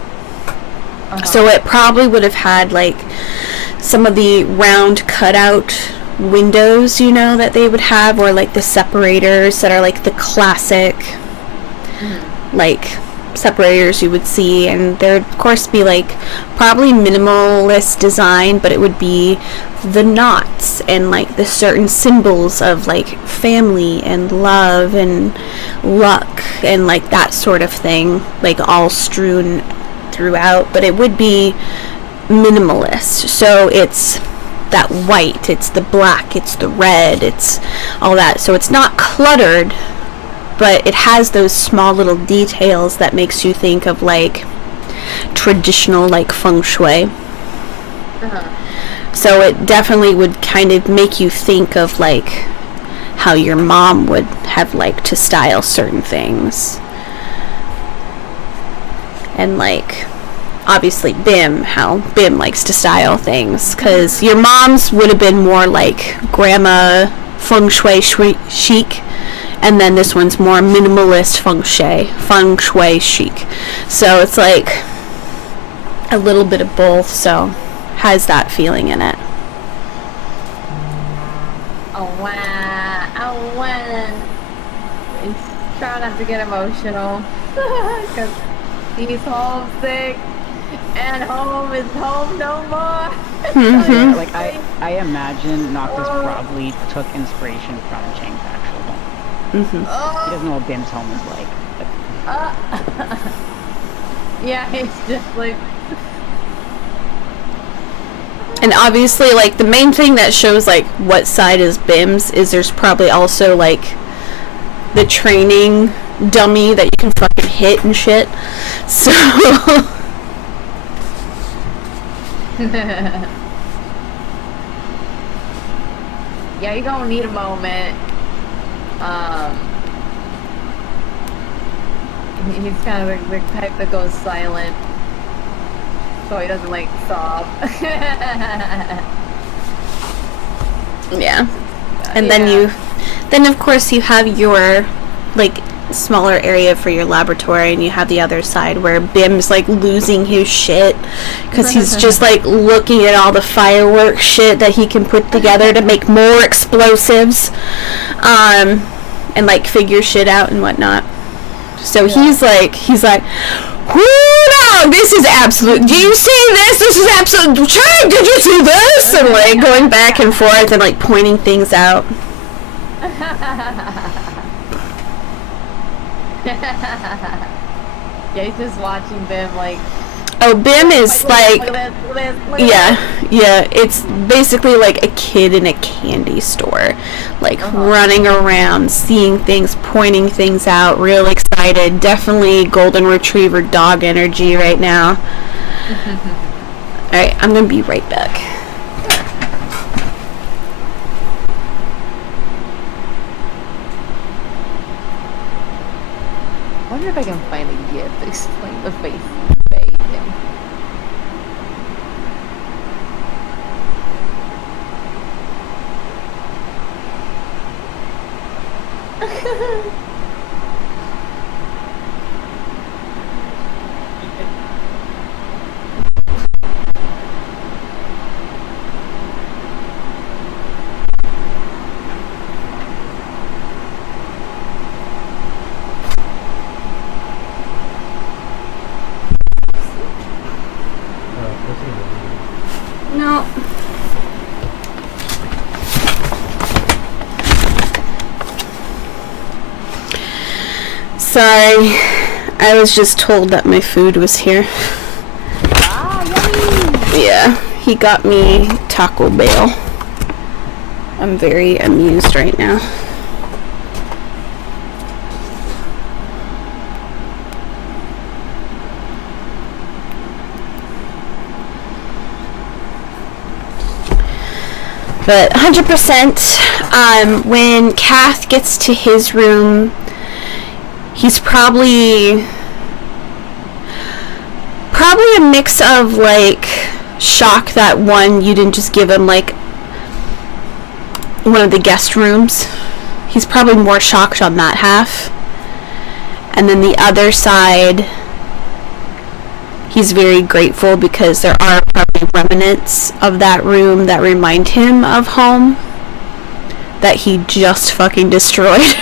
So it probably would have had, like, some of the round cutout windows, you know, that they would have, or, like, the separators that are, like, the classic, like, separators you would see. And there would, of course, be, like, probably minimalist design, but it would be the knots and like the certain symbols of like family and love and luck and like that sort of thing, like all strewn throughout, but it would be minimalist. So it's that white, it's the black, it's the red, it's all that. So it's not cluttered, but it has those small little details that makes you think of like traditional like feng shui. So it definitely would kind of make you think of like how your mom would have liked to style certain things. And like obviously Bim, how Bim likes to style things, because your mom's would have been more like grandma feng shui chic, and then this one's more minimalist feng shui chic. So it's like a little bit of both, so has that feeling in it. Oh wow! Oh wow! Try not to get emotional. Because he's homesick. And home is home no more. Yeah, like I imagine Noctis probably took inspiration from Chang's actual home. He doesn't know what Bim's home is like. Yeah, it's just like. And obviously, like, the main thing that shows, like, what side is Bim's is there's probably also, like, the training dummy that you can fucking hit and shit. So. Yeah, you're gonna need a moment. He's kind of the type that goes silent. So he doesn't, like, sob. Yeah. And then of course you have your, like, smaller area for your laboratory, and you have the other side where Bim's, like, losing his shit because he's just, like, looking at all the fireworks shit that he can put together to make more explosives, and, like, figure shit out and whatnot. So he's like, whoo, no, this is absolute, do you see this? This is absolute, Chang, did you see this? And, like, going back and forth and, like, pointing things out. Yeah, he's just watching Bim, like... Oh, Bim is, like, look at this. yeah, it's basically like a kid in a candy store, like, running around, seeing things, pointing things out, real excited, definitely golden retriever dog energy right now. Alright, I'm gonna be right back. I wonder if I can find a GIF to explain the face of the bacon. No. Sorry, I was just told that my food was here. Ah, yummy! Yeah, he got me Taco Bell. I'm very amused right now. But 100%, when Kath gets to his room, he's probably a mix of, like, shock that, one, you didn't just give him, like, one of the guest rooms. He's probably more shocked on that half. And then the other side, he's very grateful because there are probably remnants of that room that remind him of home that he just fucking destroyed.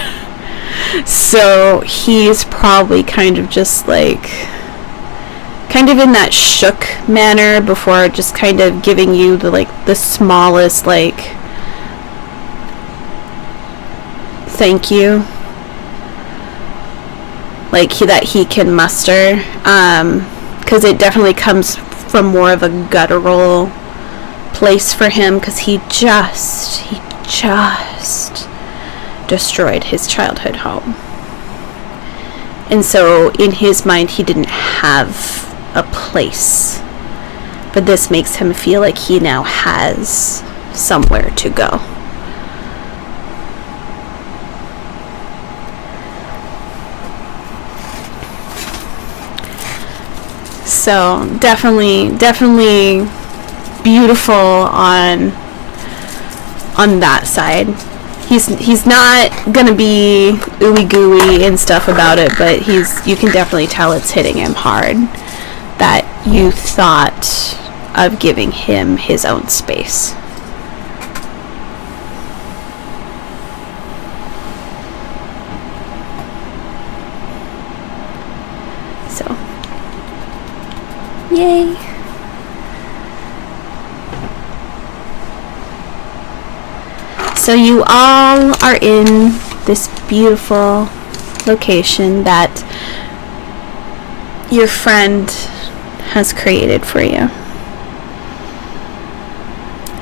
So he's probably kind of just, like, kind of in that shook manner before just kind of giving you the, like, the smallest, like, thank you, like, that he can muster, because it definitely comes from more of a guttural place for him, because he just destroyed his childhood home. And so in his mind he didn't have a place, but this makes him feel like he now has somewhere to go. So definitely beautiful on that side. He's not gonna be ooey gooey and stuff about it, but you can definitely tell it's hitting him hard that you thought of giving him his own space. Yay. So you all are in this beautiful location that your friend has created for you.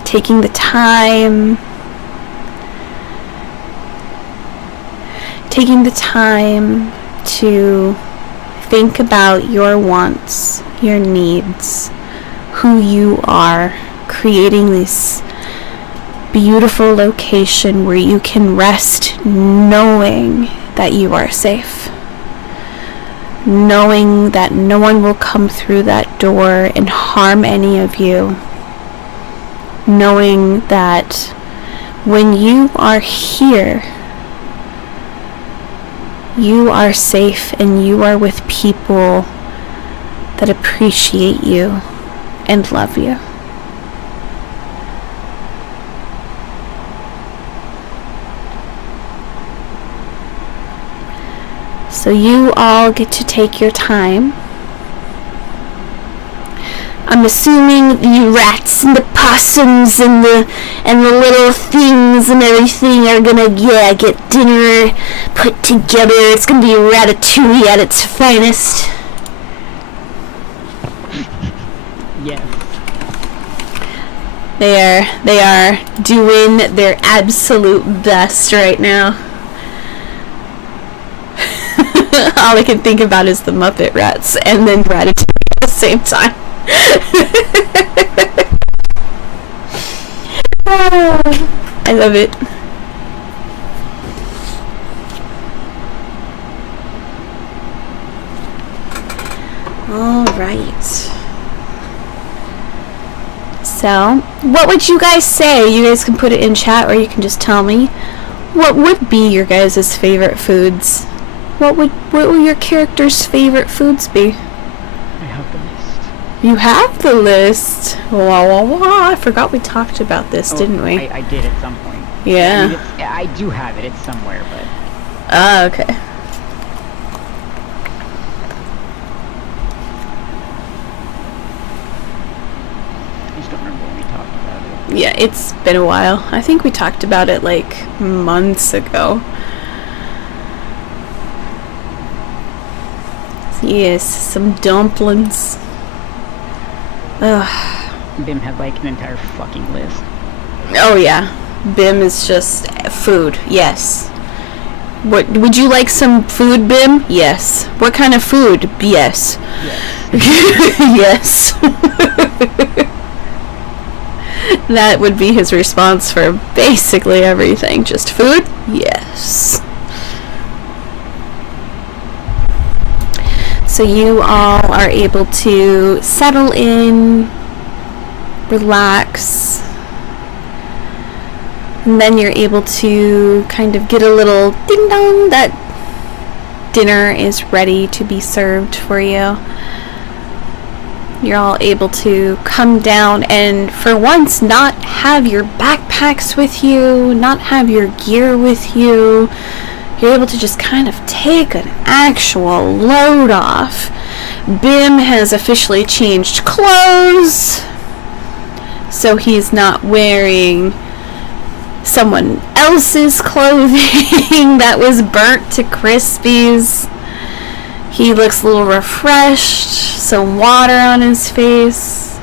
Taking the time to think about your wants, your needs, who you are, creating this beautiful location where you can rest knowing that you are safe. Knowing that no one will come through that door and harm any of you. Knowing that when you are here, you are safe and you are with people that appreciate you and love you. So you all get to take your time. I'm assuming the rats and the possums and the little things and everything are gonna get dinner put together. It's gonna be ratatouille at its finest. Yes. They are doing their absolute best right now. All I can think about is the Muppet Rats and then Ratatouille at the same time. I love it. All right. So, what would you guys say? You guys can put it in chat or you can just tell me. What would be your guys' favorite foods? What would your character's favorite foods be? I have the list. You have the list. Wah, wah, wah. I forgot we talked about this, didn't we? I did at some point. Yeah. I mean, I do have it. It's somewhere, but... Ah, okay. I just don't remember when we talked about it. Yeah, it's been a while. I think we talked about it like months ago. Yes, some dumplings. Ugh. Bim had like an entire fucking list. Oh yeah, Bim is just food. Yes. What would you like? Some food, Bim? Yes. What kind of food? Yes. Yes. Yes. That would be his response for basically everything. Just food? Yes. So you all are able to settle in, relax, and then you're able to kind of get a little ding dong that dinner is ready to be served for you. You're all able to come down and for once not have your backpacks with you, not have your gear with you. You're able to just kind of take an actual load off. Bim has officially changed clothes, so he's not wearing someone else's clothing that was burnt to crispies. He looks a little refreshed, some water on his face.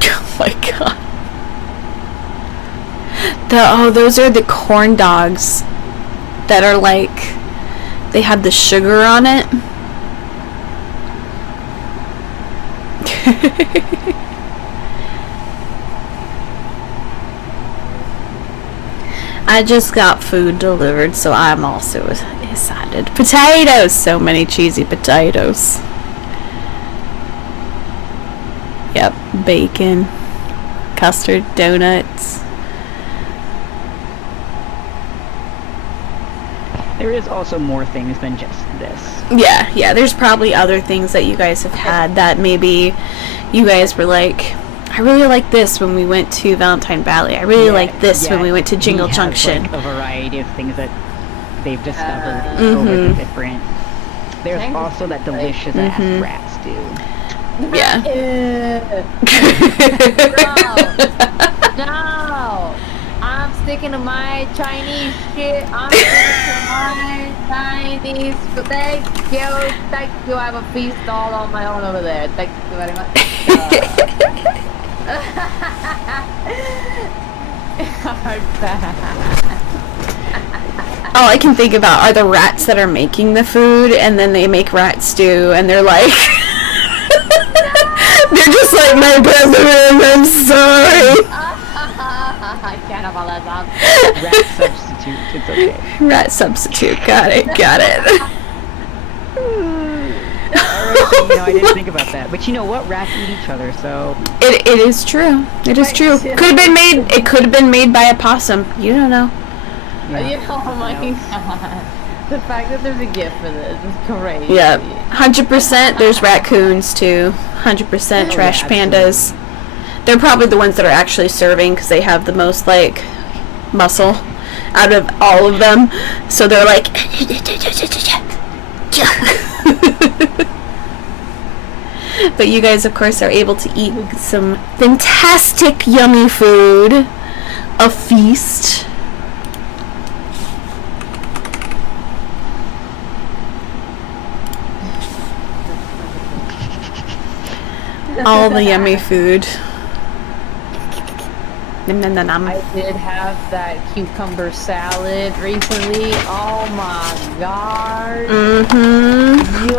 Oh my god. Those are the corn dogs that are like, they have the sugar on it. I just got food delivered, so I'm also excited. Potatoes! So many cheesy potatoes. Yep, bacon, custard, donuts. There is also more things than just this. Yeah, there's probably other things that you guys have had that maybe you guys were like, I really like this when we went to Valentine Valley. I really like this when we went to Jingle we have, Junction. like, a variety of things that they've discovered Mhm. over the different. There's Thanks. also that delicious ass Mhm. rat stew. Yeah. No, I'm sticking to my Chinese shit. I'm sticking to my Chinese. Thank you. I have a feast all on my own over there. Thank you very much. I'm back. All I can think about are the rats that are making the food, and then they make rat stew, and they're like, they're just like, my president, I'm sorry. Cannibalism. Rat substitute. It's okay. Rat substitute. Got it. Got it. I didn't think about that. But you know what? Rats eat each other, so It is true. It is Wait, true. shit. Could have been made. It could have been made by a possum. You don't know. yeah. Oh my god. The fact that there's a gift for this is crazy. Yeah. 100%. There's raccoons too. 100% trash yeah, pandas. They're probably the ones that are actually serving because they have the most like muscle out of all of them. So they're like. But you guys, of course, are able to eat some fantastic, yummy food. A feast. All the yummy food. Nom, nom, nom, nom. I did have that cucumber salad recently. Oh my god.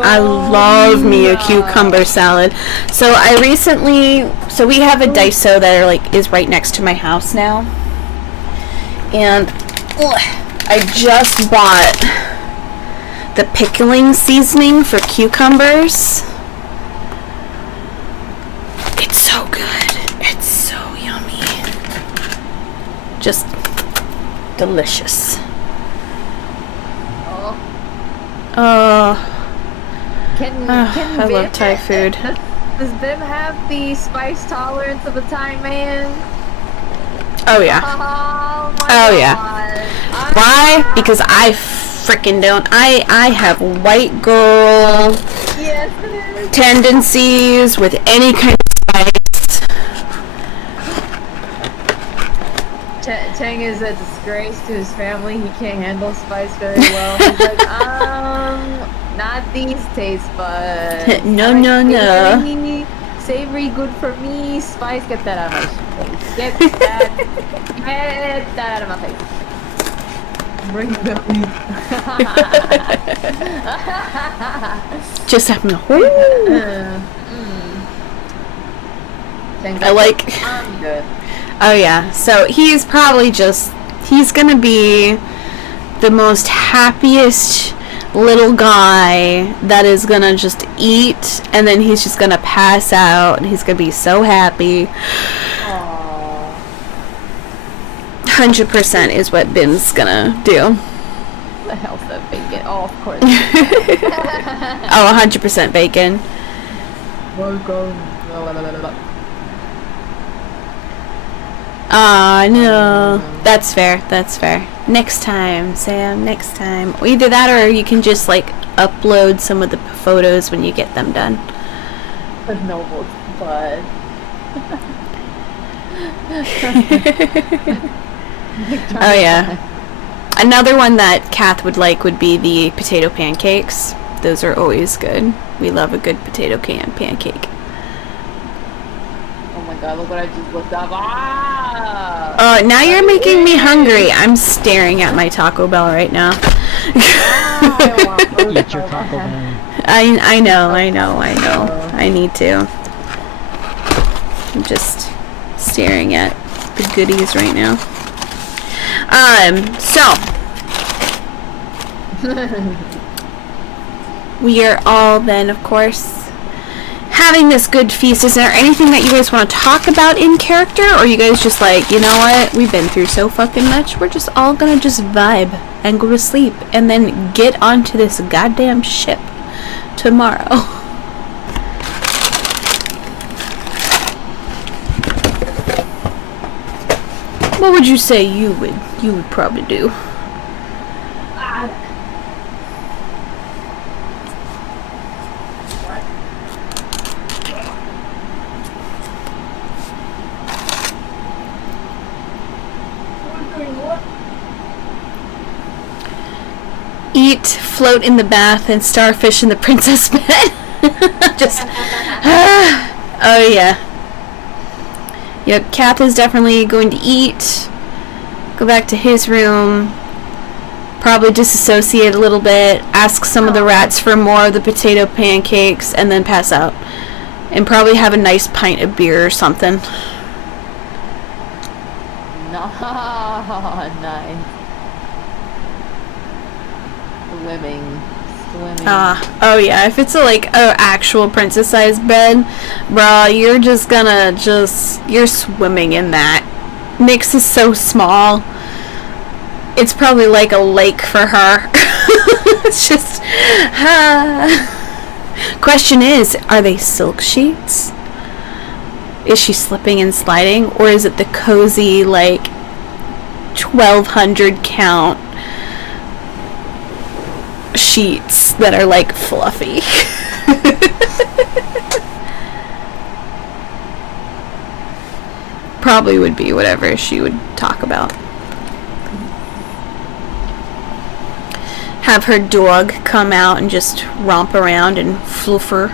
I love me a Yum. cucumber salad. So I recently, we have a Daiso that is right next to my house now, and I just bought the pickling seasoning for cucumbers. It's so good. It's so yummy. Just delicious. Oh. Oh. Can I Bim, love Thai food. Does Bim have the spice tolerance of a Thai man? Oh yeah. Oh my Oh, yeah. god. Why? Because I freaking don't. I have white girl Yes, it is. tendencies with any kind of spice. Chang is a disgrace to his family. He can't handle spice very well. He's like, not these taste buds. No, no, no. Savory, good for me. Spice, get that out of my face. Get that out of my face. Bring them. Just having a Chang's I like. I'm good. Oh yeah. So he's gonna be the most happiest little guy that is gonna just eat, and then he's just gonna pass out, and he's gonna be so happy. Aww. 100% is what Bim's gonna do. The hell's that bacon? Oh, of course. Oh, 100% bacon. Ah, no. That's fair. That's fair. Next time, Sam. Next time. Either that, or you can just upload some of the photos when you get them done. The noble bud. Oh yeah. Another one that Kath would like would be the potato pancakes. Those are always good. We love a good potato pancake. Oh my god, look what I just looked up. Ah! Now you're making me hungry. I'm staring at my Taco Bell right now. I want food Eat your so Taco bad. Bell. I know. I need to. I'm just staring at the goodies right now. So we are all then, of course, having this good feast. Is there anything that you guys want to talk about in character, or you guys just you know what, we've been through so fucking much, we're just all gonna just vibe and go to sleep and then get onto this goddamn ship tomorrow? What would you say you would probably do? eat, float in the bath, and starfish in the princess bed. Just, oh yeah. Yep, Kath is definitely going to eat, go back to his room, probably disassociate a little bit, ask some of the rats for more of the potato pancakes, and then pass out. And probably have a nice pint of beer or something. No, nice. Swimming. Oh yeah, if it's a actual princess-sized bed, bruh, you're just gonna you're swimming in that. Nyx is so small. It's probably like a lake for her. It's just, Question is, are they silk sheets? Is she slipping and sliding? Or is it the cozy, 1,200 count sheets that are fluffy? Probably would be whatever she would talk about. Have her dog come out and just romp around and fluffer.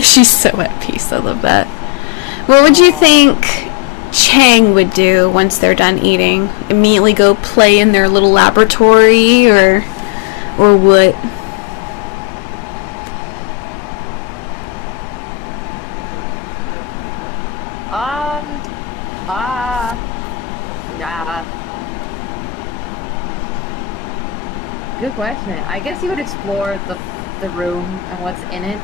She's so at peace. I love that. What would you think Chang would do once they're done eating? Immediately go play in their little laboratory, or what? Yeah. Good question. I guess he would explore the room and what's in it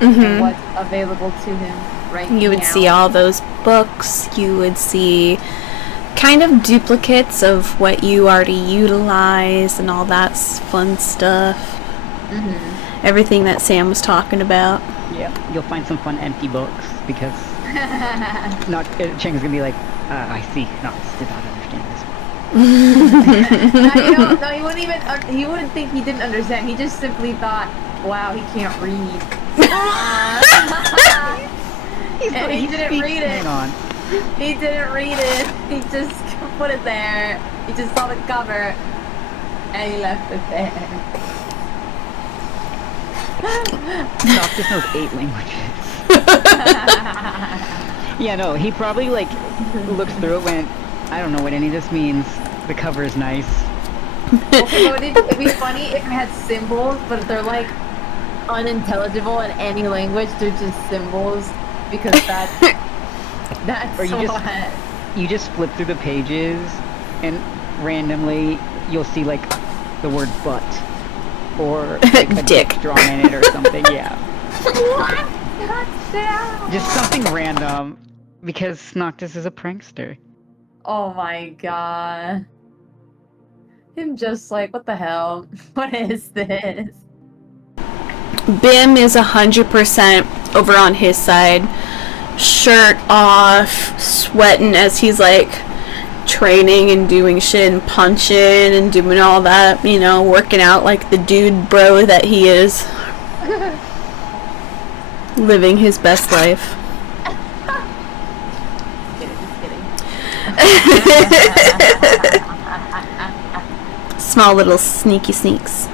and what's available to him right now. You would see all those books. You would see kind of duplicates of what you already utilize and all that fun stuff. Everything that Sam was talking about. Yeah, you'll find some fun empty books because Chang's gonna be like, I see. No, did not understand this one. No, he wouldn't even. He wouldn't think he didn't understand. He just simply thought, "Wow, he can't read." And he didn't read it. Hang on. He didn't read it. He just put it there. He just saw the cover, and he left it there. Noctis knows 8 languages. Yeah, no, he probably looks through it, went, I don't know what any of this means. The cover is nice. Okay, but it'd be funny if it had symbols, but they're unintelligible in any language. They're just symbols because that's Or you just flip through the pages, and randomly you'll see the word butt or a dick drawn in it or something. Yeah. What? Just something random, because Noctis is a prankster. Oh my god. Him just what the hell? What is this? Bim is 100% over on his side. Shirt off, sweating as he's training and doing shit and punching and doing all that, working out like the dude bro that he is. Living his best life. Small little sneaky sneaks.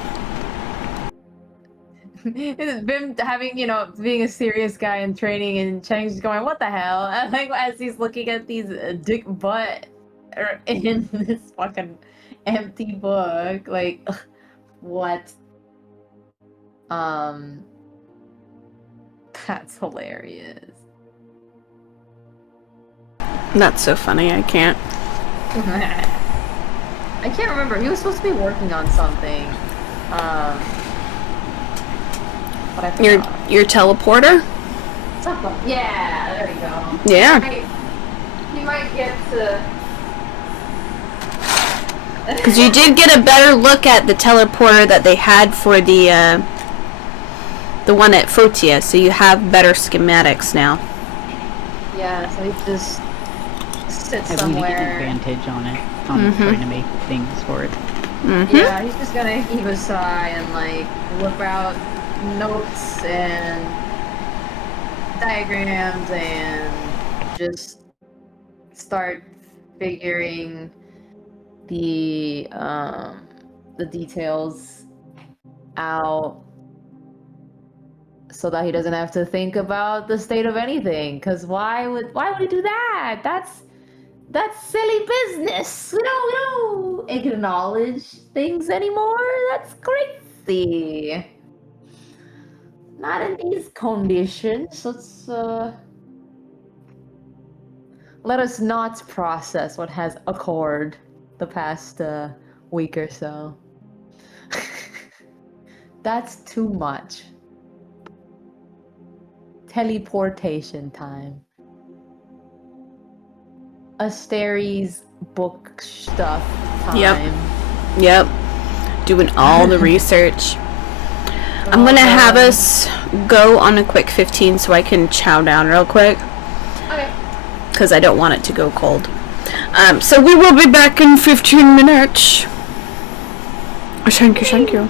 Bim having, being a serious guy and training, and Chang's going, what the hell? And, as he's looking at these dick butt in this fucking empty book, what? That's hilarious. That's so funny, I can't. I can't remember. He was supposed to be working on something. But I forgot. Your teleporter? Yeah, there you go. Yeah. He might get to... Because you did get a better look at the teleporter that they had for the one at Fotia, so you have better schematics now. Yeah, so he just sits I somewhere. believe he gets advantage on it, on trying to make things for it. Yeah, he's just gonna heave a sigh and whip out notes and diagrams and just start figuring the details out so that he doesn't have to think about the state of anything. Cause why would he do that? That's silly business. We don't acknowledge things anymore. That's crazy. Not in these conditions. Let us not process what has occurred the past week or so. That's too much. Teleportation time. Asteri's book stuff time. Yep. Doing all the research. I'm gonna have us go on a quick 15 so I can chow down real quick. Okay. Because I don't want it to go cold. So we will be back in 15 minutes. Thank you, thank you.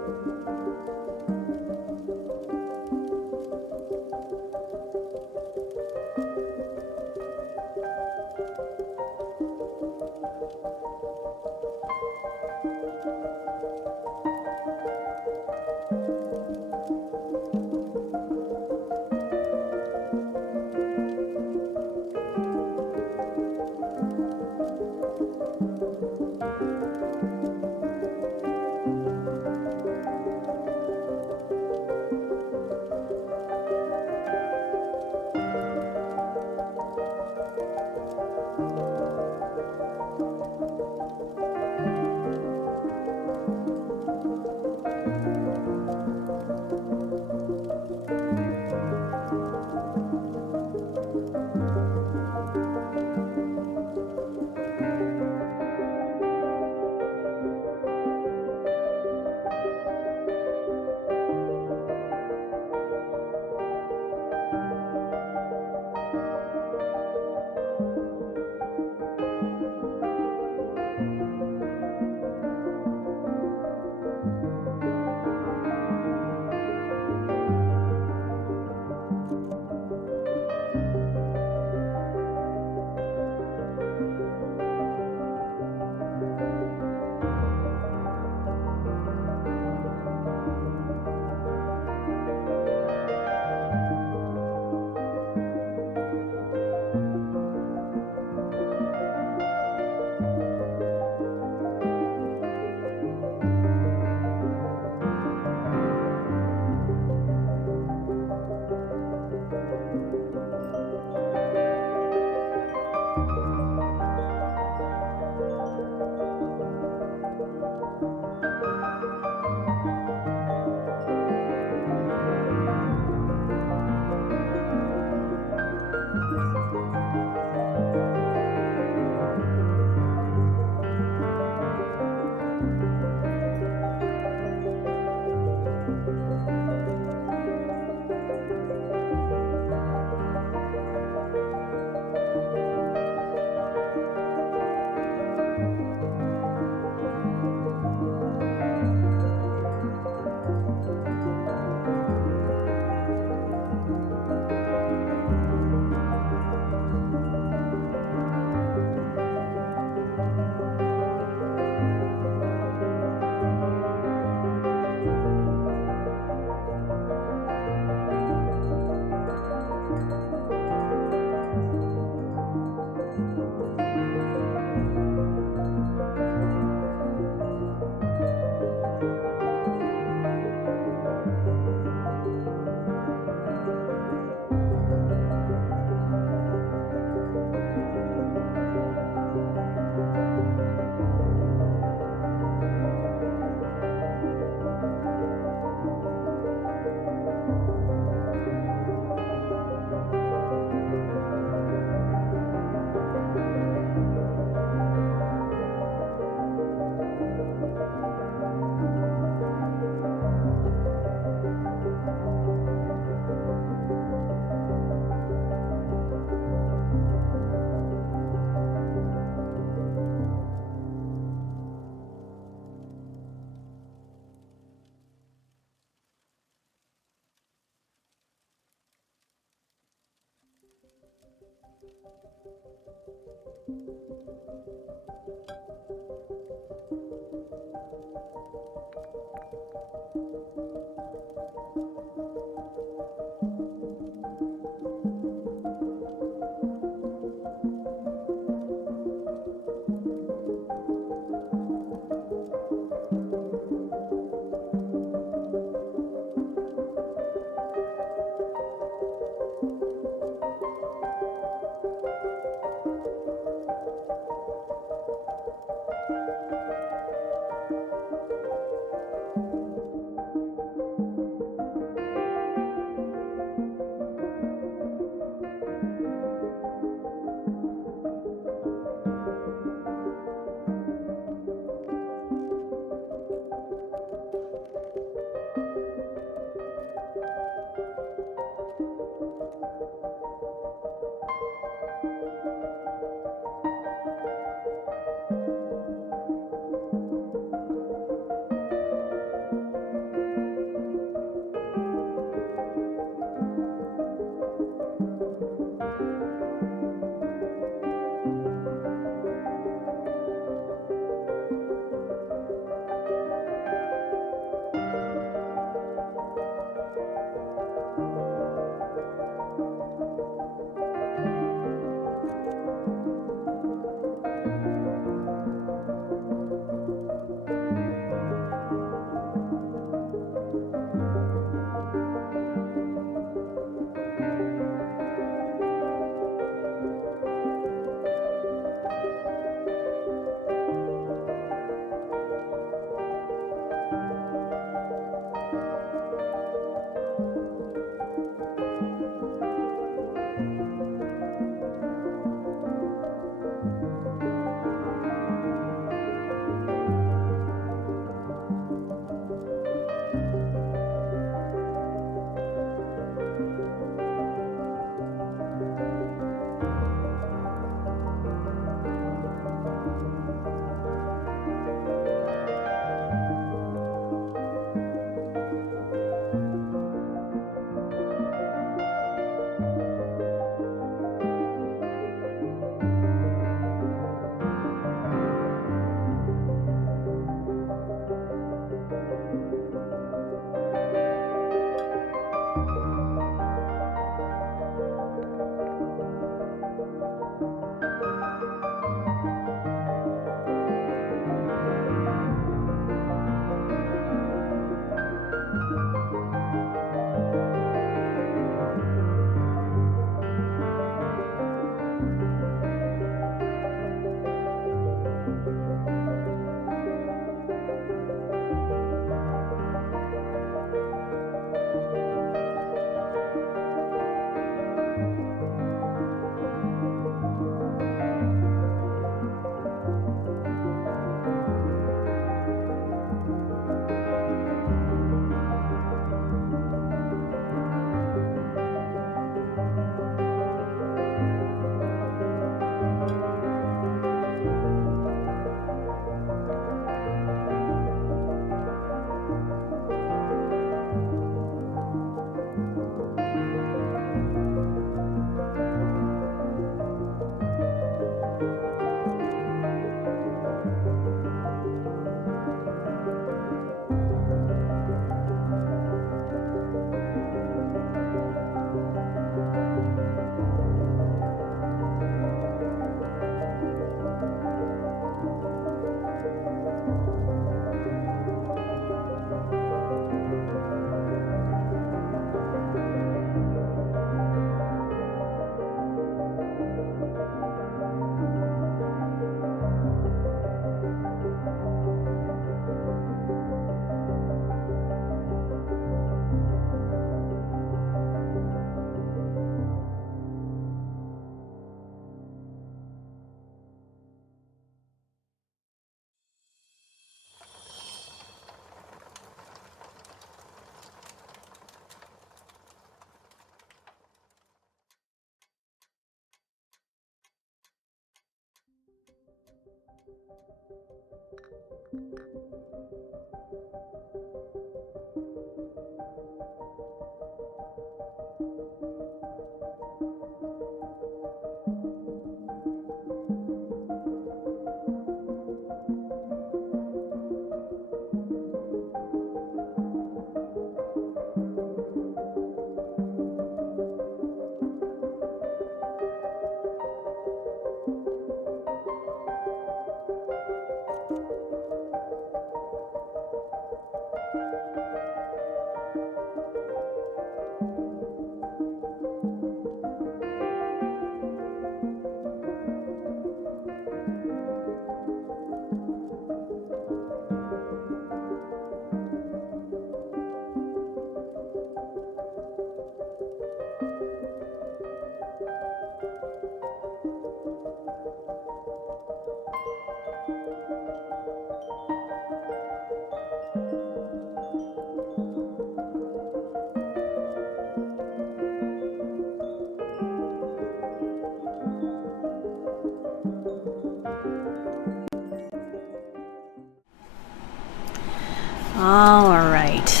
All right.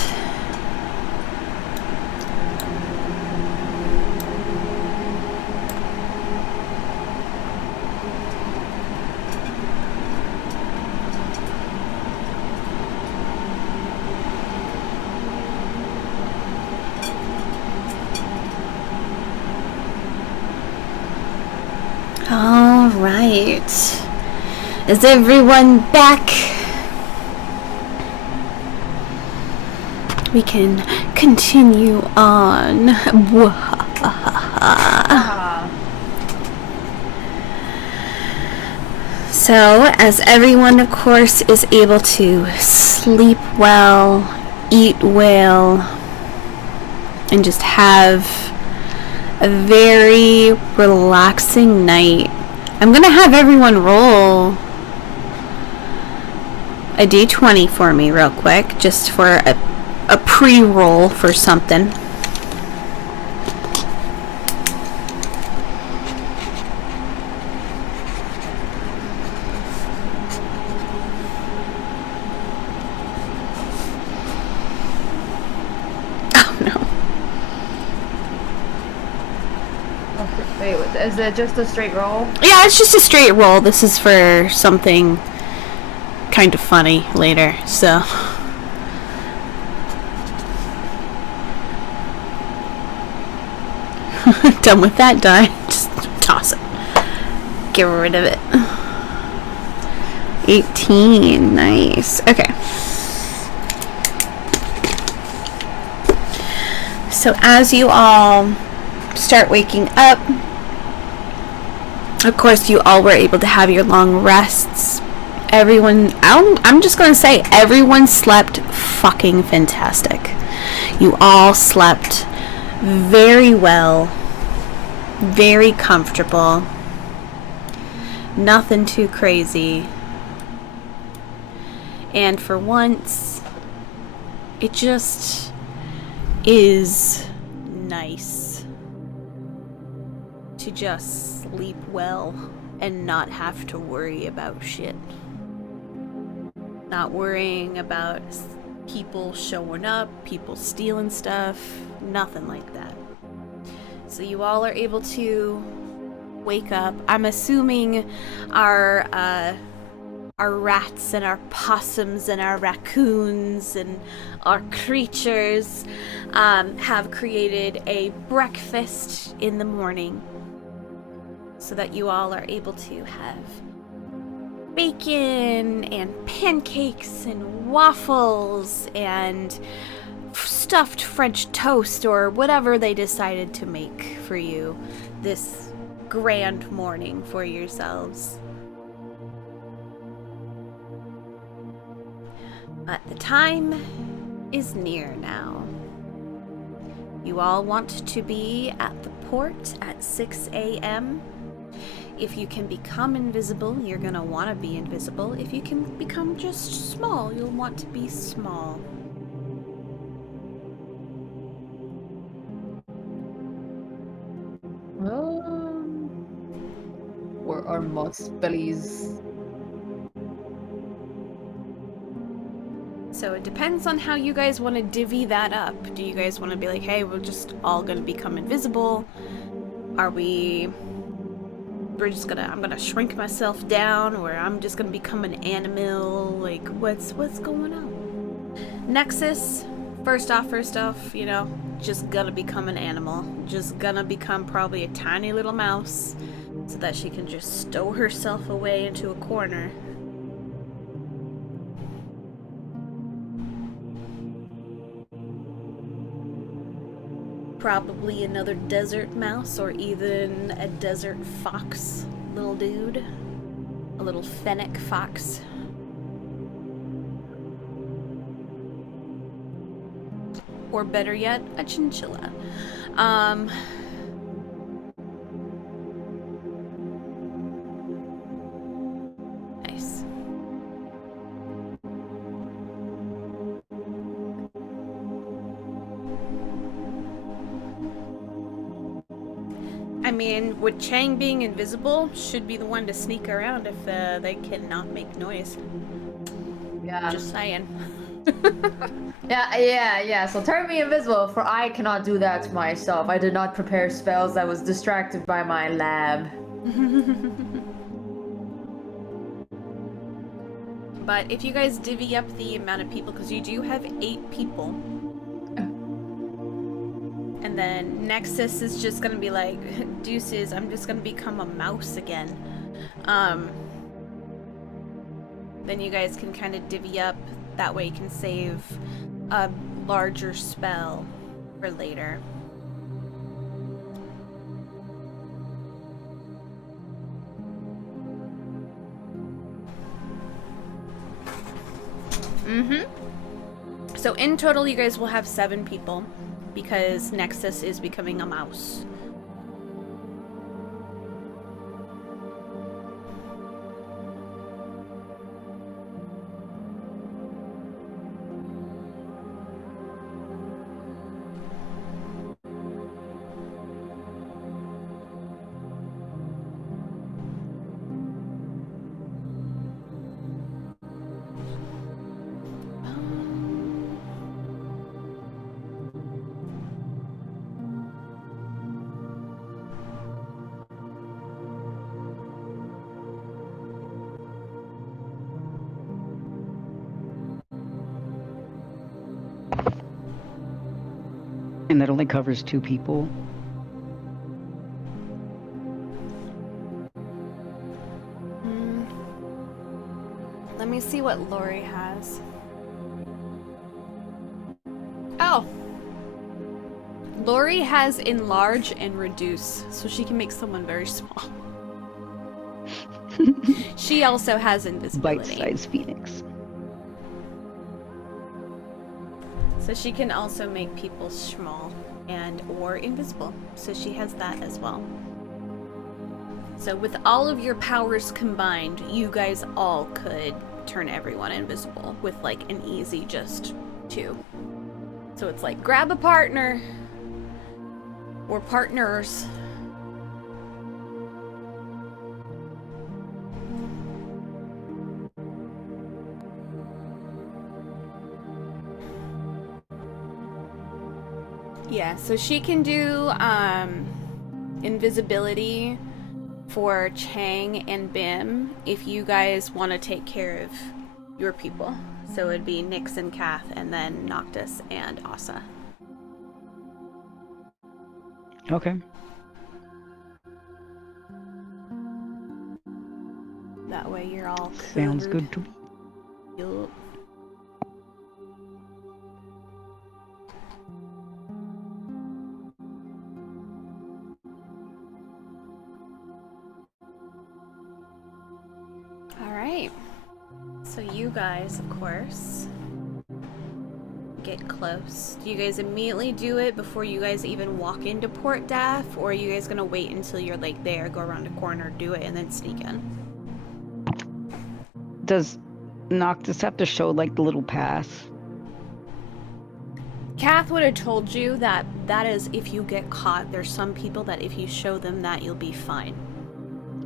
All right. Is everyone back? We can continue on. So, as everyone, of course, is able to sleep well, eat well, and just have a very relaxing night, I'm gonna have everyone roll a d20 for me real quick, just for a pre-roll for something. Oh no. Wait, is it just a straight roll? Yeah, it's just a straight roll. This is for something kind of funny later, so. Done with that die. Just toss it. Get rid of it. 18. Nice. Okay. So as you all start waking up, of course you all were able to have your long rests. Everyone, I'm just gonna say, everyone slept fucking fantastic. You all slept very well, very comfortable, nothing too crazy, and for once it just is nice to just sleep well and not have to worry about shit. Not worrying about people showing up, people stealing stuff, nothing like that. So you all are able to wake up. I'm assuming our rats and our possums and our raccoons and our creatures have created a breakfast in the morning so that you all are able to have bacon and pancakes and waffles and stuffed French toast or whatever they decided to make for you this grand morning for yourselves. But the time is near now. You all want to be at the port at 6 a.m. If you can become invisible, you're gonna want to be invisible. If you can become just small, you'll want to be small. Where are moss bellies? So it depends on how you guys want to divvy that up. Do you guys want to be like, hey, we're just all gonna become invisible? Are I'm gonna shrink myself down, or I'm just gonna become an animal? Like, what's going on? Nexus, first off, you know, just gonna become an animal. Just gonna become probably a tiny little mouse so that she can just stow herself away into a corner. Probably another desert mouse or even a desert fox little dude. A little fennec fox. Or better yet, a chinchilla. Nice. I mean, with Chang being invisible, should be the one to sneak around if they cannot make noise. Yeah. Just saying. Yeah. So turn me invisible, for I cannot do that myself. I did not prepare spells. I was distracted by my lab. But if you guys divvy up the amount of people, because you do have 8 people, and then Nexus is just gonna be like, deuces, I'm just gonna become a mouse again. Then you guys can kind of divvy up. That way you can save a larger spell for later. So in total, you guys will have 7 people, because Nexus is becoming a mouse. And that only covers 2 people. Let me see what Lori has. Oh! Lori has enlarge and reduce, so she can make someone very small. She also has invisibility. Bite-sized phoenix. So she can also make people small and or invisible. So she has that as well. So with all of your powers combined, you guys all could turn everyone invisible with like an easy just 2. So it's like grab a partner or partners. Yeah, so she can do invisibility for Chang and Bim if you guys want to take care of your people. So it'd be Nyx and Kath, and then Noctis and Asa. Okay. That way you're all Sounds covered. good to me. Yup. Alright. So you guys, of course, get close. Do you guys immediately do it before you guys even walk into Port Daff? Or are you guys gonna wait until you're like there, go around a corner, do it, and then sneak in? Does Noctis have to show like the little pass? Kath would have told you that that is if you get caught. There's some people that if you show them that, you'll be fine.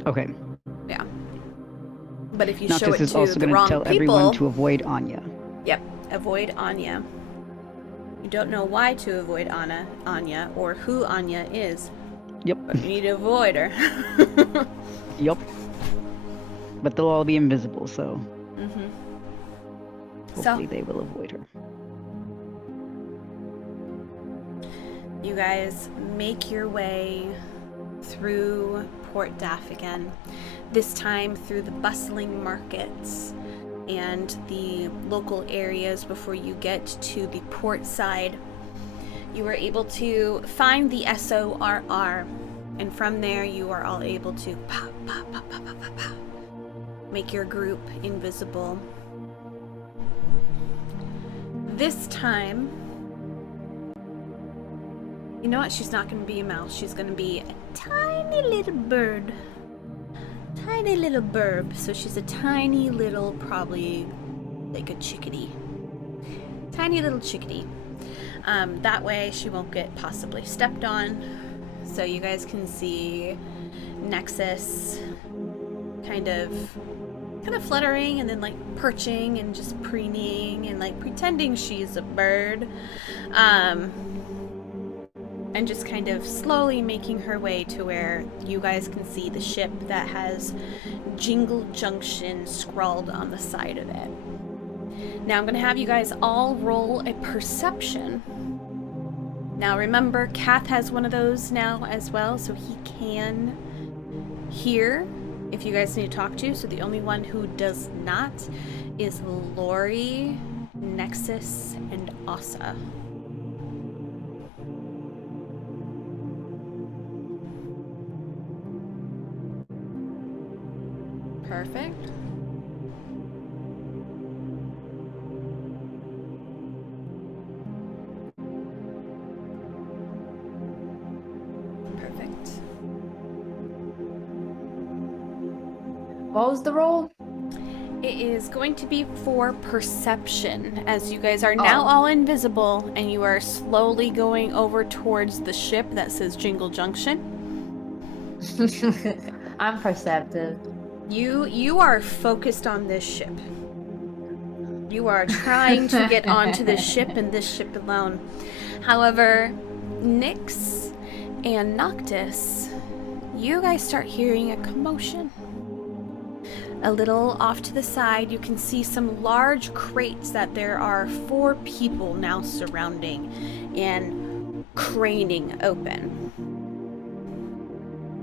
Okay. Yeah. But if you show Noctis it is to also the going to wrong tell people, everyone to avoid Anya. Yep, avoid Anya. You don't know why to avoid Anya or who Anya is. Yep. But you need to avoid her. Yep. But they'll all be invisible, so hopefully they will avoid her. You guys make your way through Port Daff again. This time through the bustling markets and the local areas before you get to the port side. You were able to find the SORR, and from there you are all able to make your group invisible. This time, you know what? She's not going to be a mouse. She's going to be a tiny little bird. Tiny little burb. So she's a tiny little, probably like a chickadee. Tiny little chickadee. That way she won't get possibly stepped on. So you guys can see Nexus kind of kind of fluttering and then like perching and just preening and like pretending she's a bird. And just kind of slowly making her way to where you guys can see the ship that has Jingle Junction scrawled on the side of it. Now I'm going to have you guys all roll a perception. Now remember, Kath has one of those now as well, so he can hear if you guys need to talk to. So the only one who does not is Lori, Nexus, and Asa. Perfect. Perfect. What was the roll? It is going to be for perception, as you guys are now all invisible and you are slowly going over towards the ship that says Jingle Junction. I'm perceptive. You are focused on this ship. You are trying to get onto this ship and this ship alone. However, Nyx and Noctis, you guys start hearing a commotion. A little off to the side, you can see some large crates that there are 4 people now surrounding and craning open.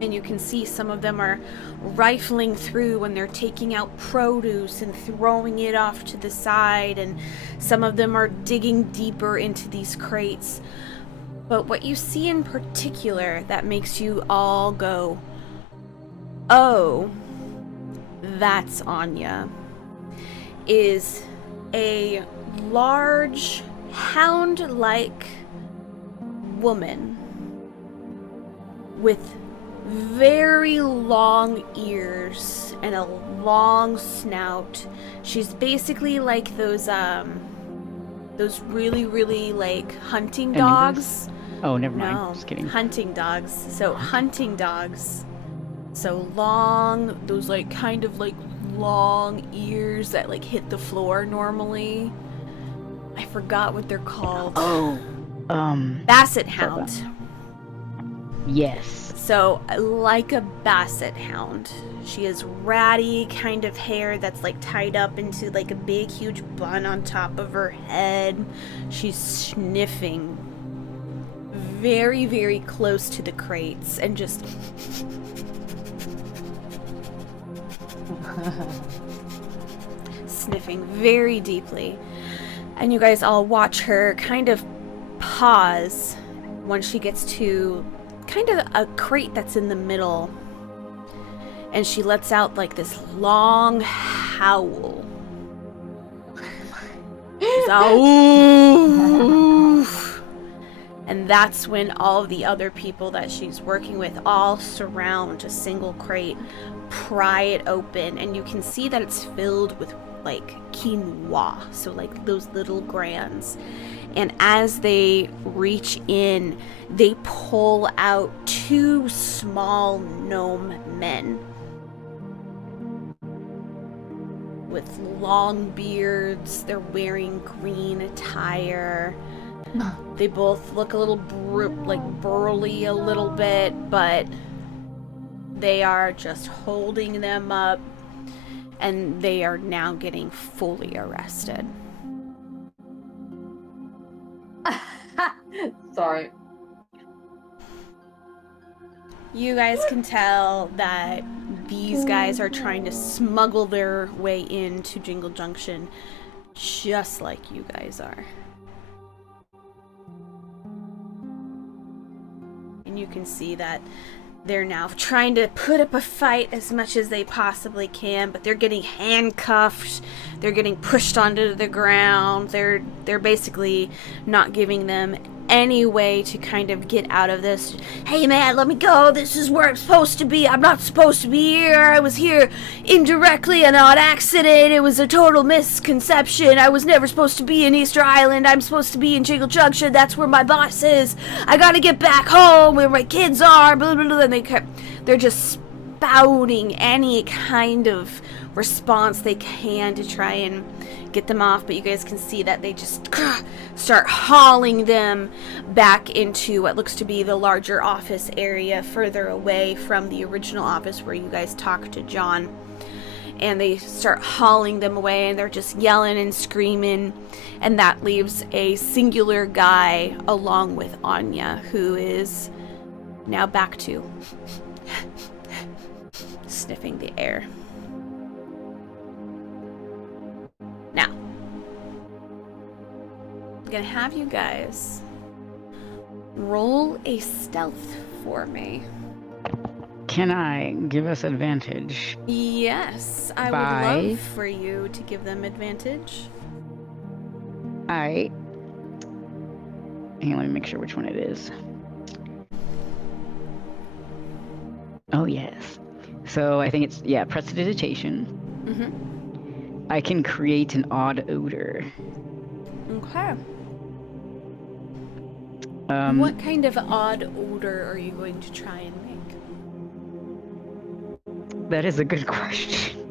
And you can see some of them are rifling through when they're taking out produce and throwing it off to the side, and some of them are digging deeper into these crates. But what you see in particular that makes you all go, oh, that's Anya, is a large hound-like woman with very long ears and a long snout. She's basically like those really like hunting dogs. Oh, never mind. No, Just kidding. hunting dogs. So hunting dogs. So long, those like kind of like long ears that like hit the floor normally. I forgot what they're called. Oh, Basset hound. yes. So, like a basset hound. She has ratty kind of hair that's like tied up into like a big huge bun on top of her head. She's sniffing very, very close to the crates and just sniffing very deeply. And you guys all watch her kind of pause when she gets to kind of a crate that's in the middle, and she lets out like this long howl. She's all, "Oof." And that's when all of the other people that she's working with all surround a single crate, pry it open, and you can see that it's filled with like quinoa, so like those little grains. And as they reach in, they pull out 2 small gnome men with long beards. They're wearing green attire. They both look a little burly a little bit, but they are just holding them up, and they are now getting fully arrested. Sorry. You guys can tell that these guys are trying to smuggle their way into Jingle Junction just like you guys are. And you can see that they're now trying to put up a fight as much as they possibly can, but they're getting handcuffed, they're getting pushed onto the ground, they're basically not giving them any way to kind of get out of this. Hey man, let me go, this is where I'm supposed to be, I'm not supposed to be here, I was here indirectly and on accident, it was a total misconception, I was never supposed to be in Easter Island, I'm supposed to be in Jingle Junction, that's where my boss is, I gotta get back home where my kids are, blah blah blah. And they're just spouting any kind of response they can to try and get them off, but you guys can see that they just start hauling them back into what looks to be the larger office area further away from the original office where you guys talked to John. And they start hauling them away, and they're just yelling and screaming, and that leaves a singular guy along with Anya, who is now back to sniffing the air. Now, I'm gonna have you guys roll a stealth for me. Can I give us advantage? Yes, I By- would love for you to give them advantage. Hang on, let me make sure which one it is. Oh, yes. So I think it's, prestidigitation. Mm-hmm. I can create an odd odor. Okay. What kind of odd odor are you going to try and make? That is a good question.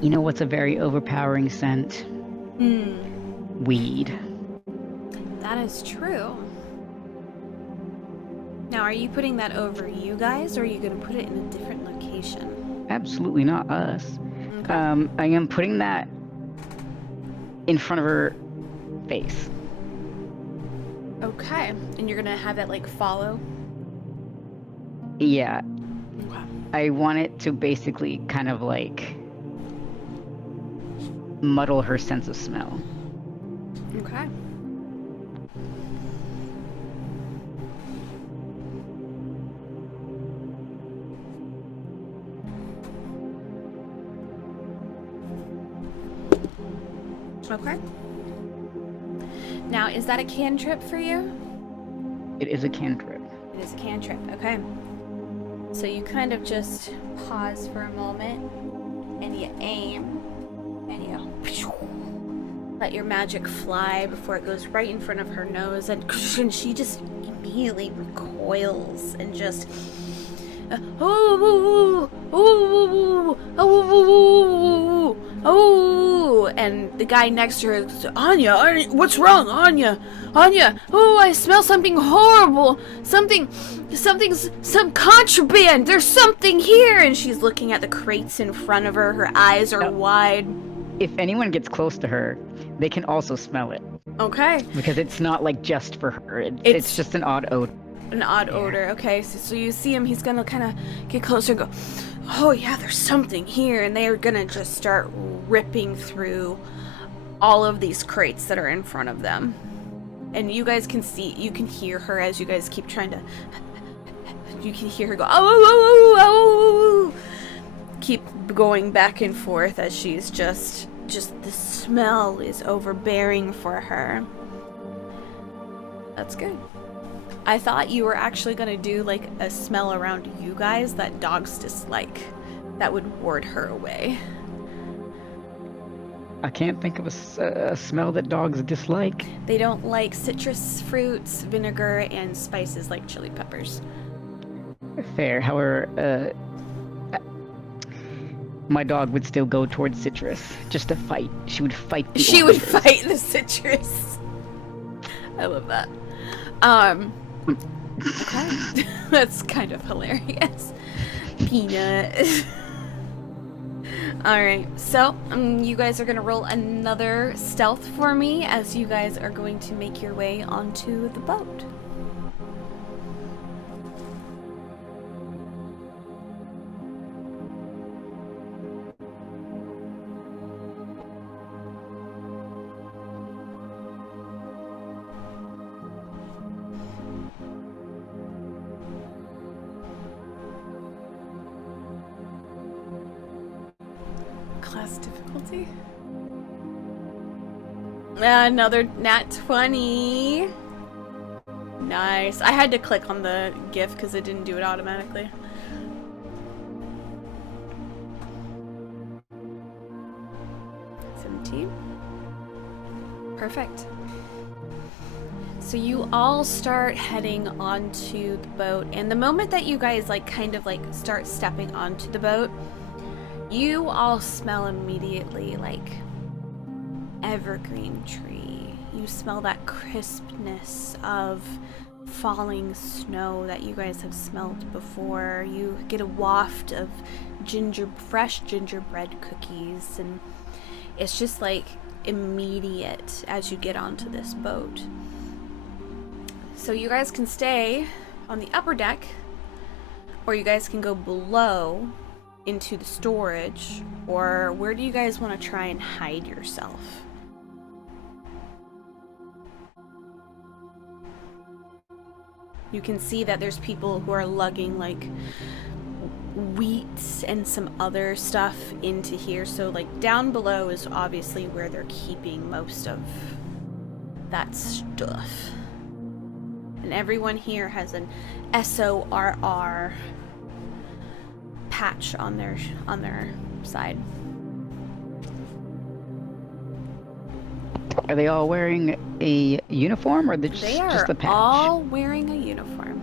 You know what's a very overpowering scent? Weed. That is true. Now, are you putting that over you guys, or are you going to put it in a different location? Absolutely not us. Okay. I am putting that in front of her face. Okay. And you're going to have it, like, follow? Yeah. Okay. I want it to basically kind of like muddle her sense of smell. Okay. Okay. Now, is that a cantrip for you? It is a cantrip. It is a cantrip, okay. So you kind of just pause for a moment, and you aim, and you let your magic fly before it goes right in front of her nose, and she just immediately recoils and just and the guy next to her goes, Anya, what's wrong, Anya? Anya, I smell something horrible. Some contraband. There's something here. And she's looking at the crates in front of her. Her eyes are wide. If anyone gets close to her, they can also smell it. Okay. Because it's not like just for her. It's just an odd odor. An odd odor. Okay, so you see him. He's gonna kind of get closer and go, oh yeah, there's something here. And they are gonna just start ripping through all of these crates that are in front of them. And you guys can hear her as you guys keep trying to, you can hear her go, oh. Keep going back and forth as she's just the smell is overbearing for her. That's good. I thought you were actually gonna do like a smell around you guys that dogs dislike. That would ward her away. I can't think of a smell that dogs dislike. They don't like citrus fruits, vinegar, and spices like chili peppers. Fair. However, my dog would still go towards citrus just to fight. She would fight the She would oysters. fight the citrus. I love that. Okay. That's kind of hilarious. Peanut. Alright, so you guys are going to roll another stealth for me as you guys are going to make your way onto the boat. Class difficulty. Another nat 20. Nice. I had to click on the GIF because it didn't do it automatically. Perfect. So you all start heading onto the boat, and the moment that you guys like kind of like start stepping onto the boat, you all smell immediately like evergreen tree. You smell that crispness of falling snow that you guys have smelled before. You get a waft of fresh gingerbread cookies, and it's just like immediate as you get onto this boat. So you guys can stay on the upper deck, or you guys can go below into the storage, or where do you guys want to try and hide yourself? You can see that there's people who are lugging like wheat and some other stuff into here. So like down below is obviously where they're keeping most of that stuff. And everyone here has an SORR patch on their side. Are they all wearing a uniform, or just the patch? All wearing a uniform.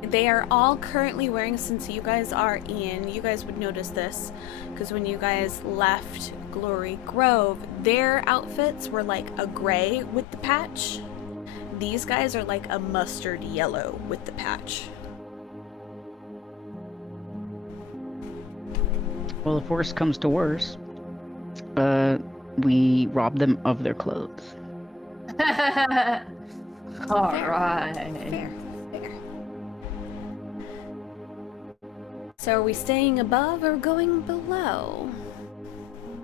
They are all currently wearing, since you guys are in, you guys would notice this, because when you guys left Glory Grove, their outfits were like a gray with the patch. These guys are like a mustard yellow with the patch. Well, if worse comes to worse, we rob them of their clothes. All Fair. right. Fair. So are we staying above or going below?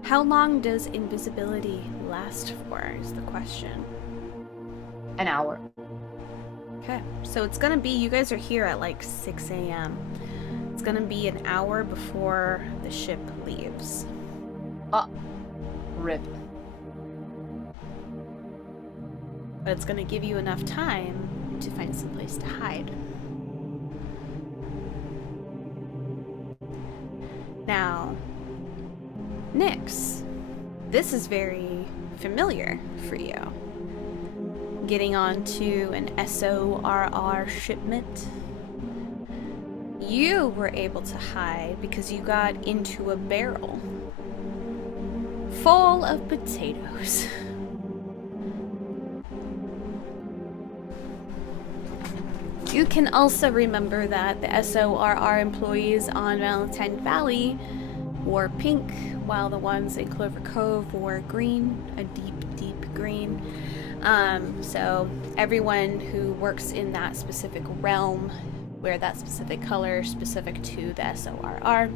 How long does invisibility last for is the question. An hour. Okay, so it's gonna be, you guys are here at like 6 a.m. It's gonna be an hour before the ship leaves. Rip. But it's gonna give you enough time to find some place to hide. Now, Nyx, this is very familiar for you. Getting onto an SORR shipment. You were able to hide because you got into a barrel full of potatoes. You can also remember that the SORR employees on Valentine Valley wore pink, while the ones in Clover Cove wore green, a deep, deep green. So everyone who works in that specific realm wear that specific color specific to the SORR.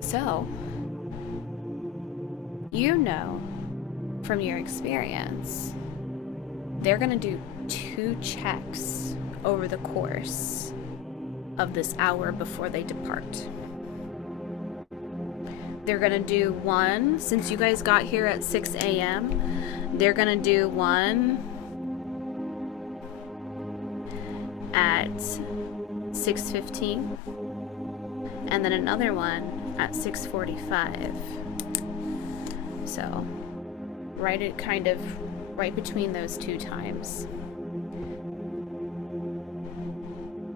So, you know from your experience, they're gonna do 2 checks over the course of this hour before they depart. They're gonna do one, since you guys got here at 6 a.m., they're gonna do one at 6:15, and then another one at 6:45. So, right between those 2 times.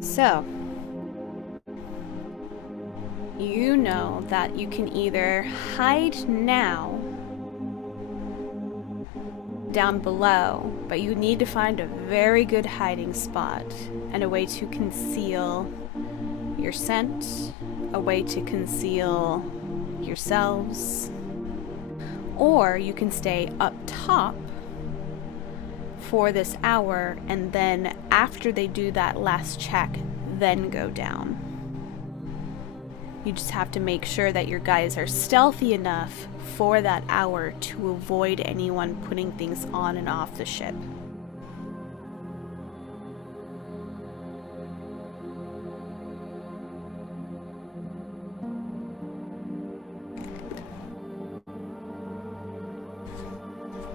So, you know that you can either hide now down below, but you need to find a very good hiding spot and a way to conceal your scent, a way to conceal yourselves, or you can stay up top for this hour, and then after they do that last check, then go down. You just have to make sure that your guys are stealthy enough for that hour to avoid anyone putting things on and off the ship.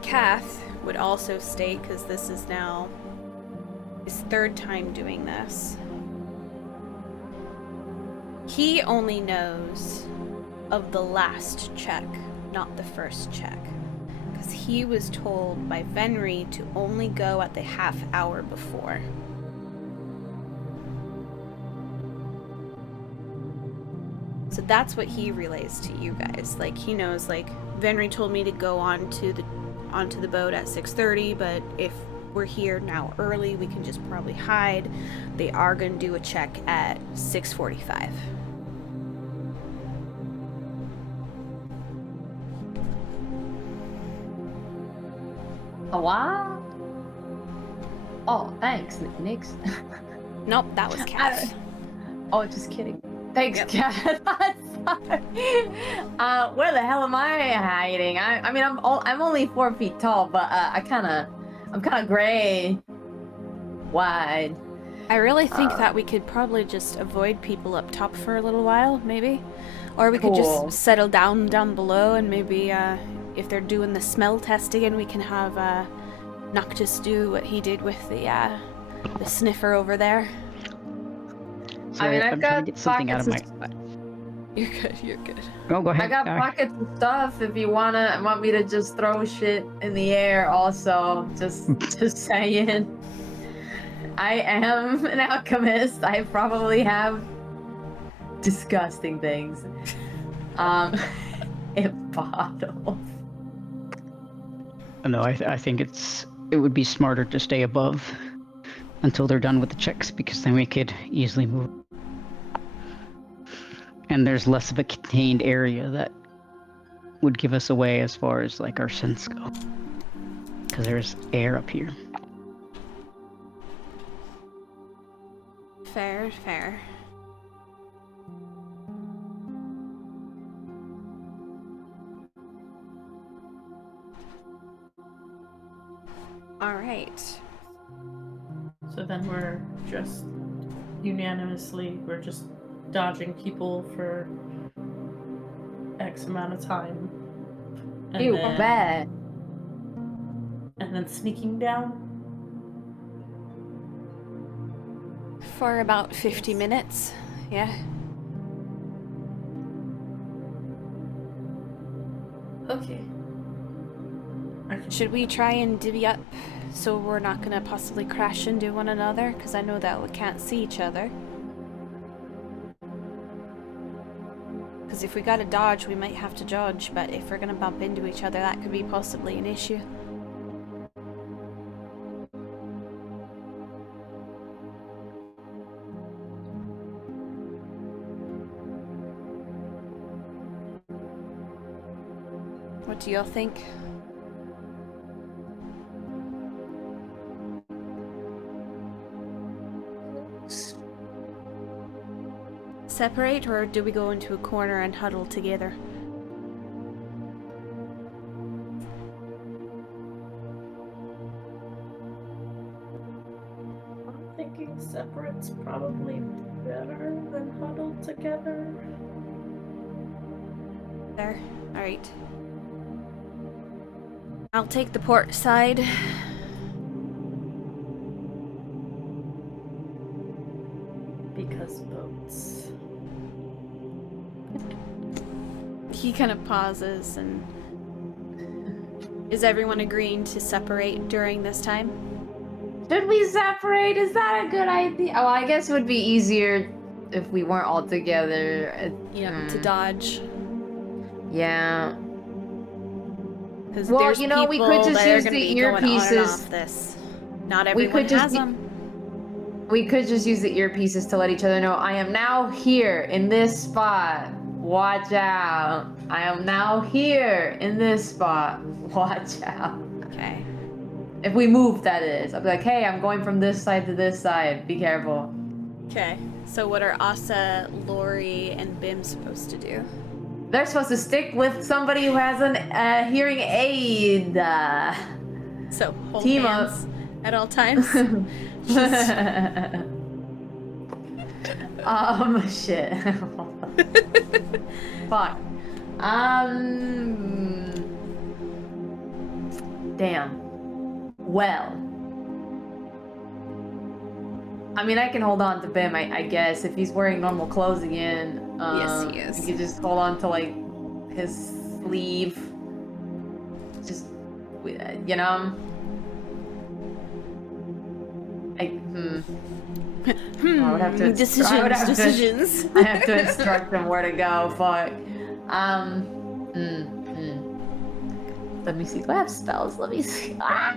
Kath would also state, because this is now his 3rd time doing this, he only knows of the last check, not the first check. Because he was told by Venri to only go at the half hour before. So that's what he relays to you guys. Like, he knows, like, Venri told me to go onto the boat at 6:30, but if we're here now early, we can just probably hide. They are going to do a check at 6:45. A what? Oh, thanks, Nix. Nope, that was Kat. Oh, just kidding. Thanks, Yep. Kat. Where the hell am I hiding? I mean, I'm only 4 feet tall, but I'm kind of gray, wide. I really think that we could probably just avoid people up top for a little while, maybe. Or we could Cool. just settle down below, and maybe if they're doing the smell test again, we can have Noctis do what he did with the sniffer over there. Sorry, I've I'm trying got to get something out of my. pockets You're good, you're good. Oh, go ahead. I got Alright. pockets of stuff if you want me to just throw shit in the air also. Just saying. I am an alchemist. I probably have disgusting things. In bottles. No, I think it would be smarter to stay above until they're done with the checks, because then we could easily move. And there's less of a contained area that would give us away as far as like our sense go, because there's air up here. Fair, fair. Alright. So then we're just we're just dodging people for X amount of time. And Ew, then, bad. And then sneaking down. For about 50 minutes, yeah. Okay. Should we try and divvy up so we're not gonna possibly crash into one another? Because I know that we can't see each other. Because if we gotta dodge, we might have to dodge, but if we're gonna bump into each other, that could be possibly an issue. What do y'all think? Separate, or do we go into a corner and huddle together? I'm thinking separate's probably better than huddled together. There. Alright. I'll take the port side. Because boats. He kind of pauses and... Is everyone agreeing to separate during this time? Should we separate? Is that a good idea? Oh, I guess it would be easier if we weren't all together. To dodge. Yeah. Because Well, there's you know, we people could just that are use gonna the be going on and earpieces. off this. Not We everyone could just has be- them. We could just use the earpieces to let each other know I am now here in this spot. Watch out. I am now here in this spot. Watch out. Okay. If we move, that is. I'll be like, hey, I'm going from this side to this side. Be careful. Okay. So what are Asa, Lori, and Bim supposed to do? They're supposed to stick with somebody who has a hearing aid. So hold Team up. hands at all times. Shit. Fuck. Damn. Well. I mean, I can hold on to Bim, I guess, if he's wearing normal clothes again. Yes, he is. You could just hold on to, like, his sleeve. Just you know. I would have to decisions. I have to instruct them where to go. Fuck. Let me see. Do I have spells? Let me see. Ah!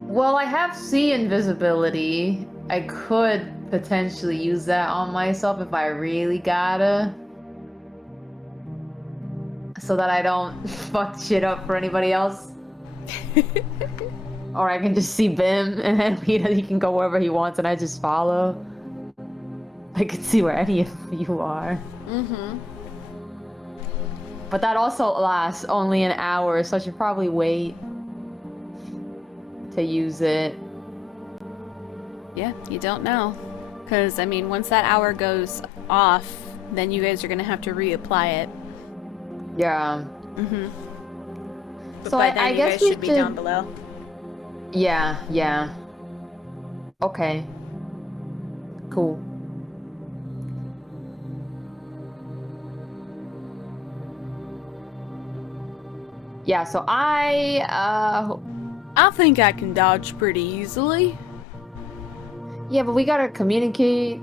Well, I have see invisibility. I could potentially use that on myself if I really gotta. So that I don't fuck shit up for anybody else. Or I can just see Bim and then he can go wherever he wants and I just follow. I can see where any of you are. Mm-hmm. But that also lasts only an hour, so I should probably wait to use it. Yeah, you don't know. Because, I mean, once that hour goes off, then you guys are going to have to reapply it. Yeah. Mm-hmm. But So by then, I you guess guys we should be down below. Yeah. Okay. Cool. Yeah, so I think I can dodge pretty easily. yeah, but we gotta communicate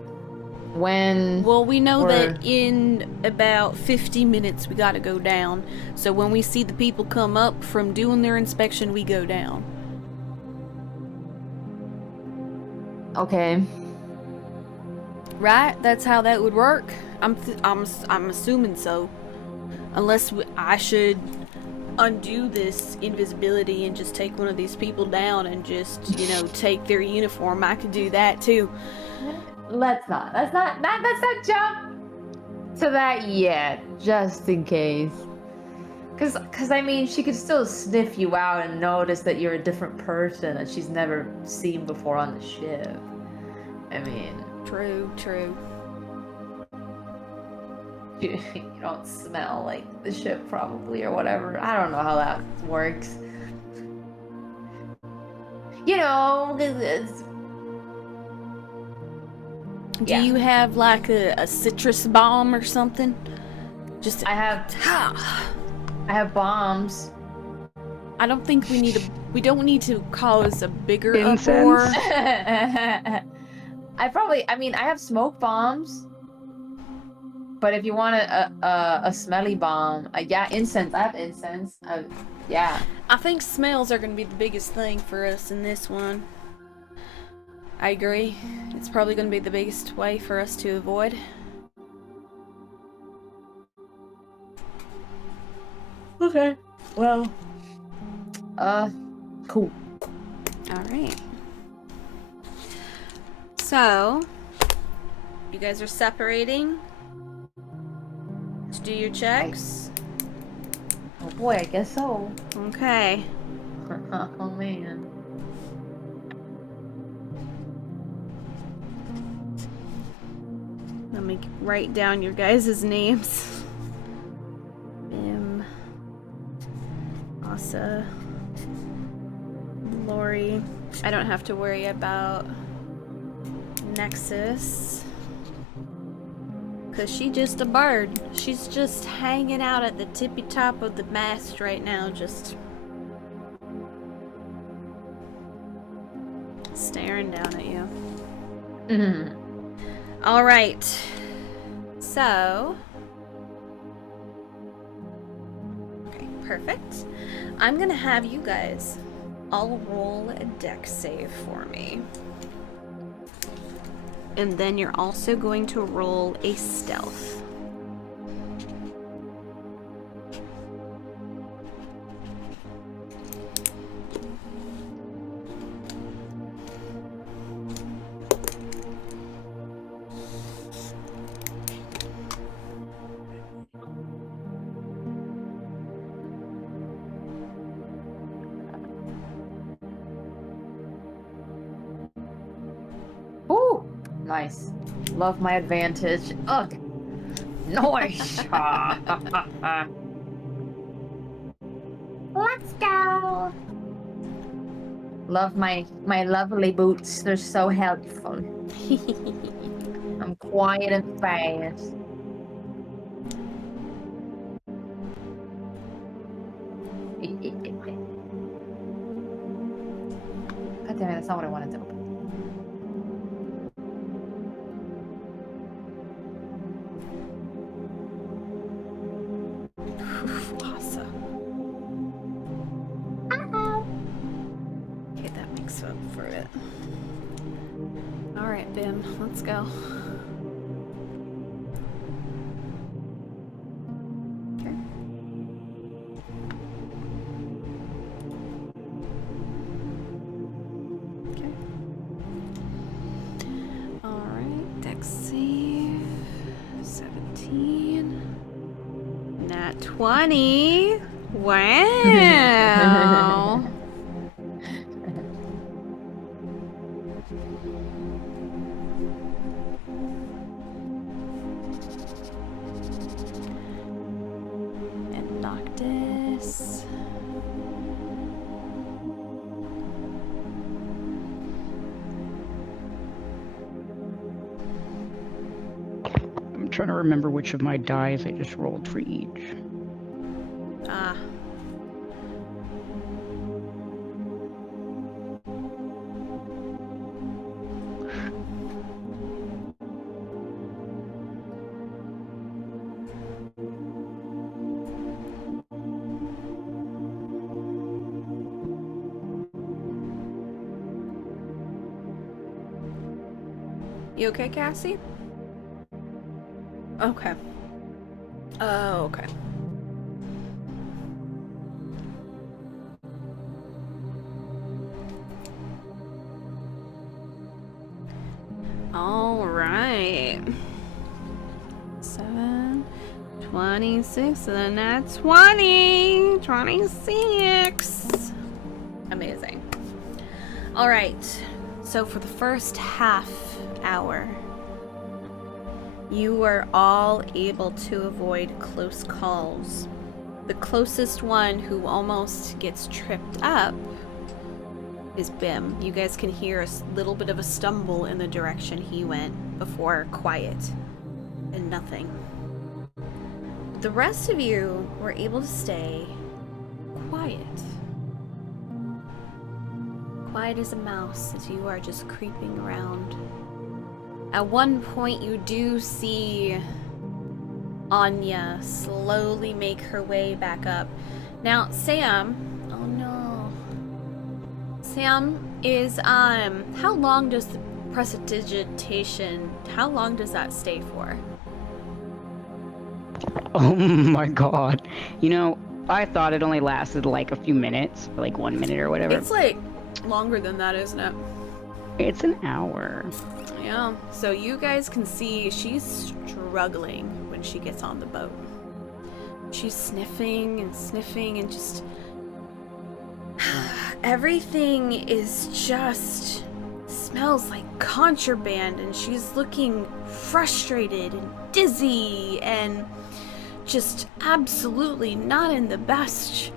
when. Well, we know we're- that in about 50 minutes we gotta go down. So when we see the people come up from doing their inspection, we go down. Okay. Right? That's how that would work. I'm assuming so. Unless I should undo this invisibility and just take one of these people down and just, take their uniform. I could do that too. Let's not jump to that yet, just in case. Cause I mean, she could still sniff you out and notice that you're a different person that she's never seen before on the ship. I mean, True. you don't smell like the ship probably or whatever. I don't know how that works. Do you have like a citrus bomb or something? Just I have bombs. I don't think we don't need to cause a bigger Incense? uproar. I have smoke bombs. But if you want a smelly bomb, yeah, incense. I have incense. Yeah. I think smells are going to be the biggest thing for us in this one. I agree. It's probably going to be the biggest way for us to avoid. Okay. Well. Cool. Alright. So, you guys are separating to do your checks? Oh boy, I guess so. Okay. Oh man. Let me write down your guys' names. Bim. Asa. Lori. I don't have to worry about Nexus. Cause she's just a bird. She's just hanging out at the tippy top of the mast right now, just staring down at you. Alright. So. Okay, perfect. I'm gonna have you guys all roll a dex save for me. And then you're also going to roll a stealth. Ooh, nice. Love my advantage. Ugh. Nice. Let's go. Love my lovely boots. They're so helpful. I'm quiet and fast. God damn it, that's not what I wanted to open. Awesome. Okay, that makes up for it. Alright, Bim, let's go. Okay. Okay. Alright, dex save. 17. Nat 20. Wow. And Noctis. I'm trying to remember which of my dice I just rolled for each. Ah. You okay, Cassie? Okay. Oh, okay. All right. 7, 26, and then that's 20. 26. Amazing. All right. So for the first half hour, you were all able to avoid close calls. The closest one who almost gets tripped up is Bim. You guys can hear a little bit of a stumble in the direction he went before quiet and nothing. The rest of you were able to stay quiet. Quiet as a mouse as you are just creeping around. At one point you do see Anya slowly make her way back up. Now, Sam, oh no. Sam is, how long does the prestidigitation, how long does that stay for? Oh my god. You know, I thought it only lasted like a few minutes, like 1 minute or whatever. It's like longer than that, isn't it? It's an hour. Yeah, so you guys can see she's struggling when she gets on the boat. She's sniffing and just... everything is just... smells like contraband, and she's looking frustrated and dizzy and just absolutely not in the best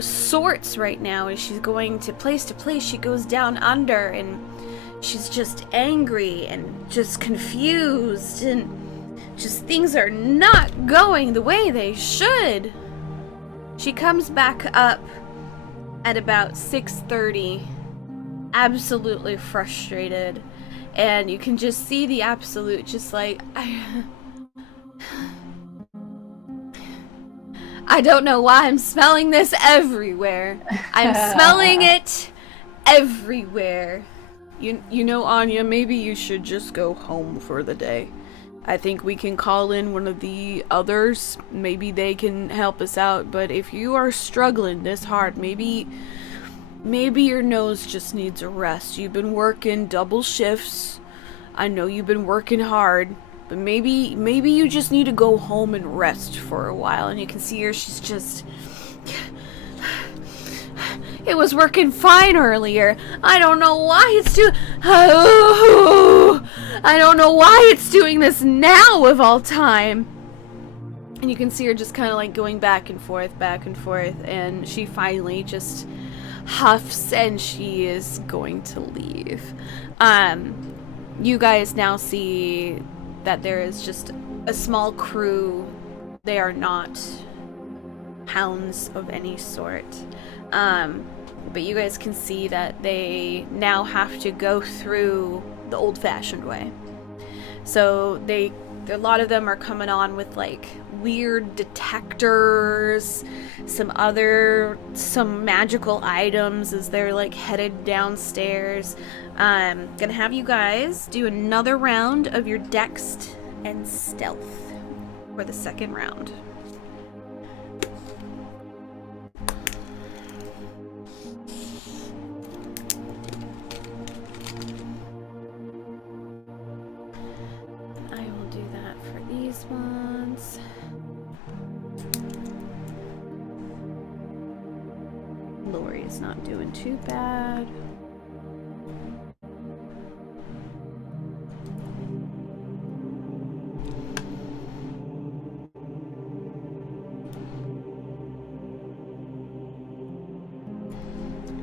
sorts right now. As she's going to place, she goes down under, and she's just angry and just confused, and just things are not going the way they should. She comes back up at about 6:30, absolutely frustrated, and you can just see the absolute just like, I don't know why I'm smelling this everywhere. I'm smelling it everywhere. You know, Anya, maybe you should just go home for the day. I think we can call in one of the others. Maybe they can help us out. But if you are struggling this hard, maybe your nose just needs a rest. You've been working double shifts. I know you've been working hard. But maybe you just need to go home and rest for a while. And you can see her, she's just... It was working fine earlier. I don't know why it's I don't know why it's doing this now of all time. And you can see her just kind of like going back and forth, and she finally just huffs and she is going to leave. you guys now see that there is just a small crew. They are not hounds of any sort. But you guys can see that they now have to go through the old-fashioned way. So a lot of them are coming on with like weird detectors, some magical items as they're like headed downstairs. Gonna have you guys do another round of your dex and stealth for the second round. I will do that for these ones. Lori's not doing too bad.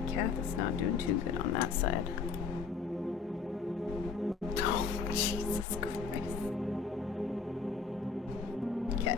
Kath is not doing too good on that side. Oh, Jesus Christ. Okay.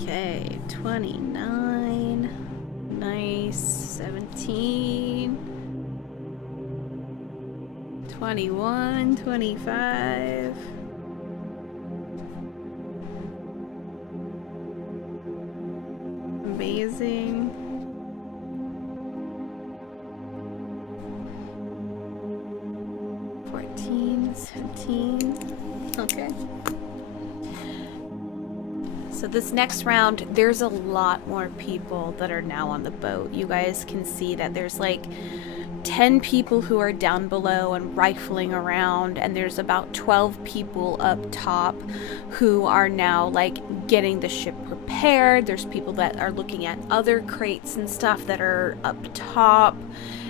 Okay, 29. Nice. 17. 21, 25. Amazing. 14, 17. Okay. So this next round, there's a lot more people that are now on the boat. You guys can see that there's like 10 people who are down below and rifling around, and there's about 12 people up top who are now like getting the ship prepared. There's people that are looking at other crates and stuff that are up top,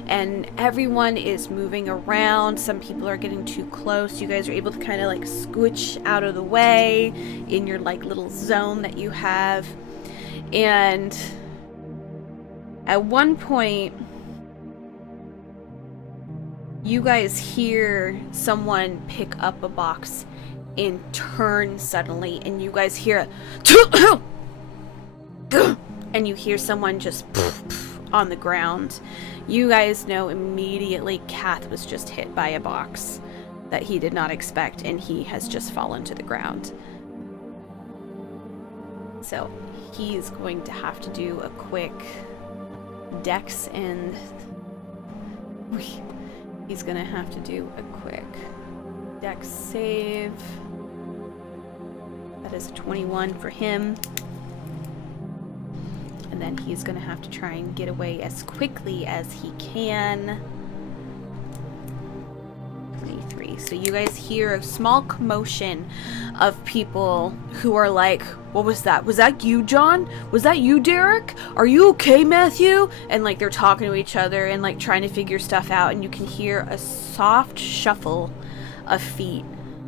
and everyone is moving around. Some people are getting too close. You guys are able to kind of like scooch out of the way in your like little zone that you have. And at one point, you guys hear someone pick up a box and turn suddenly, and you guys hear a and you hear someone just on the ground. You guys know immediately Kath was just hit by a box that he did not expect, and he has just fallen to the ground. So he's going to have to do a quick dex, and he's gonna have to do a quick dex save. That is a 21 for him. And then he's gonna have to try and get away as quickly as he can. 23. So you guys hear a small commotion of people who are like, what was that? Was that you, John? Was that you, Derek? Are you okay, Matthew? And like they're talking to each other and like trying to figure stuff out, and you can hear a soft shuffle of feet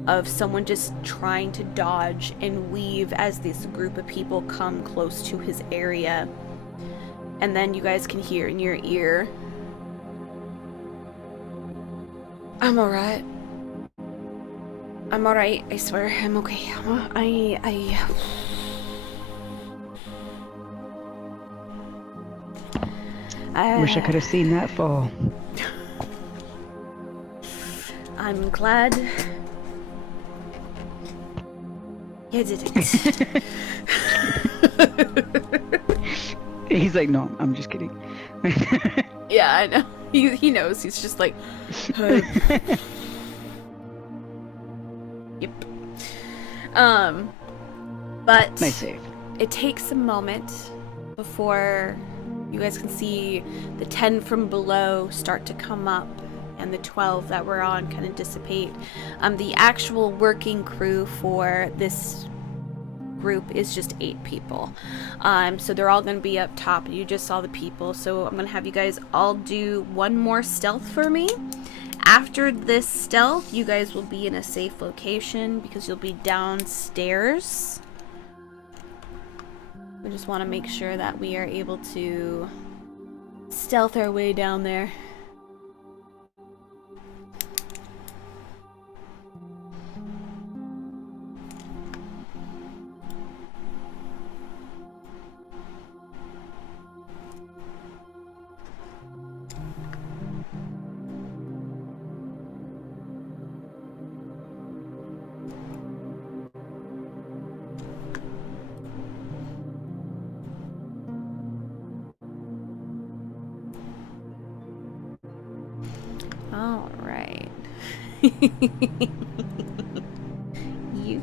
of someone just trying to dodge and weave as this group of people come close to his area. And then you guys can hear in your ear, I'm alright. I'm alright, I swear, I'm okay. I Wish I could have seen that fall. I'm glad you didn't. He's like, no, I'm just kidding. Yeah, I know. He knows. He's just like, yep. But Nice save. it takes a moment before you guys can see the 10 from below start to come up and the 12 that we're on kind of dissipate. The actual working crew for this group is just 8 people. So they're all going to be up top. You just saw the people. So I'm going to have you guys all do one more stealth for me. After this stealth, you guys will be in a safe location because you'll be downstairs. We just want to make sure that we are able to stealth our way down there. All right. You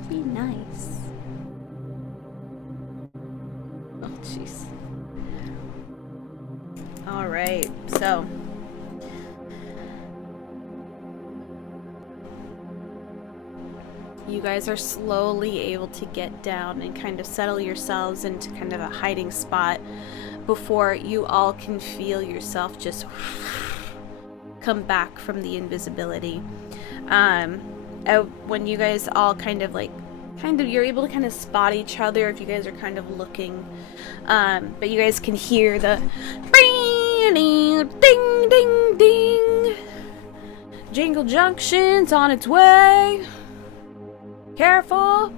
be nice. Oh, jeez. All right. So, you guys are slowly able to get down and kind of settle yourselves into kind of a hiding spot before you all can feel yourself just come back from the invisibility. When you guys all you're able to kind of spot each other if you guys are kind of looking, but you guys can hear the ding ding ding, Jingle Junction's on its way, careful,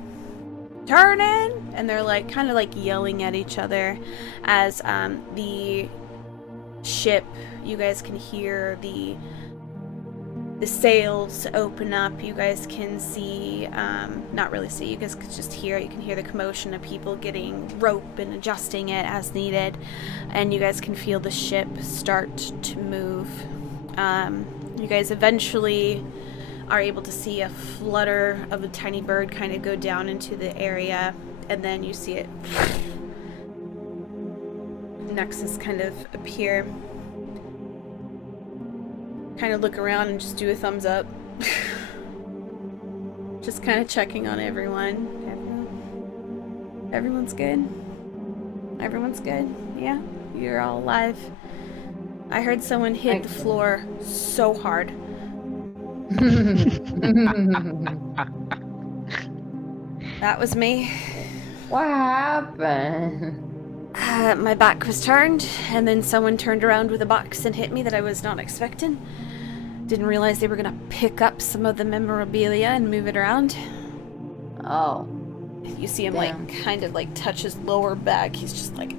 turning, and they're like kind of like yelling at each other as the ship, you guys can hear the sails open up. You guys can see, not really see, you guys can just hear, you can hear the commotion of people getting rope and adjusting it as needed, and you guys can feel the ship start to move. You guys eventually are able to see a flutter of a tiny bird kind of go down into the area, and then you see it Nexus kind of appear, kind of look around and just do a thumbs up. Just kind of checking on everyone. Everyone's good? Everyone's good? Yeah? You're all alive? I heard someone hit the floor so hard. That was me. What happened? My back was turned, and then someone turned around with a box and hit me that I was not expecting. Didn't realize they were gonna pick up some of the memorabilia and move it around. Oh. You see him Damn. like kind of like touch his lower back. He's just like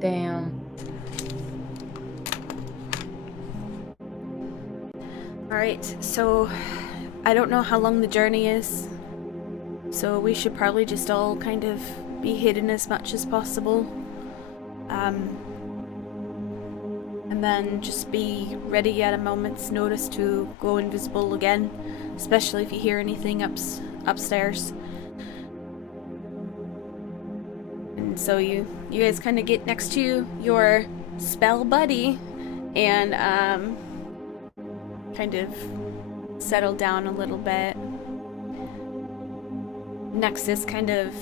Damn. Alright, so I don't know how long the journey is. So we should probably just all kind of be hidden as much as possible. And then just be ready at a moment's notice to go invisible again, especially if you hear anything upstairs. And so you guys kind of get next to your spell buddy and kind of settle down a little bit. Nexus kind of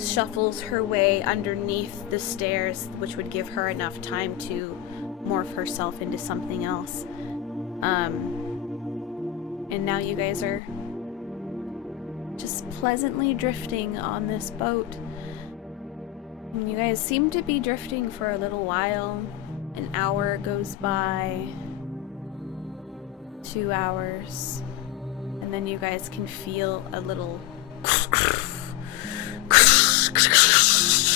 shuffles her way underneath the stairs, which would give her enough time to morph herself into something else. And now you guys are just pleasantly drifting on this boat. And you guys seem to be drifting for a little while. An hour goes by, 2 hours, and then you guys can feel a little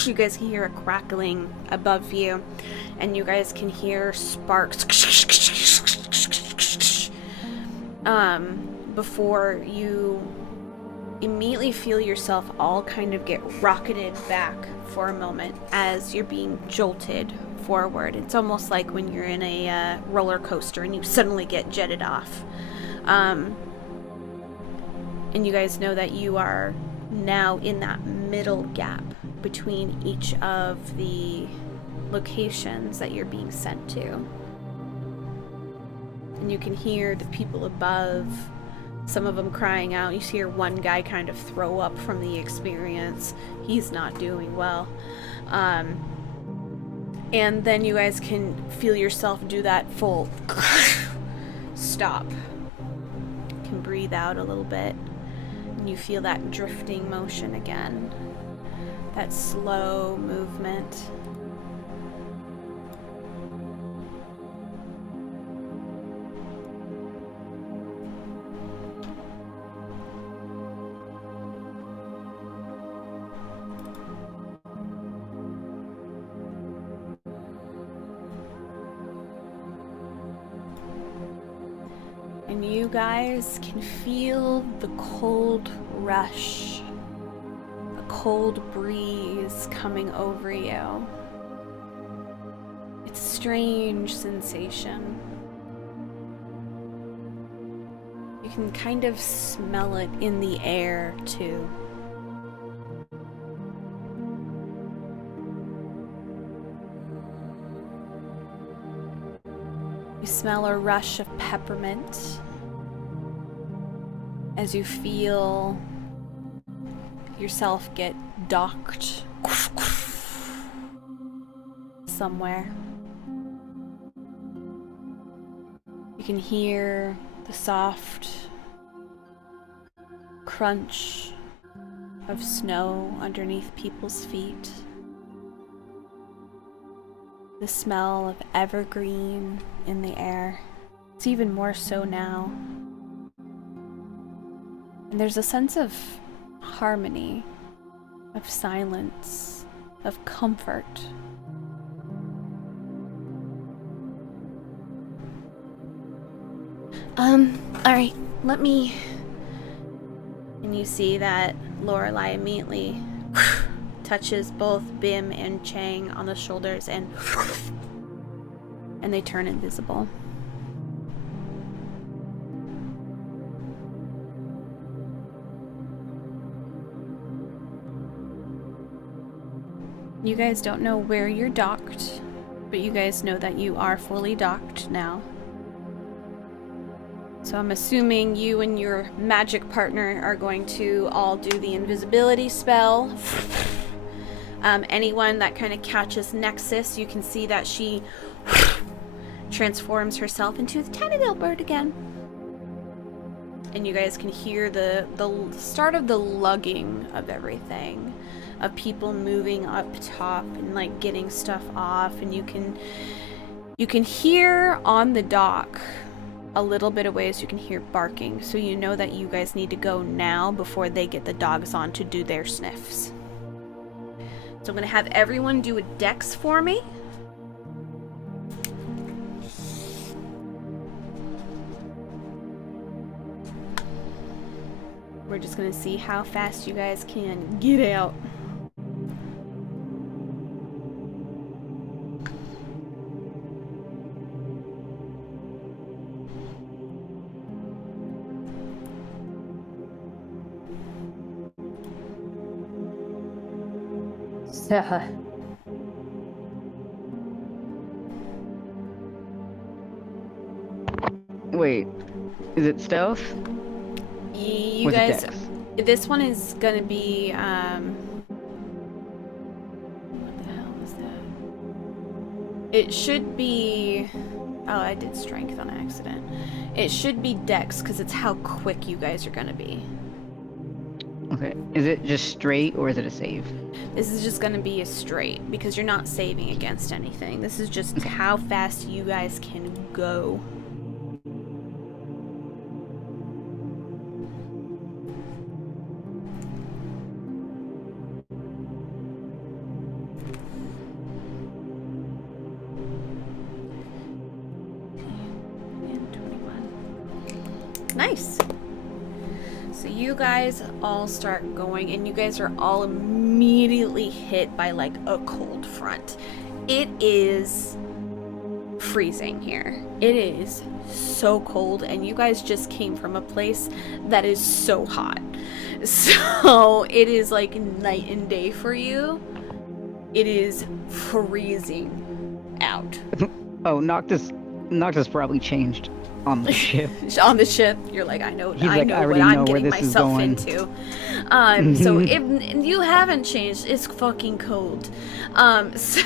you guys can hear a crackling above you, and you guys can hear sparks before you immediately feel yourself all kind of get rocketed back for a moment as you're being jolted forward. It's almost like when you're in a roller coaster and you suddenly get jetted off. And you guys know that you are now in that middle gap between each of the locations that you're being sent to. And you can hear the people above, some of them crying out. You hear one guy kind of throw up from the experience. He's not doing well. And then you guys can feel yourself do that full stop. You can breathe out a little bit. And you feel that drifting motion again. That slow movement. And you guys can feel the cold rush, the cold breeze coming over you. It's a strange sensation. You can kind of smell it in the air too. You smell a rush of peppermint as you feel yourself get docked somewhere. You can hear the soft crunch of snow underneath people's feet. The smell of evergreen in the air. It's even more so now. And there's a sense of harmony, of silence, of comfort. Alright, let me... And you see that Lorelei immediately touches both Bim and Chang on the shoulders and they turn invisible. You guys don't know where you're docked, but you guys know that you are fully docked now. So I'm assuming you and your magic partner are going to all do the invisibility spell. Anyone that kind of catches Nexus, you can see that she transforms herself into a tiny little bird again. And you guys can hear the start of the lugging of everything, of people moving up top and like getting stuff off, and you can hear on the dock a little bit of ways you can hear barking, so you know that you guys need to go now before they get the dogs on to do their sniffs. So I'm gonna have everyone do a dex for me. We're just gonna see how fast you guys can get out. Wait, is it stealth? You Was it guys, dex? this one is gonna be, what the hell is that? It should be, oh, I did strength on accident. It should be dex, because it's how quick you guys are gonna be. Okay, is it just straight or is it a save? This is just gonna be a straight, because you're not saving against anything. This is just how fast you guys can go. Nice. So you guys all start going, and you guys are all immediately hit by like a cold front. It is freezing here. It is so cold, and you guys just came from a place that is so hot. So it is like night and day for you. It is freezing out. Oh, Noctis probably changed on the ship. On the ship, you're like, I know He's like, I what already know I'm where getting this is myself going. into. So if you haven't changed, it's fucking cold. So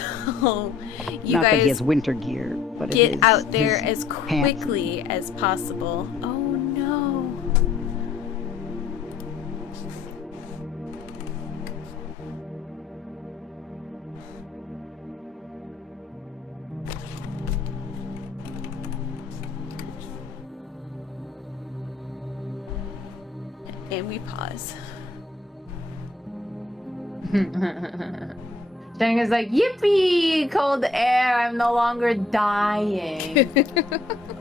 you Not that he guys has winter gear, but get it is out there his as pants. quickly as possible. Oh no. And we pause. Chang is like, yippee! Cold air, I'm no longer dying.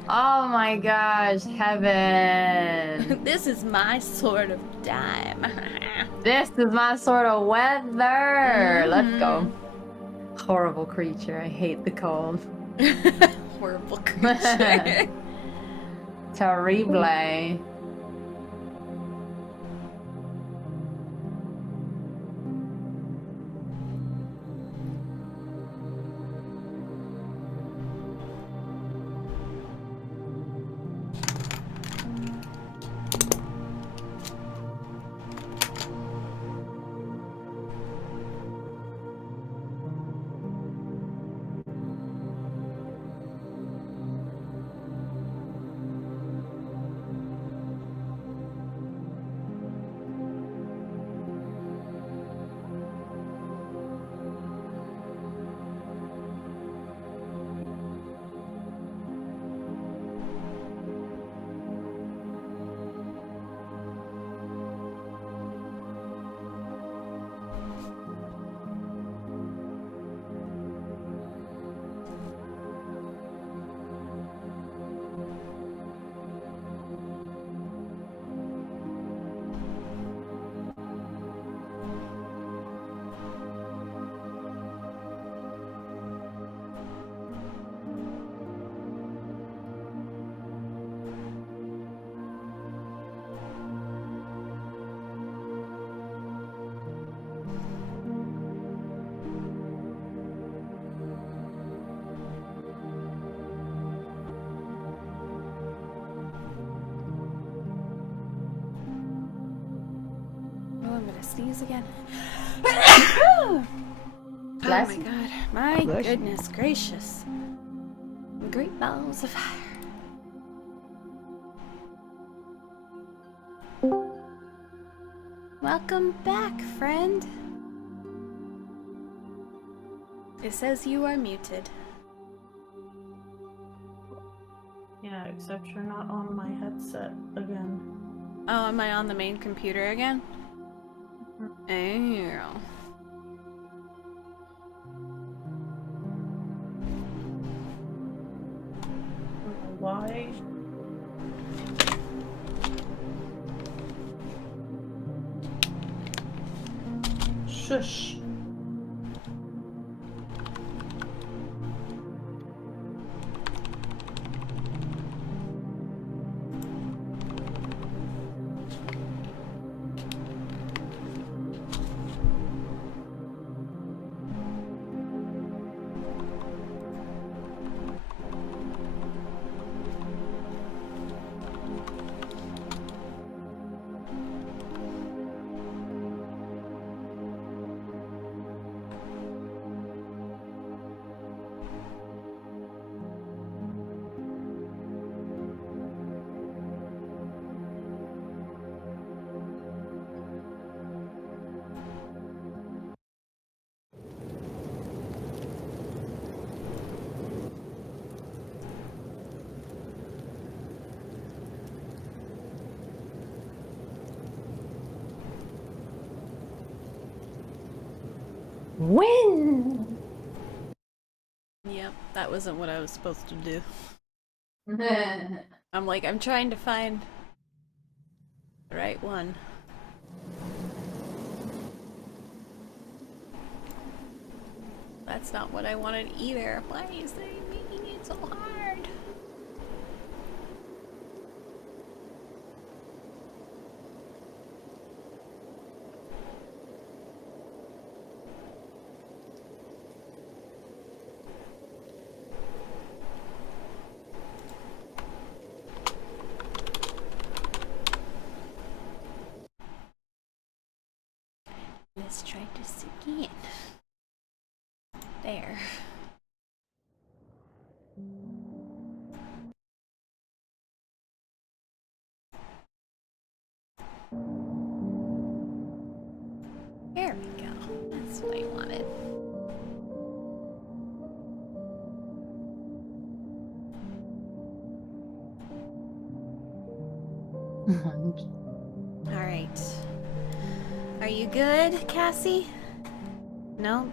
Oh my gosh, heaven. This is my sort of time. This is my sort of weather. Let's go. Horrible creature, I hate the cold. Horrible creature. Terrible. I'm gonna sneeze again. Oh my Bless you. god. My Bless you. goodness gracious. Great balls of fire. Welcome back, friend. It says you are muted. Yeah, except you're not on my headset again. Oh, am I on the main computer again? Oh. Why? Shush. Win! Yep, that wasn't what I was supposed to do. I'm like, I'm trying to find the right one. That's not what I wanted either. Why is they making it so hard? Let's try this again. There. There we go. That's what I wanted. All right. Are you good, Cassie? No?